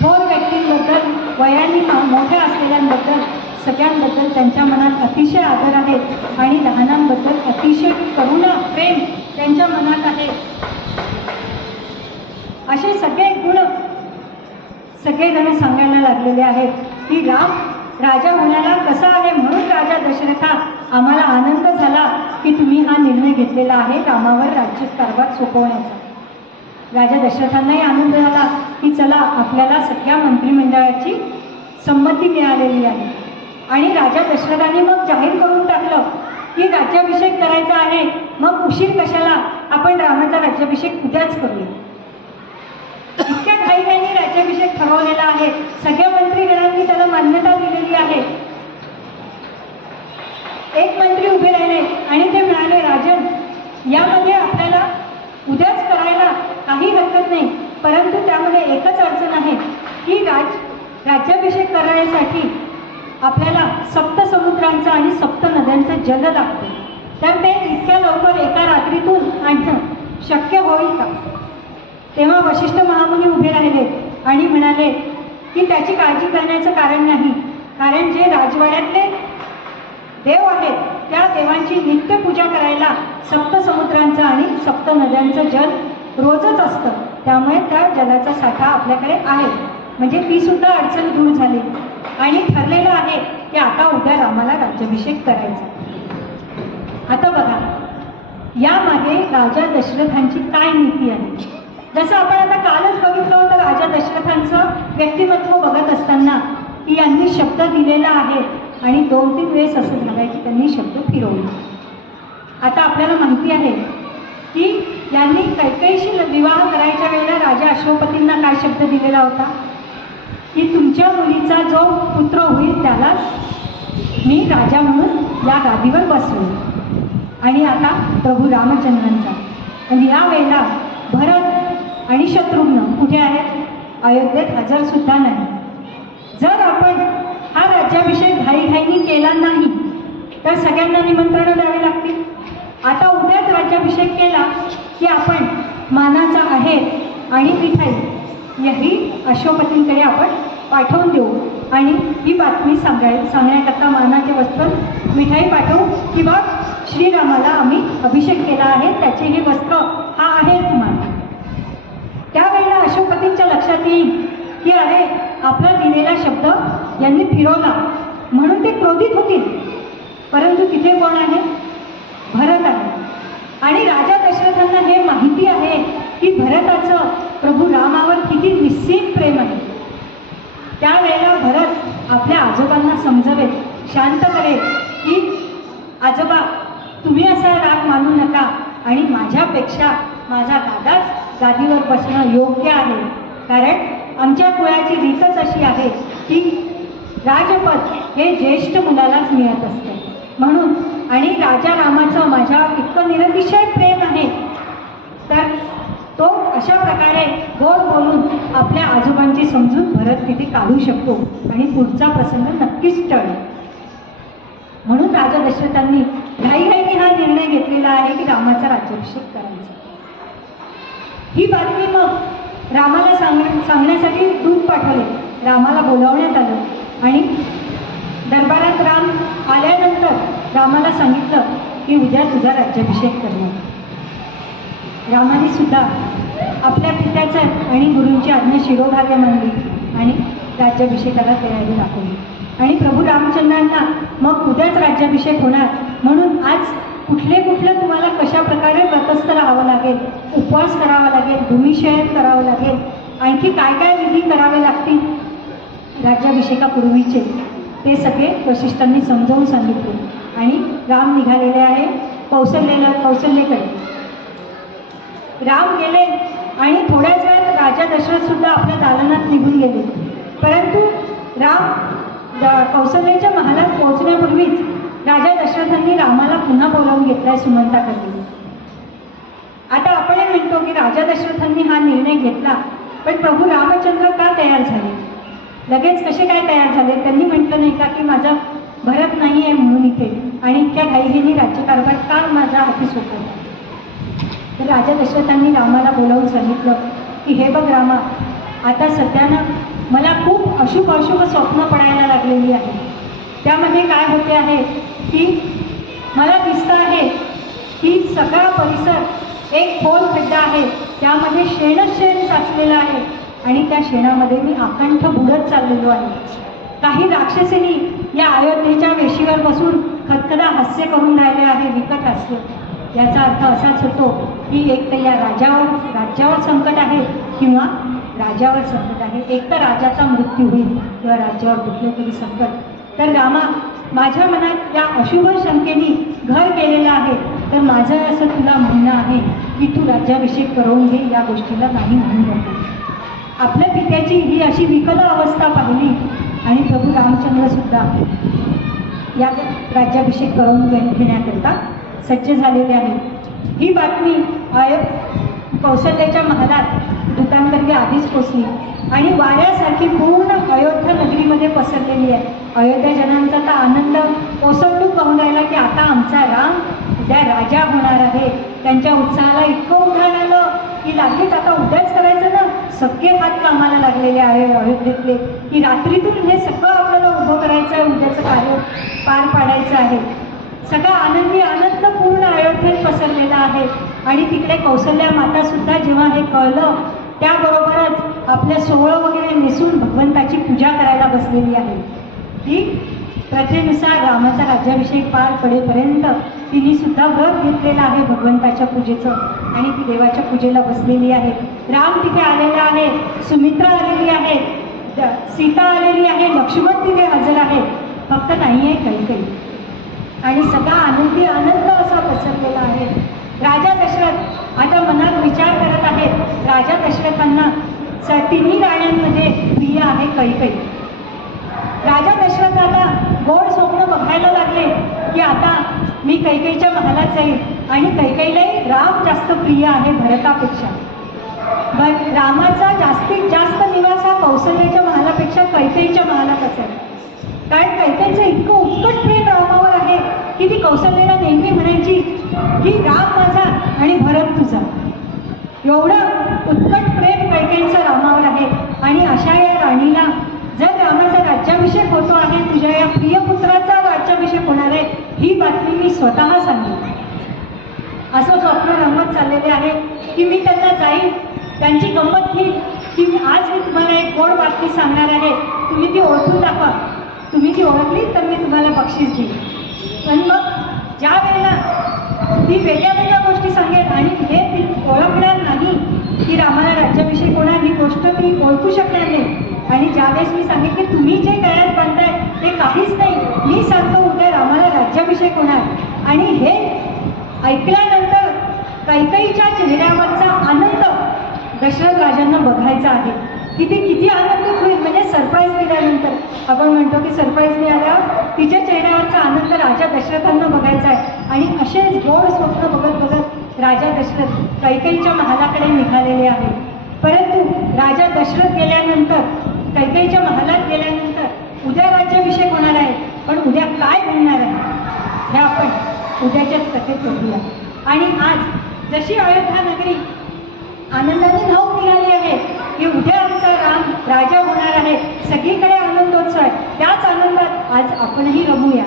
थोर व्यक्तींबद्दल, वयाने मोठ्या असलेल्यांबद्दल, सगळ्यांबद्दल त्यांच्या मनात अतिशय आदर आहे आणि लहानांबद्दल अतिशय करुणा, प्रेम त्यांच्या मनात आहे. असे सगळे गुण सगळेजण सांगायला लागलेले आहेत की राम राजा होण्याला कसा आहे. म्हणून राजा दशरथा, आम्हाला आनंद झाला की तुम्ही हा निर्णय घेतलेला आहे रामावर राज्यकारभार सोपवण्याचा. राजा दशरथांनाही आनंद झाला की चला, आपल्याला सगळ्या मंत्रिमंडळाची संमती मिळालेली आहे. आणि राजा दशरथाने मग जाहीर करून टाकलं की राज्याभिषेक करायचा आहे, मग उशीर कशाला, आपण रामाचा राज्याभिषेक उद्याच करूया. इतक्या घाईघाईने राज्याभिषेक ठरवलेला आहे, सगळ्या मंत्रीगणांनी त्याला मान्यता दिलेली आहे. एक मंत्री उभे राहिले आणि ते म्हणाले, राजन, यामध्ये आपल्याला उद्याच करायला काही हरकत नाही, परंतु त्यामध्ये एकच अडचण आहे की राज्याभिषेक करण्यासाठी आपल्याला सप्त समुद्रांचा आणि सप्त नद्यांचं जल लागते, तर ते इतक्या लवकर एका रात्रीतून आणणं शक्य होईल का? तेव्हा वशिष्ठ महामुनी उभे राहिले आणि म्हणाले की त्याची काळजी करण्याचं कारण नाही, कारण जे राजवाड्यातले देव आहेत त्या देवांची नित्य पूजा करायला सप्त समुद्रांचं आणि सप्त नद्यांचं जल रोजच असतं, त्यामुळे त्या जलाचा साठा आपल्याकडे आहे. म्हणजे ती सुद्धा अडचण दूर झाली आणि ठरलेलं आहे की आता उद्या रामाला राज्याभिषेक करायचा. आता बघा, यामागे राजा दशरथांची काय नीती आहे. जसं आपण आता कालच बघितलं होतं, राजा दशरथांचं व्यक्तिमत्व बघत असताना की यांनी शब्द दिलेला आहे आणि 2-3 वेळेस असं झालंय की त्यांनी शब्द फिरवले. आता आपल्याला माहिती आहे की यांनी कैकेयीशी विवाह करायच्या वेळेला राजा अश्वपतींना काय शब्द दिलेला होता की तुमच्या मुलीचा जो पुत्र होईल त्यालाच मी राजा म्हणून या गादीवर बसवेन. आणि आता प्रभू रामचंद्रांचा, आणि या वेळेला भरत आणि शत्रुघ्न कुठे आहेत? अयोध्येत हजर सुद्धा नाही. जर आपण हा राज्याभिषेक घाईघाईनी केला नाही तर सगळ्यांना निमंत्रण द्यावे लागतील. आता उद्याच राज्याभिषेक केला की आपण मानाचा आहे आणि मिठाई याही अश्वपतींकडे आपण पाठवून देऊ आणि ही बातमी सांगण्याकरता मानाचे वस्त्र मिठाई पाठवू की बा श्रीरामाला आम्ही अभिषेक केला आहे, त्याचे हे वस्त्र हा आहे तुम्हाला. त्यावेळेला अश्वपतींच्या लक्षात येईल की अरे आपला दिलेला शब्द यांनी फिरवला, म्हणून ते क्रोधित होतील. परंतु तिथे कोण आहे? भरत आहे. आणि राजा दशरथांना हे माहिती आहे की भरताचं प्रभू रामावर किती निस्सीम प्रेम आहे. त्यावेळेला भरत आपल्या आजोबांना समजवेल, शांत करेल की आजोबा तुम्ही असा राग मानू नका आणि माझ्यापेक्षा माझा दादाच गादीवर बसणं योग्य आहे, कारण आमच्या कुळाची रीतच अशी आहे की राजपद हे ज्येष्ठ मुलालाच मिळत असते. म्हणून आणि राजा रामाचं माझ्या इतकं निरतिशय प्रेम आहे, तर तो अशा प्रकारे गोड बोलून आपल्या आजोबांची समजून भरत तिथे काढू शकतो आणि पुढचा प्रसंग नक्कीच टळेल. म्हणून राजा दशरथांनी घाईघाईने हा निर्णय घेतलेला आहे की रामाचा राज्याभिषेक करायचा. ही बातमी मग रामाला सांगण्यासाठी दूत पाठवले. रामाला बोलावण्यात आलं आणि दरबारात राम आल्यानंतर रामाला सांगितलं की उद्या तुझा राज्याभिषेक करणार. रामाने सुद्धा आपल्या पित्याचं आणि गुरूंची आज्ञा शिरोधार्य मानली आणि राज्याभिषेकाला तयारी दाखवली. आणि प्रभू रामचंद्रांना मग उद्याच राज्याभिषेक होणार, म्हणून आज कुठले तुम्हाला कशा प्रकारे व्रतस्थ राहावं लागेल, उपवास करावा लागेल, भूमिशयन करावं लागेल, आणखी काय काय विधी करावे लागतील राज्याभिषेकापूर्वीचे, ते सगळे वशिष्ठांनी समजावून सांगितले. आणि राम निघालेले आहे कौशल्येकडे. राम गेले आणि थोड्याच वेळात राजा दशरथ सुद्धा आपल्या दालनात निघून गेले. परंतु राम कौशल्याच्या महालात पोहोचण्यापूर्वीच राजा दशरथांनी रामाला पुन्हा बोलावून घेतलाय सुमंताकडे. आता आपण म्हणतो की राजा दशरथांनी हा निर्णय घेतला, पण प्रभू रामचंद्र का तयार झाले? लगेच कसे काय तयार झाले? त्यांनी म्हटलं नाही का की माझा भरत नाही आहे म्हणून इथे, आणि इतक्या घाईघाईने राज्यकारभार का माझा हाती सोपवला? तर राजा दशरथांनी रामाला बोलावून सांगितलं की हे बघ रामा, आता सध्यानं मला खूप अशुभ स्वप्न पडायला लागलेली आहे. त्यामध्ये काय होते आहे की मला दिसतं आहे की सगळा परिसर एक खोल खड्डा आहे, त्यामध्ये शेण साचलेलं आहे आणि त्या शेणामध्ये मी अकंठ बुडत चाललेलो आहे. काही राक्षसींनी या अयोध्येच्या वेशीवर बसून खदखदा हास्य करून राहिले आहे, विकट हास्य. याचा अर्थ असाच होतो की एक तर या राज्यावर संकट आहे किंवा राजावर संकट आहे. एक तर राजाचा मृत्यू होईल किंवा राज्यावर कुठले तरी संकट. तर रामा, माझ्या मनात या अशुभ शंकेने घर केले माझं असं तुला म्हणणं आहे की तू राज्याभिषेक करून घे, या गोष्टीला नाही म्हणू नको. आपल्या पित्याची ही अशी विकल अवस्था पाहिली आणि प्रभू रामचंद्र सुद्धा या राज्याभिषेक करून घेण्याकरता सज्ज झालेले आहेत. ही बातमी कौशल्याच्या महालात दूतांतर्गे आधीच पोचली आणि वाऱ्यासारखी पूर्ण अयोध्या नगरीमध्ये पसरलेली आहे. अयोध्या जनांचा तर आनंद ओसंडून पाहून राहिला की आता आमचा राम उद्या राजा होणार आहे. त्यांच्या उत्साहाला इतकं उधाण आलं की लागलीच आता उद्याच करायचं ना. सगळे हात कामाला लागलेले आहे अयोध्येतले की रात्रीतून हे सगळं आपल्याला उभं करायचं आहे, उद्याचं कार्य पार पाडायचं आहे. सगळा आनंदी आनंद पूर्ण अयोध्येत पसरलेला आहे. आणि तिकडे कौशल्या माता सुद्धा जेव्हा हे कळलं त्याबरोबरच आपल्या सोहळं वगैरे नेसून भगवंताची पूजा करायला बसलेली आहे. की प्रथेनुसार रामाचा राज्याभिषेक पार पडेपर्यंत तिने सुद्धा व्रत घेतलेलं आहे भगवंताच्या पूजेचं आणि ती देवाच्या पूजेला बसलेली आहे. राम तिथे आलेला आहे, सुमित्रा आलेली आहे, सीता आलेली आहे, लक्ष्मण तिथे हजर आहे, फक्त नाही आहे कैकेयी. आणि सगळा आनंदी आनंद असा पसरलेला आहे. राजा दशरथ आता मनात विचार करत आहेत. राजा दशरथांना तिन्ही राण्यांमध्ये प्रिय आहे कैकेयी. राजा दशरथाला गोड स्वप्न बघायला लागले की आता मी कैकेयीच्या महालात जाईल आणि कैकेयीलाही राम जास्त प्रिय आहे भरतापेक्षा. रामाचा जास्तीत जास्त निवास हा कौशल्याच्या महालापेक्षा कैकेयीच्या महालात असेल. कारण कैकेयीचं इतकं उत्कट प्रेम रामावर आहे की ती कौशल्याला नेहमी म्हणायची की राम माझा आणि भरत तुझा. एवढं उत्कट प्रेम कैकेयीचं रामावर आहे. आणि अशा या राणीला जर रामाचा राज्याभिषेक होतो आहे, तुझ्या या प्रिय पुत्राचा राज्याभिषेक होणार आहे, ही बातमी मी स्वतः सांगेन असं स्वप्न रंगत चाललेले आहे की मी त्यांना जाईल, त्यांची गंमत घेईल की आज मी तुम्हाला एक गोड बातमी सांगणार आहे, तुम्ही ती ओळखून दाखवा. तुम्ही ती ओळखली तर मी तुम्हाला बक्षीस देईन. पण मग ज्या वेळेला ती वेगळ्या वेगळ्या गोष्टी सांगेल आणि हे ती ओळखणार नाही की रामाला राज्याभिषेक होणार, ही गोष्ट ती ओळखू शकणार नाही. आणि ज्यावेळेस मी सांगेन की तुम्ही जे गळ्यात बांधताय ते काहीच नाही, मी सांगतो उद्या रामाला राज्याभिषेक होणार. आणि हे ऐकल्यानंतर कैकेयीच्या चेहऱ्यावरचा आनंद दशरथ राजांना बघायचा आहे की ती किती आनंदित होईल. म्हणजे सरप्राईज दिल्यानंतर आपण म्हणतो की सरप्राईज मिळाल्यावर तिच्या चेहऱ्यावरचा आनंद राजा दशरथांना बघायचा आहे. आणि असेच गोड स्वप्न बघत बघत राजा दशरथ कैकेयीच्या महालाकडे निघालेले आहे. परंतु राजा दशरथ गेल्यानंतर, कैकेयीच्या महालात गेल्यानंतर उद्या राज्याभिषेक होणार आहे. पण उद्या काय घडणार आहे हे आपण उद्याच्याच कथेत बघूया. आणि आज जशी अयोध्या नगरी आनंदाने धावून निघाली आहे की उद्या आमचा राम राजा होणार आहे, सगळीकडे आनंदोत्सव आहे, त्याच आनंदात आज आपणही रमूया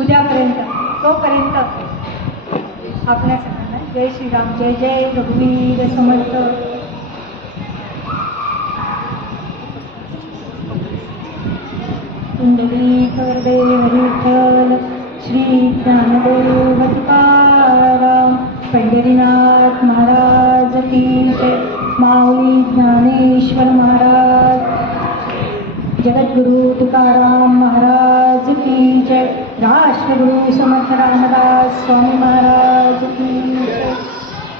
उद्यापर्यंत. तोपर्यंत आपल्या सगळ्यांना जय श्रीराम, जय जय रघुवीर समर्थ. पुंडलीक देव विठ्ठल, श्री ज्ञानदेव तुकाराम, पंढरीनाथ महाराज की जय, माऊली ज्ञानेश्वर महाराज, जगद्गुरु तुकाराम महाराज की जय, राष्ट्रगुरु समर्थ रामदास स्वामी महाराज की जय,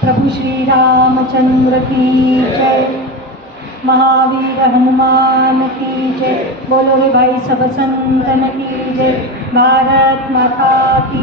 प्रभु श्री रामचंद्र की जय, महावीर हनुमान की जय. बोलो रे भाई सब संतन की जय. भारत माता की